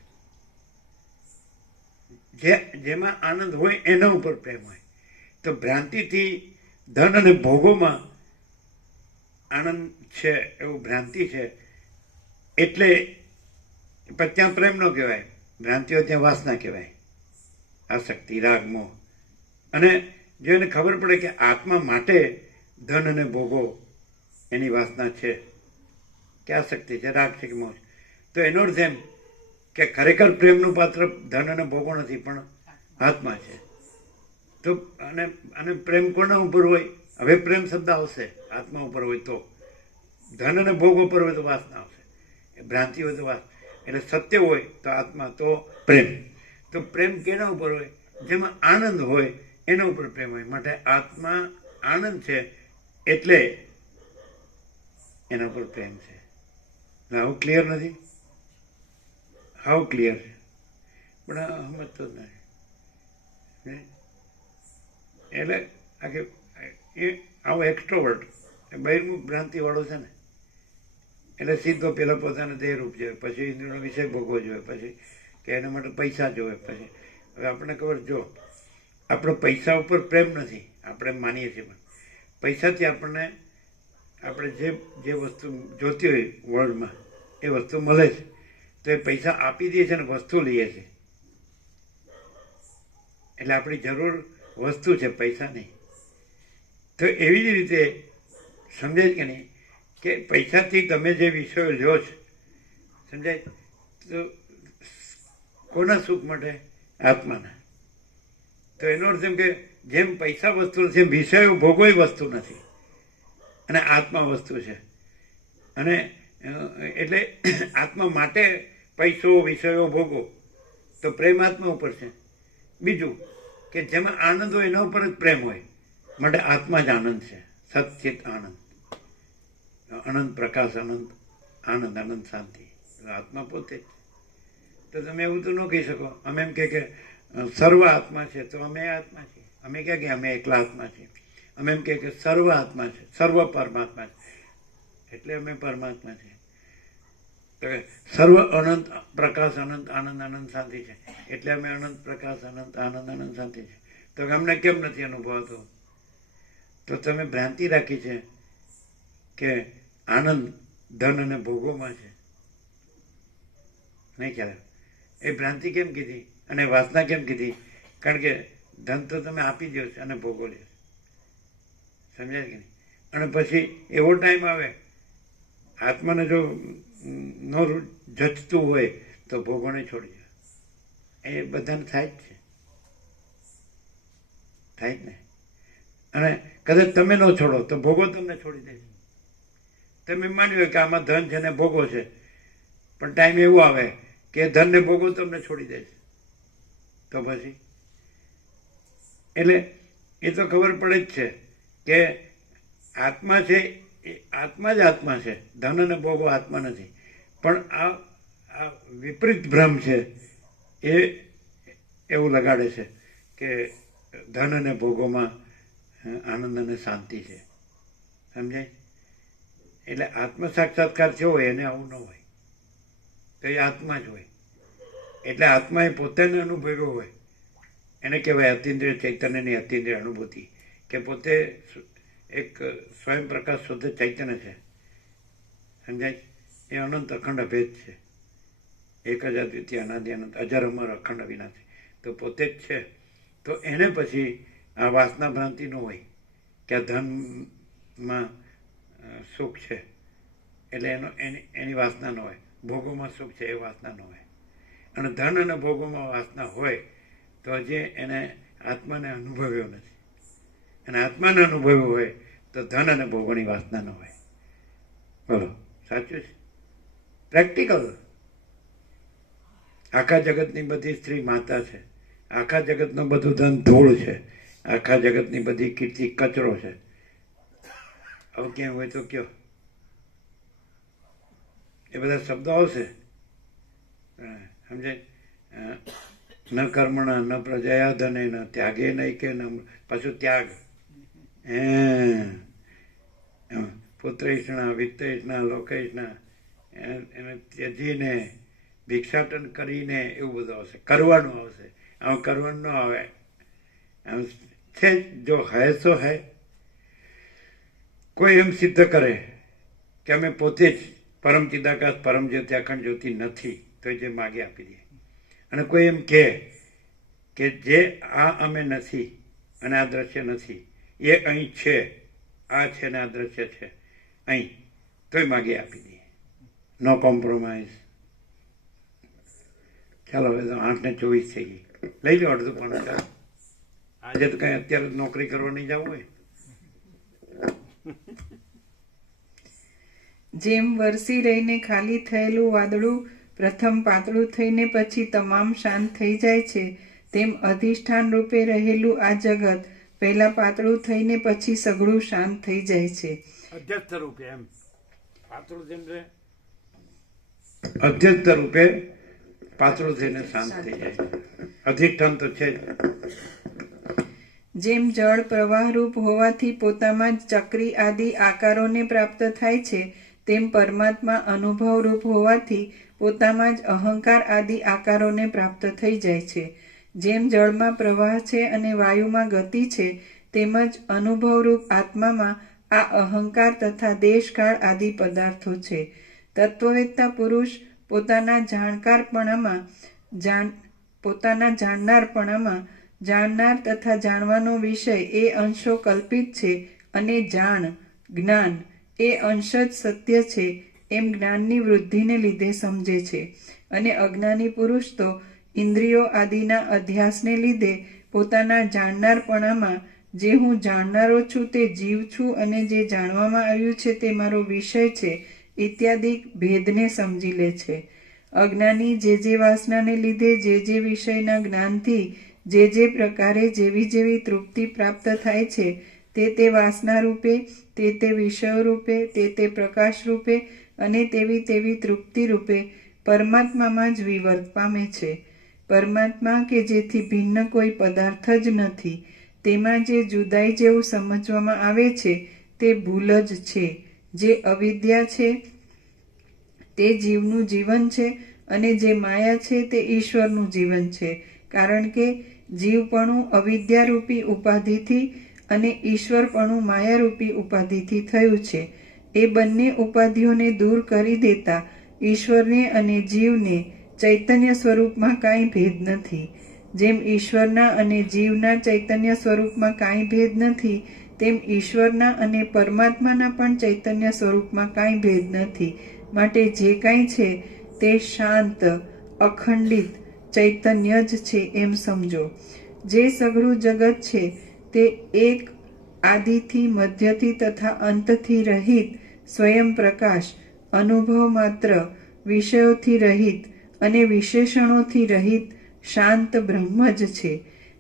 જેમાં આનંદ હોય એના ઉપર પ્રેમ હોય. તો ભ્રાંતિથી ધન અને ભોગોમાં આનંદ છે એવું ભ્રાંતિ છે, એટલે ત્યાં પ્રેમ ન કહેવાય. ભ્રાંતિ હોય ત્યાં વાસના કહેવાય, આસક્તિ, રાગ, મોહ. અને જો એને ખબર પડે કે આત્મા માટે ધન અને ભોગો એની વાસના છે, કે આસક્તિ છે, રાગ છે કે મોહ છે, તો એનો અર્થ એમ કે ખરેખર પ્રેમનું પાત્ર ધન અને ભોગો નથી પણ આત્મા છે. તો અને પ્રેમ કોના ઉપર હોય? હવે પ્રેમ શબ્દ આવશે. આત્મા ઉપર હોય તો, ધન અને ભોગ ઉપર હોય તો વાસના આવશે, ભ્રાંતિ હોય તો વાસના. એટલે સત્ય હોય તો આત્મા, તો પ્રેમ. તો પ્રેમ કેના ઉપર હોય? જેમાં આનંદ હોય એના ઉપર પ્રેમ હોય. માટે આત્મા આનંદ છે એટલે એના ઉપર પ્રેમ છે. હાવ ક્લિયર નથી? હાવ ક્લિયર છે, પણ સમજતો જ નથી. એટલે આખે એ આવો એક્સ્ટ્રોવર્ટ બહિર્મુખ ભ્રાંતિવાળો છે ને, એટલે સીધો પેલા પોતાને દેહરૂપ જોવે, પછી ઇન્દ્રિયનો વિષય ભોગવો જોઈએ, પછી કે એના માટે પૈસા જોવે. પછી હવે આપણને ખબર, જો આપણો પૈસા ઉપર પ્રેમ નથી, આપણે માનીએ છીએ, પણ પૈસાથી આપણે જે વસ્તુ જોતી હોય વર્લ્ડમાં એ વસ્તુ મળે છે, તો એ પૈસા આપી દઈએ છીએ ને વસ્તુ લઈએ છીએ. એટલે આપણી જરૂર વસ્તુ છે, પૈસા નહીં. તો એવી જ રીતે સમજાય કે નહીં કે પૈસાથી તમે જે વિષયો લ્યો છો, સમજાય? તો કોના સુખ માટે? આત્માના. તો એનો અર્થ એમ કે જેમ પૈસા વસ્તુ નથી, એમ વિષયો ભોગોય વસ્તુ નથી, અને આત્મા વસ્તુ છે. અને એટલે આત્મા માટે પૈસો, વિષયો, ભોગો, તો પ્રેમ આત્મા ઉપર છે. બીજું કે જેમાં આનંદ હોય એના ઉપર જ પ્રેમ હોય, માટે આત્મા જ આનંદ છે, સચ્ચિત આનંદ, અનંત પ્રકાશ, અનંત આનંદ, અનંત શાંતિ. આત્મા પોતે જ. તો તમે એવું તો ન કહી શકો. અમે એમ કે સર્વ આત્મા છે તો અમે આત્મા છીએ. અમે ક્યાં કે અમે એકલા આત્મા છીએ. અમે એમ કે સર્વ આત્મા છે, સર્વ પરમાત્મા છે એટલે અમે પરમાત્મા છીએ. તો સર્વ અનંત પ્રકાશ, અનંત આનંદ, અનંત શાંતિ છે એટલે અમે અનંત પ્રકાશ, અનંત આનંદ, અનંત શાંતિ છે. તો અમને કેમ નથી અનુભવાતું? તો તમે ભ્રાંતિ રાખી છે કે આનંદ ધન અને ભોગોમાં છે. નહીં ખ્યાલ? એ ભ્રાંતિ કેમ કીધી અને વાસના કેમ કીધી? કારણ કે ધન તો તમે આપી દો છો અને ભોગો લ્યો, સમજાય કે નહીં? અને પછી એવો ટાઈમ આવે આત્માને જો ન જચતું હોય તો ભોગોને છોડી દો. એ બધાને થાય જ છે, થાય જ ને. અને કદાચ તમે ન છોડો તો ભોગો તમને છોડી દે. તમે માન્યું કે આમાં ધન છે ને ભોગો છે, પણ ટાઈમ એવો આવે કે ધન ને ભોગો તમને છોડી દે છે, તો પછી એટલે એ તો ખબર પડે જ છે કે આત્મા છે એ આત્મા જ આત્મા છે, ધન અને ભોગો આત્મા નથી. પણ આ વિપરીત ભ્રમ છે એ એવું લગાડે છે કે ધન અને ભોગોમાં આનંદ અને શાંતિ છે. સમજાય? એટલે આત્મ સાક્ષાત્કાર થયો હોય એને આવું ન હોય, તો એ આત્મા જ હોય. એટલે આત્મા એ પોતાને અનુભવ્યો હોય એને કહેવાય અતિન્દ્રિય ચૈતન્યની અતિન્દ્રિય અનુભૂતિ, કે પોતે એક સ્વયં પ્રકાશ શુદ્ધ ચૈતન્ય છે. સમજાય? એ અનંત અખંડ અભેદ છે, એક જ અદ્વિતીય અનાદિ અનંત અજર અમર અખંડ અવિનાશી, તો પોતે જ છે. તો એને પછી આ વાસના ભ્રાંતિ ન હોય કે આ ધનમાં સુખ છે એટલે એની વાસના ન હોય, ભોગોમાં સુખ છે એ વાસના ન હોય. અને ધન અને ભોગોમાં વાસના હોય તો હજી એને આત્માને અનુભવ્યો નથી. અને આત્માને અનુભવ્યો હોય તો ધન અને ભોગોની વાસના ન હોય. બોલો, સાચું છે? પ્રેક્ટિકલ. આખા જગતની બધી સ્ત્રી માતા છે, આખા જગતનું બધું ધન ધૂળ છે, આખા જગતની બધી કીર્તિ કચરો છે. હવે ક્યાં હોય તો કયો? એ બધા શબ્દો આવશે. સમજાય? ન કર્મણા ન પ્રજયા ધને ન ત્યાગે નહીં કે ન પાછું ત્યાગ. પુત્રેષ્ણા વિત્તેષ્ણા લોકેષ્ણા એને ત્યજીને ભિક્ષાટન કરીને એવું બધું આવશે, કરવાનું આવશે. આમ કરવાનું ન આવે. આમ છે જો હૈ સો હૈ. કોઈ એમ સિદ્ધ કરે કે અમે પોતે જ પરમ ચિદાકાશ પરમ જ્યોતિ અખંડ જ્યોતિ નથી તો જે માગે આપી દે. અને કોઈ એમ કહે કે જે આ અમે નથી અને આ દ્રશ્ય નથી, એ અહીં છે, આ છે ને આ દ્રશ્ય છે અહીં, તોય માગે આપી દે. નો કોમ્પ્રોમાઇઝ. ચાલો હવે તો 8:24 થઈ ગઈ, લઈ લો અડધું પણ. ચાલો આજે તો કઈ અત્યારે નોકરી કરવા નહીં જવું હોય. જેમ વરસી રહીને ખાલી થયેલું વાદળું પ્રથમ પાતળું થઈને પછી તમામ શાંત થઈ જાય છે, તેમ અધિષ્ઠાન રૂપે રહેલું આ જગત પહેલા પાતળું થઈને પછી સઘળું શાંત થઈ જાય છે. અધ્યસ્થ રૂપે એમ પાતળું થઈને અધ્યસ્થ રૂપે પાતળું થઈને શાંત થઈ જાય છે. અધિષ્ઠાન તો છે જ. જેમ જળ પ્રવાહરૂપ હોવાથી પોતામાં જ ચક્રી આદિ આકારોને પ્રાપ્ત થાય છે, તેમ પરમાત્મા અનુભવરૂપ હોવાથી પોતામાં જ અહંકાર આદિ આકારોને પ્રાપ્ત થઈ જાય છે. જેમ જળમાં પ્રવાહ છે અને વાયુમાં ગતિ છે, તેમજ અનુભવરૂપ આત્મામાં આ અહંકાર તથા દેશકાળ આદિ પદાર્થો છે. તત્વવેત્તા પુરુષ પોતાના જાણનારપણામાં જાણનાર તથા જાણવાનો વિષય એ અંશો કલ્પિત છે અને જ્ઞાન એ અંશ જ સત્ય છે એમ જ્ઞાનની વૃદ્ધિને લીધે સમજે છે. અને અજ્ઞાની પુરુષ તો ઇન્દ્રિયો આદિના અધ્યાસને લીધે પોતાના જાણનારપણામાં જે હું જાણનારો છું તે જીવ છું અને જે જાણવામાં આવ્યું છે તે મારો વિષય છે ઇત્યાદિ ભેદને સમજી લે છે. અજ્ઞાની જે વાસનાને લીધે જે વિષયના જ્ઞાનથી જે પ્રકારે જેવી તૃપ્તિ પ્રાપ્ત થાય છે તે વાસના રૂપે, તે વિષયો રૂપે, તે પ્રકાશ રૂપે અને તેવી તૃપ્તિ રૂપે પરમાત્મામાં જ વિવર્ત પામે છે. પરમાત્મા કે જેથી ભિન્ન કોઈ પદાર્થ જ નથી, તેમાં જે જુદાઈ જેવું સમજવામાં આવે છે તે ભૂલ જ છે. જે અવિદ્યા છે તે જીવનું જીવન છે અને જે માયા છે તે ઈશ્વરનું જીવન છે. કારણ કે જીવપણું અવિદ્યારૂપી ઉપાધિથી અને ઈશ્વરપણું માયારૂપી ઉપાધિથી થયું છે. એ બંને ઉપાધિઓને દૂર કરી દેતા ઈશ્વરને અને જીવને ચૈતન્ય સ્વરૂપમાં કાંઈ ભેદ નથી. જેમ ઈશ્વરના અને જીવના ચૈતન્ય સ્વરૂપમાં કાંઈ ભેદ નથી, તેમ ઈશ્વરના અને પરમાત્માના પણ ચૈતન્ય સ્વરૂપમાં કાંઈ ભેદ નથી. માટે જે કાંઈ છે તે શાંત અખંડિત ચૈતન્ય જ છે એમ સમજો. જે સઘળું જગત છે તે એક આદિથી મધ્યથી તથા અંતથી રહિત સ્વયં પ્રકાશ, અનુભવ માત્ર, વિષયોથી રહિત અને વિશેષણોથી રહિત શાંત બ્રહ્મ જ છે.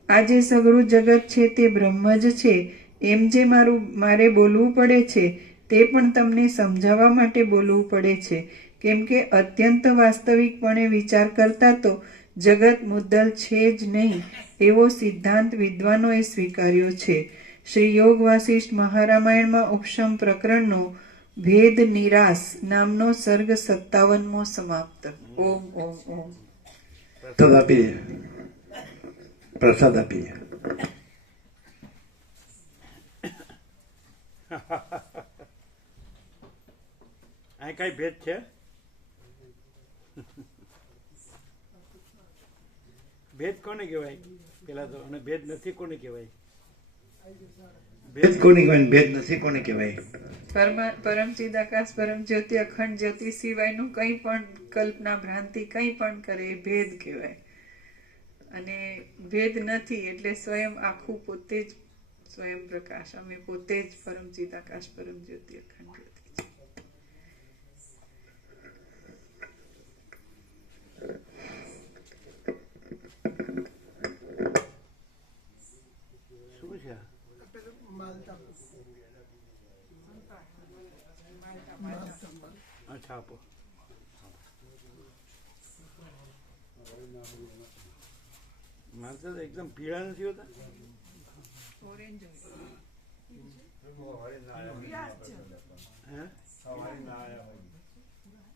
આ જે સઘળું જગત છે તે બ્રહ્મ જ છે એમ જે મારે બોલવું પડે છે તે પણ તમને સમજાવવા માટે બોલવું પડે છે. કેમ કે અત્યંત વાસ્તવિકપણે વિચાર કરતા તો જગત મુદ્દલ છે જ નહીં એવો સિદ્ધાંત વિદ્વાનોએ સ્વીકાર્યો છે. શ્રી યોગ વાસિષ્ઠ મહારામાયણમાં ઉપશમ પ્રકરણનો ભેદ નિરાસ નામનો સર્ગ 57મો સમાપ્ત. ઓમ ઓમ ઓમ. પ્રસાદ આપી દે, પ્રસાદ આપી દે. અહીં કઈ ભેદ છે? ભેદ કોને કહેવાય પેલા તો, અને ભેદ નથી કોને કહેવાય? ભેદ કોને કહેવાય, ભેદ નથી કોને કહેવાય? પરમ ચિદાકાશ પરમ જ્યોતિ અખંડ જ્યોતિ સિવાયનું કંઈ પણ કલ્પના ભ્રાંતિ કંઈ પણ કરે એ ભેદ કહેવાય. અને ભેદ નથી એટલે સ્વયં આખું પોતે જ સ્વયં પ્રકાશ, અમે પોતે જ પરમ ચિદાકાશ પરમ જ્યોતિ અખંડ જ્યોતિ છે. શું છે? અચ્છા, આપો. મારે તો એકદમ પીળા નથી હોતા. હે?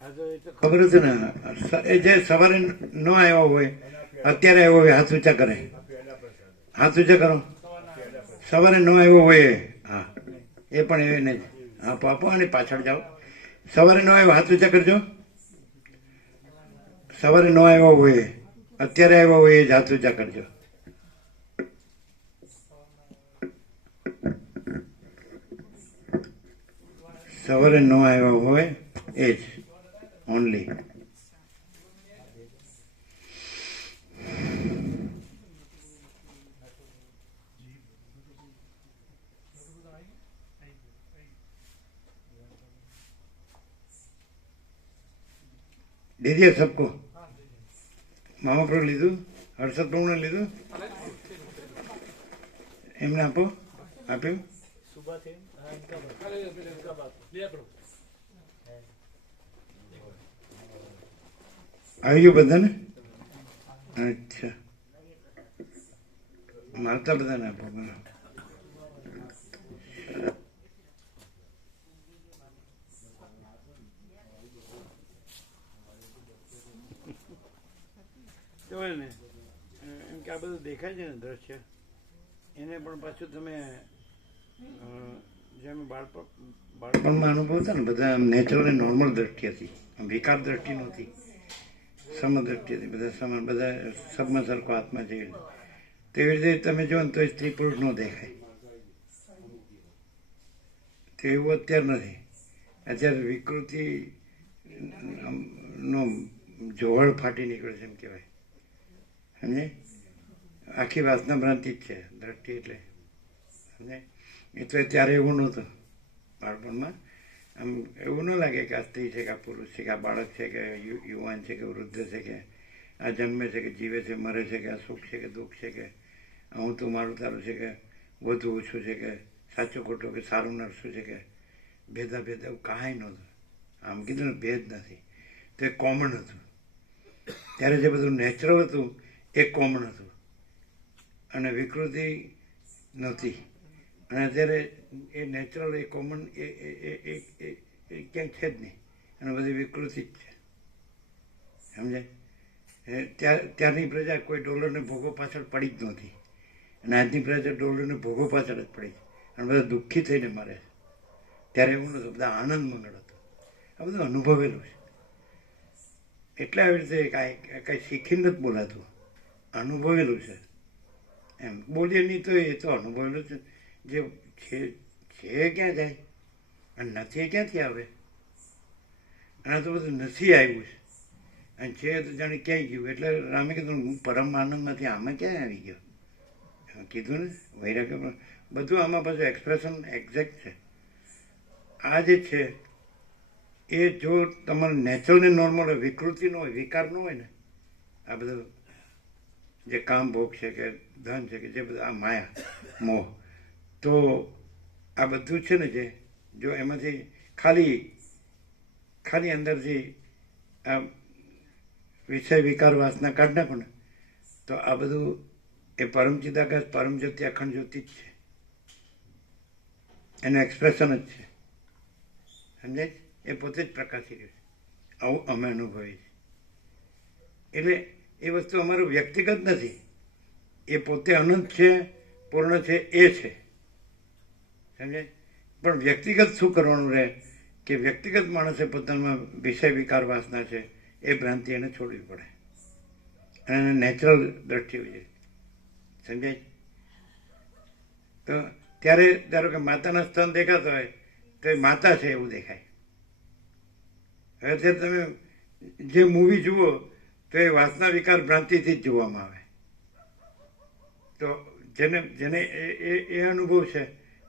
આ તો એ તો ખબર હતી ને, એ જે સવારે ન આવ્યો હોય અત્યારે આવ્યો હોય હાથ ઊંચા કરે, હાથ ઊંચા કરો. સવારે ન આવ્યો હોય હા એ પણ એ નહીં. આપો આપો અને પાછળ જાઓ. સવારે ન આવ્યો હાથ ઊંચા કરજો. સવારે ન આવ્યો હોય અત્યારે આવ્યો હોય એ જ હાથ ઊંચા કરજો. સવારે ન આવ્યો હોય એ જ ઓનલી. दे दिया सबको? मामा प्रभु લીધું, હર્ષદ પ્રભુને લીધું, એમને આપો, આપ્યું. આવી ગયું બધાને? અચ્છા, મારતા બધાને આપો. કહેવાય ને એમ કે આ બધું દેખાય છે ને દ્રશ્ય, એને પણ પાછું તમે જેમ બાળપણમાં અનુભવ હતા ને બધા નેચરલ નોર્મલ દ્રષ્ટિ હતી, વિકાર દ્રષ્ટિ નહોતી, સમ દ્રષ્ટિ હતી. બધા સમાન, બધા સબમાં સરખો આત્મા છે. તેવી રીતે તમે જો ને તો સ્ત્રી પુરુષ ન દેખાય. તો એવું અત્યારે નથી. અત્યારે વિકૃતિ નો જોહળ ફાટી નીકળે છે એમ કહેવાય. સમજે? આખી વાસના ભ્રાંતિ જ છે દ્રષ્ટિ એટલે. સમજે? એ તો ત્યારે એવું નહોતું. બાળપણમાં આમ એવું ન લાગે કે આ સ્ત્રી છે કે આ પુરુષ છે કે આ બાળક છે કે યુવાન છે કે વૃદ્ધ છે કે આ જન્મે છે કે જીવે છે મરે છે કે આ સુખ છે કે દુઃખ છે કે હું તું મારું તારું છે કે વધુ ઓછું છે કે સાચું ખોટું કે સારું નરસું છે કે ભેદાભેદ એવું કાંઈ નહોતું. આમ કીધું ને ભેદ નથી, તો એ કોમન હતું. ત્યારે જે બધું નેચરલ હતું એ કોમન હતું અને વિકૃતિ નહોતી. અને અત્યારે એ નેચરલ એ કોમન એ ક્યાંય છે જ નહીં અને બધી વિકૃતિ જ છે. સમજે? ત્યારની પ્રજા કોઈ ડોલરને ભોગો પાછળ પડી જ નહોતી અને આજની પ્રજા ડોલરને ભોગો પાછળ જ પડી અને બધા દુઃખી થઈને મરે છે. ત્યારે એવું નહોતું, બધા આનંદ મંગળ હતું. આ બધું અનુભવેલું છે. એટલે આવી રીતે કાંઈ શીખીને નથી બોલાતું, અનુભવેલું છે. એમ બોલીએ નહીં તો એ તો અનુભવેલું છે. જે છે ક્યાં જાય અને નથી ક્યાંથી આવે? અને તો બધું નથી આવ્યું છે અને છે તો જાણે ક્યાંય ગયું. એટલે રામે કીધું હું પરમ આનંદમાંથી આમાં ક્યાં આવી ગયો? કીધું ને વૈરાગ્ય બધું આમાં પાછું એક્સપ્રેશન એક્ઝેક્ટ છે. આ જે છે એ જો તમારે નેચરલ ને નોર્મલ હોય, વિકૃતિ ન હોય, વિકાર ન હોય ને, આ બધું જે કામ ભોગ છે કે ધન છે કે જે બધું આ માયા મોહ, તો આ બધું છે ને જે જો એમાંથી ખાલી અંદરથી વિષય વિકાર વાસના કાઢી નાખો ને તો આ બધું એ પરમ ચિદાકાશ પરમ જ્યોતિ અખંડ જ્યોતિ જ છે, એનું એક્સપ્રેશન જ છે. સમજાય? એ પોતે જ પ્રકાશી રહ્યું છે. આવું અમે અનુભવીએ છીએ. એટલે એ વસ્તુ અમારું વ્યક્તિગત નથી, એ પોતે અનંત છે, પૂર્ણ છે, એ છે. સમજાય? પણ વ્યક્તિગત શું કરવાનું રહે કે વ્યક્તિગત માણસે પોતાનામાં વિષય વિકાર વાસના છે એ ભ્રાંતિ એને છોડવી પડે અને એને નેચરલ દ્રષ્ટિ હોય. સમજાય? તો ત્યારે ધારો કે માતાના સ્તન દેખાતો હોય તો એ માતા છે એવું દેખાય. હવે ત્યારે તમે જે મૂવી જુઓ તો એ વાસના વિકાર ભ્રાંતિથી જ જોવામાં આવે. તો જેને એ અનુભવ છે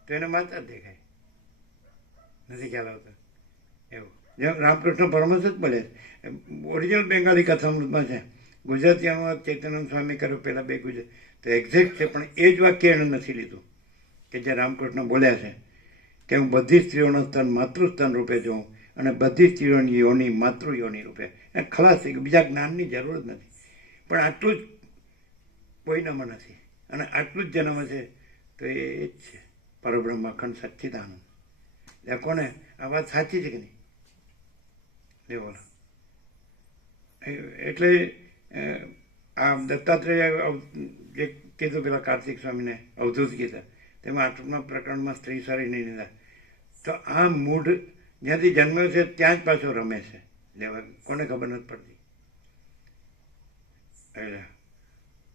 તો એને માતા જ દેખાય. નથી ખ્યાલ આવતો એવું. જેમ રામકૃષ્ણ પરમહંસ જ બોલે છે, ઓરિજિનલ બેંગાલી કથામૃતમાં છે, ગુજરાતી અનુવાદ ચૈતન્ય સ્વામી કર્યો પહેલા 2 ગુજરાત તો એક્ઝેક્ટ છે, પણ એ જ વાક્ય એણે નથી લીધું કે જે રામકૃષ્ણ બોલ્યા છે કે હું બધી સ્ત્રીઓનો સ્તન માતૃસ્તન રૂપે જોઉં અને બધી સ્ત્રીઓની યોની માતૃ યોની રૂપે. એ ખલાસ થઈ ગયું, બીજા જ્ઞાનની જરૂર જ નથી. પણ આટલું જ કોઈનામાં નથી અને આટલું જ જેનામાં છે તો એ જ છે પરબ્રહ્મ અખંડ સચ્ચિદાનંદ. કોને આ વાત સાચી છે કે નહીં? એ બોલો. એટલે આ દત્તાત્રેય જે કીધું પેલા કાર્તિક સ્વામીને અવધૂત ગીતા તેમાં 8મા પ્રકરણમાં સ્ત્રી સારી નહીં લીધા. તો આ મૂઢ જ્યાંથી જન્મ્યો છે ત્યાં જ પાછો રમે છે. લેવા કોને ખબર નથી પડતી.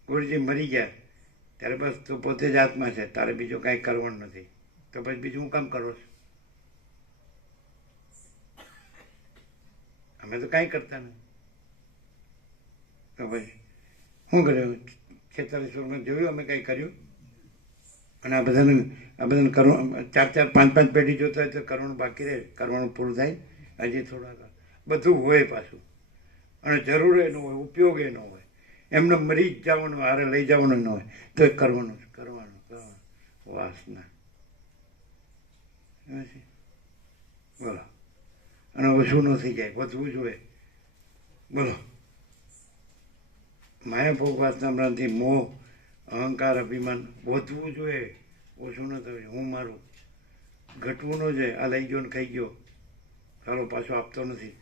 ગુરુજી મરી ગયા ત્યારે બસ તું પોતે જ આત્મા છે, તારે બીજું કાંઈ કરવાનું નથી, તો પછી બીજું હું કામ કરો છું? અમે તો કાંઈ કરતા નથી. તો ભાઈ શું કર્યું? 46 વર્ષમાં જોયું અમે કંઈ કર્યું? અને આ બધાને કરવું 4-4, 5-5 પેઢી જોતા હોય તો કરવાનું બાકી રહે, કરવાનું પૂરું થાય. હજી થોડા બધું હોય પાછું અને જરૂર એ ન હોય, ઉપયોગ એ ન હોય, એમને મરી જ જવાનું, હારે લઈ જવાનું ન હોય તો એ કરવાનું વાસના. બોલો. અને ઓછું ન થઈ જાય, વધવું જોઈએ. બોલો. માયા ભોગ વાસના ભ્રાંતિ મોહ અહંકાર અભિમાન વધવું જોઈએ, ઓછું ન થયું. હું મારું ઘટવું ન જોઈએ. આ લઈ ગયો ને ખાઈ ગયો, ચાલો પાછો આપતો નથી.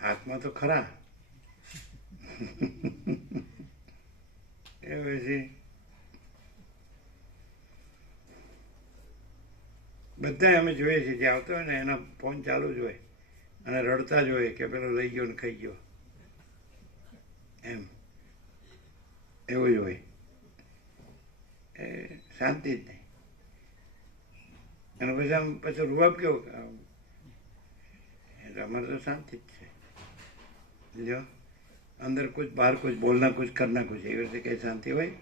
હાથમાં તો ખરા. એવું છે. બધા અમે જોઈએ છીએ જે આવતો હોય ને એના ફોન ચાલુ જ હોય અને રડતા જ હોય કે પેલો લઈ ગયો ને ખાઈ ગયો એમ. એવું જ હોય. એ શાંતિ જ નહીં. અને પછી આમ પછી રૂઆબ કેવો, અમારે તો શાંતિ જ છે. લ્યો, અંદર કુછ બહાર કુછ, બોલના કુછ કરના કુછ, એવી રીતે કઈ શાંતિ હોય?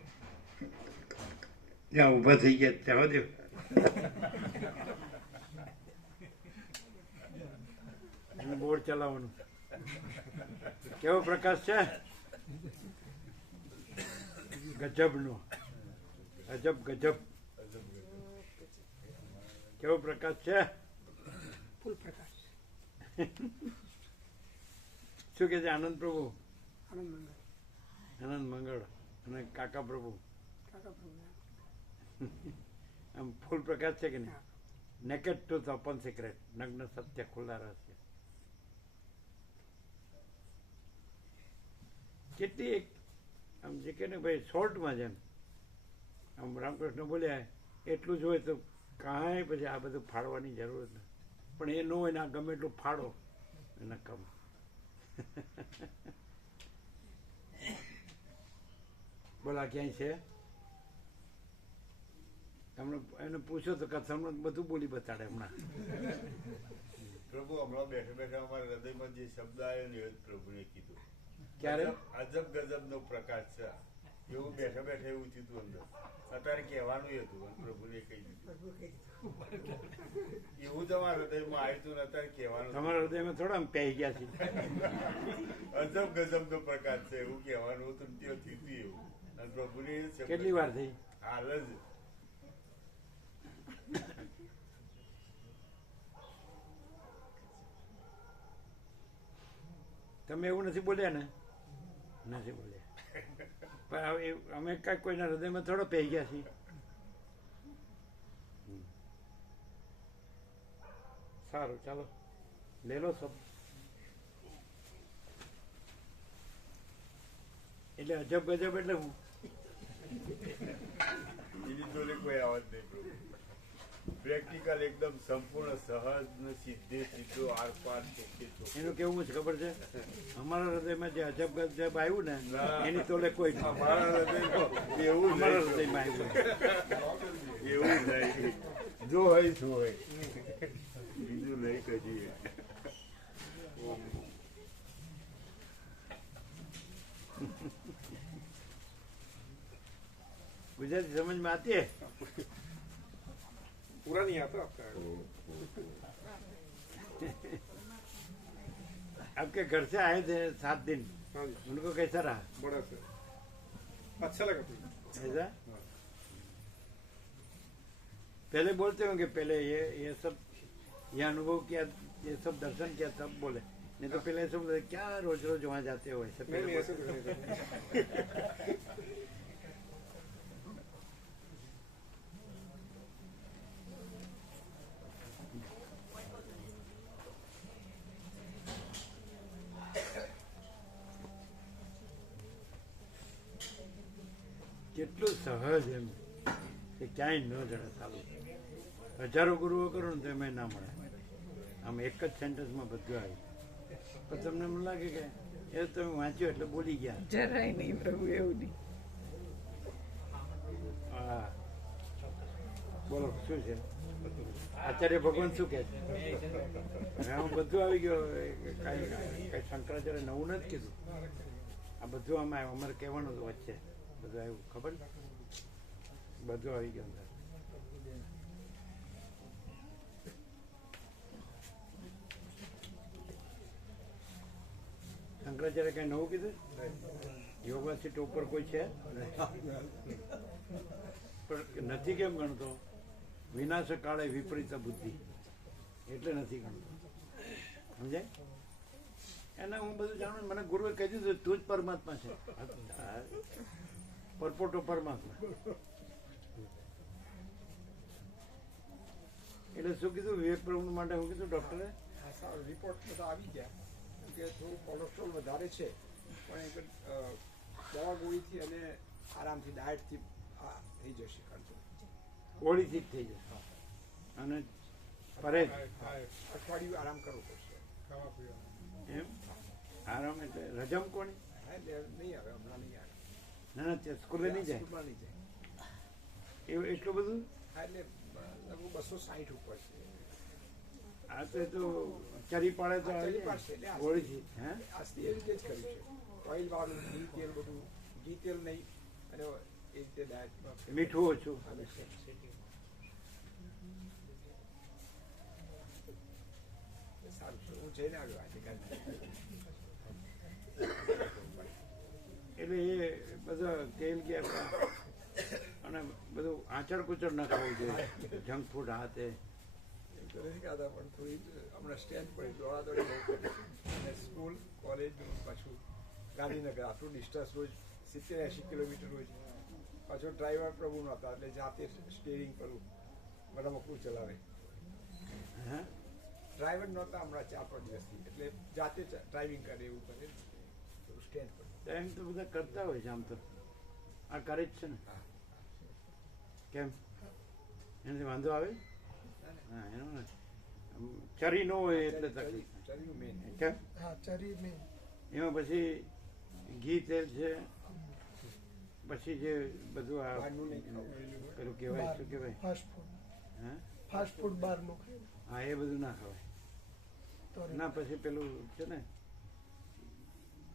જ્યાં ઊભા થઈ ગયા જવા દો. બોર્ડ ચલાવવાનું કેવો પ્રકાશ છે? ગજબનો. ગજબ. કેવો પ્રકાશ છે? ફૂલ પ્રકાશ. શું કે છે આનંદ પ્રભુ? આનંદ મંગળ. આનંદ મંગળ અને કાકા પ્રભુ આમ ફૂલ પ્રકાશ છે કે નહીં? નેકેડ ટ્રુથ ઓપન સિક્રેટ, નગ્ન સત્ય ખુલ્લા રહસ્ય. કેટલી એક આમ જે કે ને ભાઈ શોર્ટમાં જેમ આમ રામકૃષ્ણ બોલ્યા એટલું જ હોય તો કાંઈ પછી આ બધું ફાડવાની જરૂર નથી. પણ એ ન હોય ને આ ગમે એટલું ફાડો એના કમ. બોલા ક્યાંય છે? તમને એને પૂછો તો કથામાં બધું બોલી બતાડે હમણાં. પ્રભુ હમણાં બેઠા બેઠા અમારા હૃદયમાં જે શબ્દ આવ્યો ને એ જ પ્રભુને કીધું. ક્યારે? અજબ ગજબનો પ્રકાશ છે. એવું બેઠા બેઠા એવું થયું અંદર. અત્યારે કહેવાનું હતું અને પ્રભુને કહી દીધું. એવું તમારા હૃદયમાં આવ્યું હતું ને અત્યારે કહેવાનું. તમારા હૃદયમાં થોડા આમ પહેરી ગયા છે. અજબ ગજબનો પ્રકાશ છે એવું કહેવાનું હતું ને ત્યાં થયું એવું. અને પ્રભુને કેટલી વાર થઈ? હાલ જ. તમે એવું નથી બોલ્યા ને? નથી બોલ્યા. પણ હવે અમે કાંઈ કોઈના હૃદયમાં થોડો પહેરી ગયા છીએ. સારું, ચાલો લે લો સબ. એટલે અજબ ગજબ એટલે હું એની જોડે કોઈ આવત નહીં પ્રભુ. પ્રેક્ટિકલ એકદમ સંપૂર્ણ સહજ ને સીધે સીધો આર પાર ચોખ્ખે ચોખ્ખું. એનું કેવું છે ખબર છે? અમારા હૃદયમાં જે અજબ ગજબ આવ્યું ને એની તોલે કોઈ નહીં. અમારા હૃદયમાં એવું અમારા નહીં. હૃદયમાં આવ્યું. એવું નહીં. જો હોય શું હોય, બીજું નહીં કહીએ. ગુજરાતી સમજમાં આતી હે? पूरा नहीं आता आपका। आपके घर से आए थे 7 दिन, हाँ जी, उनको कैसा रहा? बड़ा सर अच्छा लगा मुझे। ऐसा पहले बोलते होंगे, पहले ये सब ये अनुभव किया, ये सब दर्शन किया तब बोले, नहीं तो पहले ऐसे बोले क्या रोज रोज वहाँ जाते हो? ऐसे नहीं पहले नहीं ऐसे तो नहीं था। કેટલું સહજ એમ કે ક્યાંય ન જડે. ચાલુ હજારો ગુરુઓ કરો ને તો એમાં ના મળે. આમ એક જ સેન્ટેન્સમાં બધું આવ્યું. પણ તમને એમ લાગે કે એ તમે વાંચ્યો એટલે બોલી ગયા. જરાય નહીં પ્રભુ, એવું નહીં. હા, બોલો શું છે? આચાર્ય ભગવાન શું કહે છે? આમાં બધું આવી ગયો. કઈ શંકરાચાર્ય નવું નથી કીધું. આ બધું આમાં આવ્યું. અમારે કહેવાનું વચ્ચે બધું આવ્યું. ખબર ને? બધું આવી ગયું અંદર. શંકરાચાર્ય કઈ નવું કીધું? યોગાથી ઉપર કોઈ છે? પણ નથી કેમ ગણતો? વિનાશ કાળે વિપરીત બુદ્ધિ એટલે નથી ગણતો. સમજાય? એને હું બધું જાણું. મને ગુરુએ કહી દીધું તું જ પરમાત્મા છે. પરપોટો પરમાત્મા. એટલે શું કીધું વિવેક પ્રભુ માટે? શું કીધું ડોક્ટરે? રિપોર્ટ બધા આવી ગયા કે થોડું કોલેસ્ટ્રોલ વધારે છે, પણ એક દવા ગોળીથી અને આરામથી ડાયટથી આ થઈ જશે. ખર્ચો ગોળીથી જ થઈ જશે. અને પરેજ અઠવાડિયું આરામ કરવો પડશે. એમ આરામ એટલે રજમ કોની? હા, એટલે નહીં આવે, હમણાં નહીં આવે. ના ના, તે સ્કૂલે નહીં જાય. સ્કૂલમાં નહીં જાય. એવું એટલું બધું? હા, એટલે લગભગ 260 ઉપર છે. આ તો ચરી પાડે તો ચરી આવી પાડશે જાય. એટલે ગોળીથી. હે આજથી એ રીતે જ કર્યું છે. ઓઇલ વાળું, ઘી તેલ બધું, ઘી તેલ નહીં, અને એ રીતે ડાયટ મીઠું ઓછું. સારું છે. હું જઈને આવ્યો આજે કાલે. એટલે એ બધા તેલ ગયા અને બધું આચર કુચર ના ખાવું જોઈએ. જંક ફૂડ આ તે તો નથી ખાતા, પણ થોડી હમણાં સ્ટેન્ડ પડી દોડાદોડી બહુ કરી. અને સ્કૂલ કોલેજ પાછું ગાંધીનગર આટલું ડિસ્ટન્સ રોજ 70-80 કિલોમીટર રોજ. પાછો ડ્રાઈવર પ્રભુ નહોતા, એટલે જાતે સ્ટેરિંગ કરું, બધા મકરું ચલાવે. હે ડ્રાઈવર નહોતા હમણાં 4-5 દિવસથી, એટલે જાતે ડ્રાઇવિંગ કરે એવું કરે. સ્ટેન્ડ પર એમ તો બધા કરતા હોય છે. આમ તો આ કરે જ છે ને. કેમ એનાથી વાંધો આવે? હા, એનો ને ચરી ન હોય એટલે તકલીફ. શરીરનું મેન. કેમ? હા, ચરી મેં એમાં પછી ઘી તેલ છે, પછી જે બધું આ બહારનું નહીં ખાવું. પેલું કહેવાય શું કહેવાય? ફાસ્ટ ફૂડ હા ફાસ્ટ ફૂડ બહારનું હા, એ બધું ના ખવાય. તો ના, પછી પેલું છે ને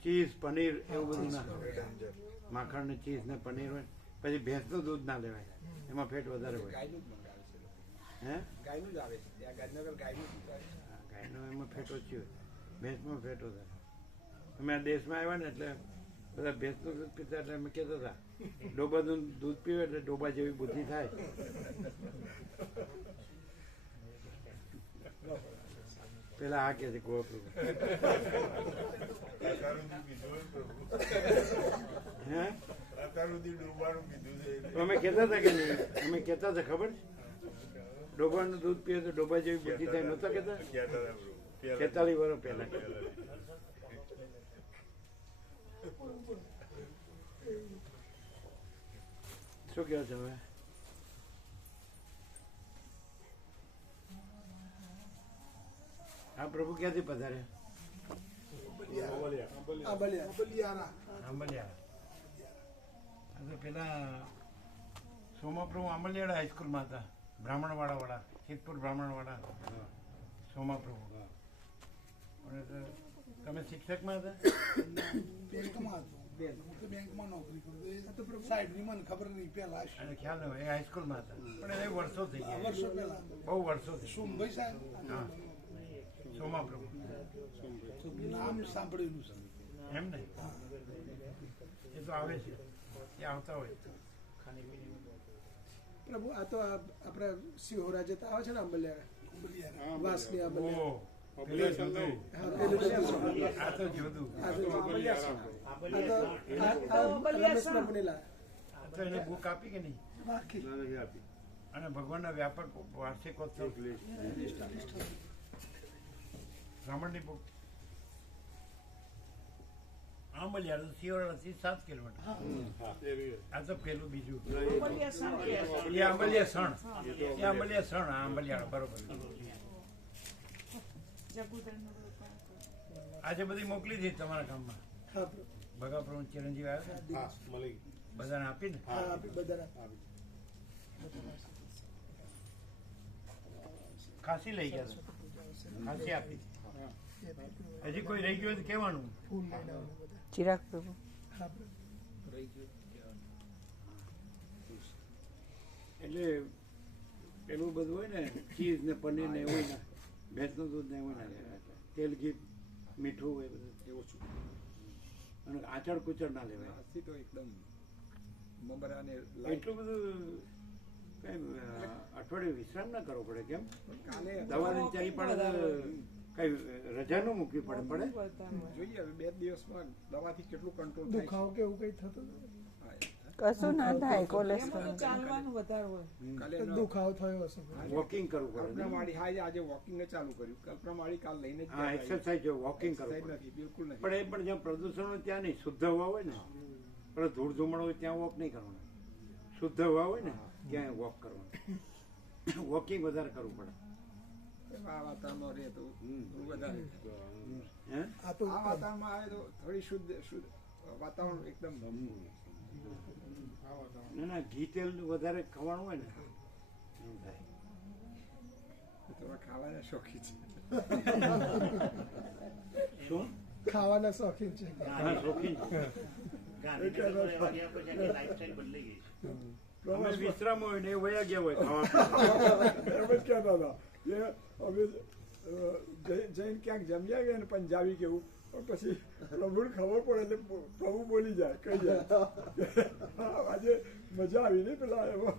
ચીઝ પનીર એવું બધું ના ખવાય. ડેન્જર. માખણ ને ચીઝ ને પનીર હોય. પછી ભેંસનું દૂધ ના લેવાય, એમાં ફેટ વધારે હોય. ગાયનું જ મંગાવે છે લોકો. હે ગાયનું જ આવે છે. ત્યાં ગાંધીનગર ગાયનું જ આવે છે. હા, ગાયનો એમાં ફેટ ઓછી હોય, ભેંસમાં ફેટ વધારે. અમે આ દેશમાં આવ્યા ને એટલે બધા ભેંસનું દૂધ પીતા, એટલે અમે કહેતા હતા ડોબાનું દૂધ પીવે એટલે ડોબા જેવી બુદ્ધિ થાય. પેલા આ કે છે ગોવા પ્રભુ અત્યાર સુધી કીધું હોય પ્રભુ હે અત્યાર સુધી ડૂબવાનું કીધું છે તો અમે કહેતા હતા કે નહીં અમે કહેતા હતા ખબર છે ડોબાનું દૂધ પીએ તો ડોબા જેવી બુદ્ધિ થાય નહોતા કહેતા કહેતા હતા પ્રભુ 46 વર્ષ પહેલા શું કહો છો હવે આ પ્રભુ ક્યાંથી પધારે આંબલિયાળા આ તો પેલા સોમાપ્રભુ આંબલિયાળા હાઈસ્કૂલમાં હતા બ્રાહ્મણવાળા સિદ્ધપુર બ્રાહ્મણવાળા સોમાપ્રભુ અને તો તમે શિક્ષકમાં હતા બેંકમાં હતો હું તો બેંકમાં નોકરી કરું તો સાહેબની મને ખબર નહીં પહેલા અને ખ્યાલ ન હોય એ હાઈસ્કૂલમાં હતા પણ એ વર્ષો થઈ ગયા વર્ષો પહેલા બહુ વર્ષો થઈ સોમભાઈ સાહેબ હા સોમાપ્રભુ નામ સાંભળેલું છે એમ ને એ તો આવે છે એ આવતા હોય પ્રભુ આ તો આપણા સિહોરા જતા આવે છે ને આંબલિયા વાસની આંબલિયા ઓહ, પેલું જુદું. હા પેલું આ તો જુદું આ તો રમેશ પ્રભુને લાયા. આ તો એને બુક આપી કે નહીં અને ભગવાનના વ્યાપક વાર્ષિકોત્સવ બ્રાહ્મણની બુક આંબલિયાળા સિયોરાથી 7 કિલોમીટર આ તો પેલું બીજું એ આંબલિયા સણ એ આંબલિયા સણ આ આંબલિયાળા બરોબર આજે બધી મોકલી હતી તમારા ગામમાં હા પ્રભુ. ભગા પ્રભુ ચિરંજીવ આવ્યા બધાને આપીને હા આપી બધાને ખાંસી લઈ ગયા હતા. ખાંસી આપી હજી કોઈ રહી ગયું હોય તો કહેવાનું ફૂલ લઈને આવે બધા. ચિરાગ પ્રભુ હા પ્રભુ. એટલે પેલું બધું હોય ને ચીઝ ને પનીર ને એવું ના ભેંસનું દૂધ ને એવું ના લેવાય તેલ ઘી મીઠું એ બધું એવું છું અને આચળ કુચળ ના લેવાય આજથી તો એકદમ મમરા ને એટલું બધું કઈ અઠવાડિયું વિશ્રામ ના કરવો પડે કેમ કાલે દવા ચાલી પડે કઈ રજા નું મૂકવી પડે જોઈએ હવે 2 દિવસમાં દવાથી કેટલું કંટ્રોલ થાય દુખાવો કે એવું કઈ થતું કશું ના થાય કોલેસ્ટ્રોલ કાલે દુખાવો થયો હશે વોકિંગ કરવું પડે કલ્પનાવાળી આજે વોકિંગ ને ચાલુ કર્યું કલ્પનાવાળી કાલ લઈને જ હા એક્સરસાઇઝ જો વોકિંગ કરવું Exercise પડે નથી બિલકુલ નહીં પણ એ પણ જ્યાં પ્રદૂષણ હોય ત્યાં નહીં શુદ્ધ હવા હોય ને પણ ધૂળ ધુમાડો હોય ત્યાં વોક નહીં કરવાનું શુદ્ધ હવા હોય ને ત્યાં વોક કરવાનું વોકિંગ વધારે કરવું પડે આ વાતાવરણમાં રહે તો વધારે હે આ તો આ વાતાવરણમાં આવે તો થોડી શુદ્ધ વાતાવરણ એકદમ ના ના ઘી તેલ વધારે ખાવાનું હોય ને એમ થાય થોડા ખાવાના શોખી છે શું ખાવાના શોખીન છે હા શોખીન છે. અમે વિશ્રામ હોય ને એ વયા ગયા હોય ખાવા એમ જ કહેતા હતા કે અમે જઈને ક્યાંક જમ્યા ગયા ને પંજાબી કેવું પણ પછી પ્રભુને ખબર પડે એટલે પ્રભુ બોલી જાય કહી જાય આજે મજા આવી ને પેલા એવો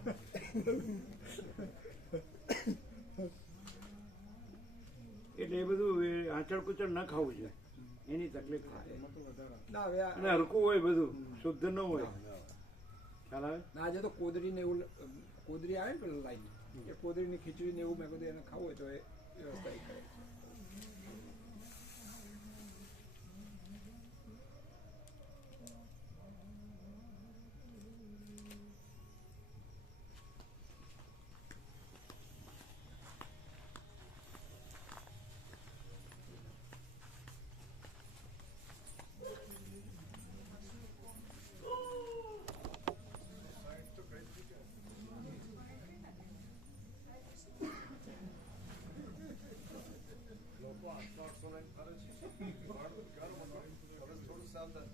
એટલે એ બધું આંચળ કુચળ ન ખાવું જોઈએ એની તકલીફ થાય ના હવે અને હલકું હોય બધું શુદ્ધ ન હોય ખ્યાલ આવે આજે તો કોદરી ને એવું કોદરી આવે ને પેલા લાઈન એ કોદરીની ખીચડી ને એવું મેં કીધું એને ખાવું હોય તો એ વ્યવસ્થા એ કરે લોકો 800 કરે છે પણ થોડું સાવધાન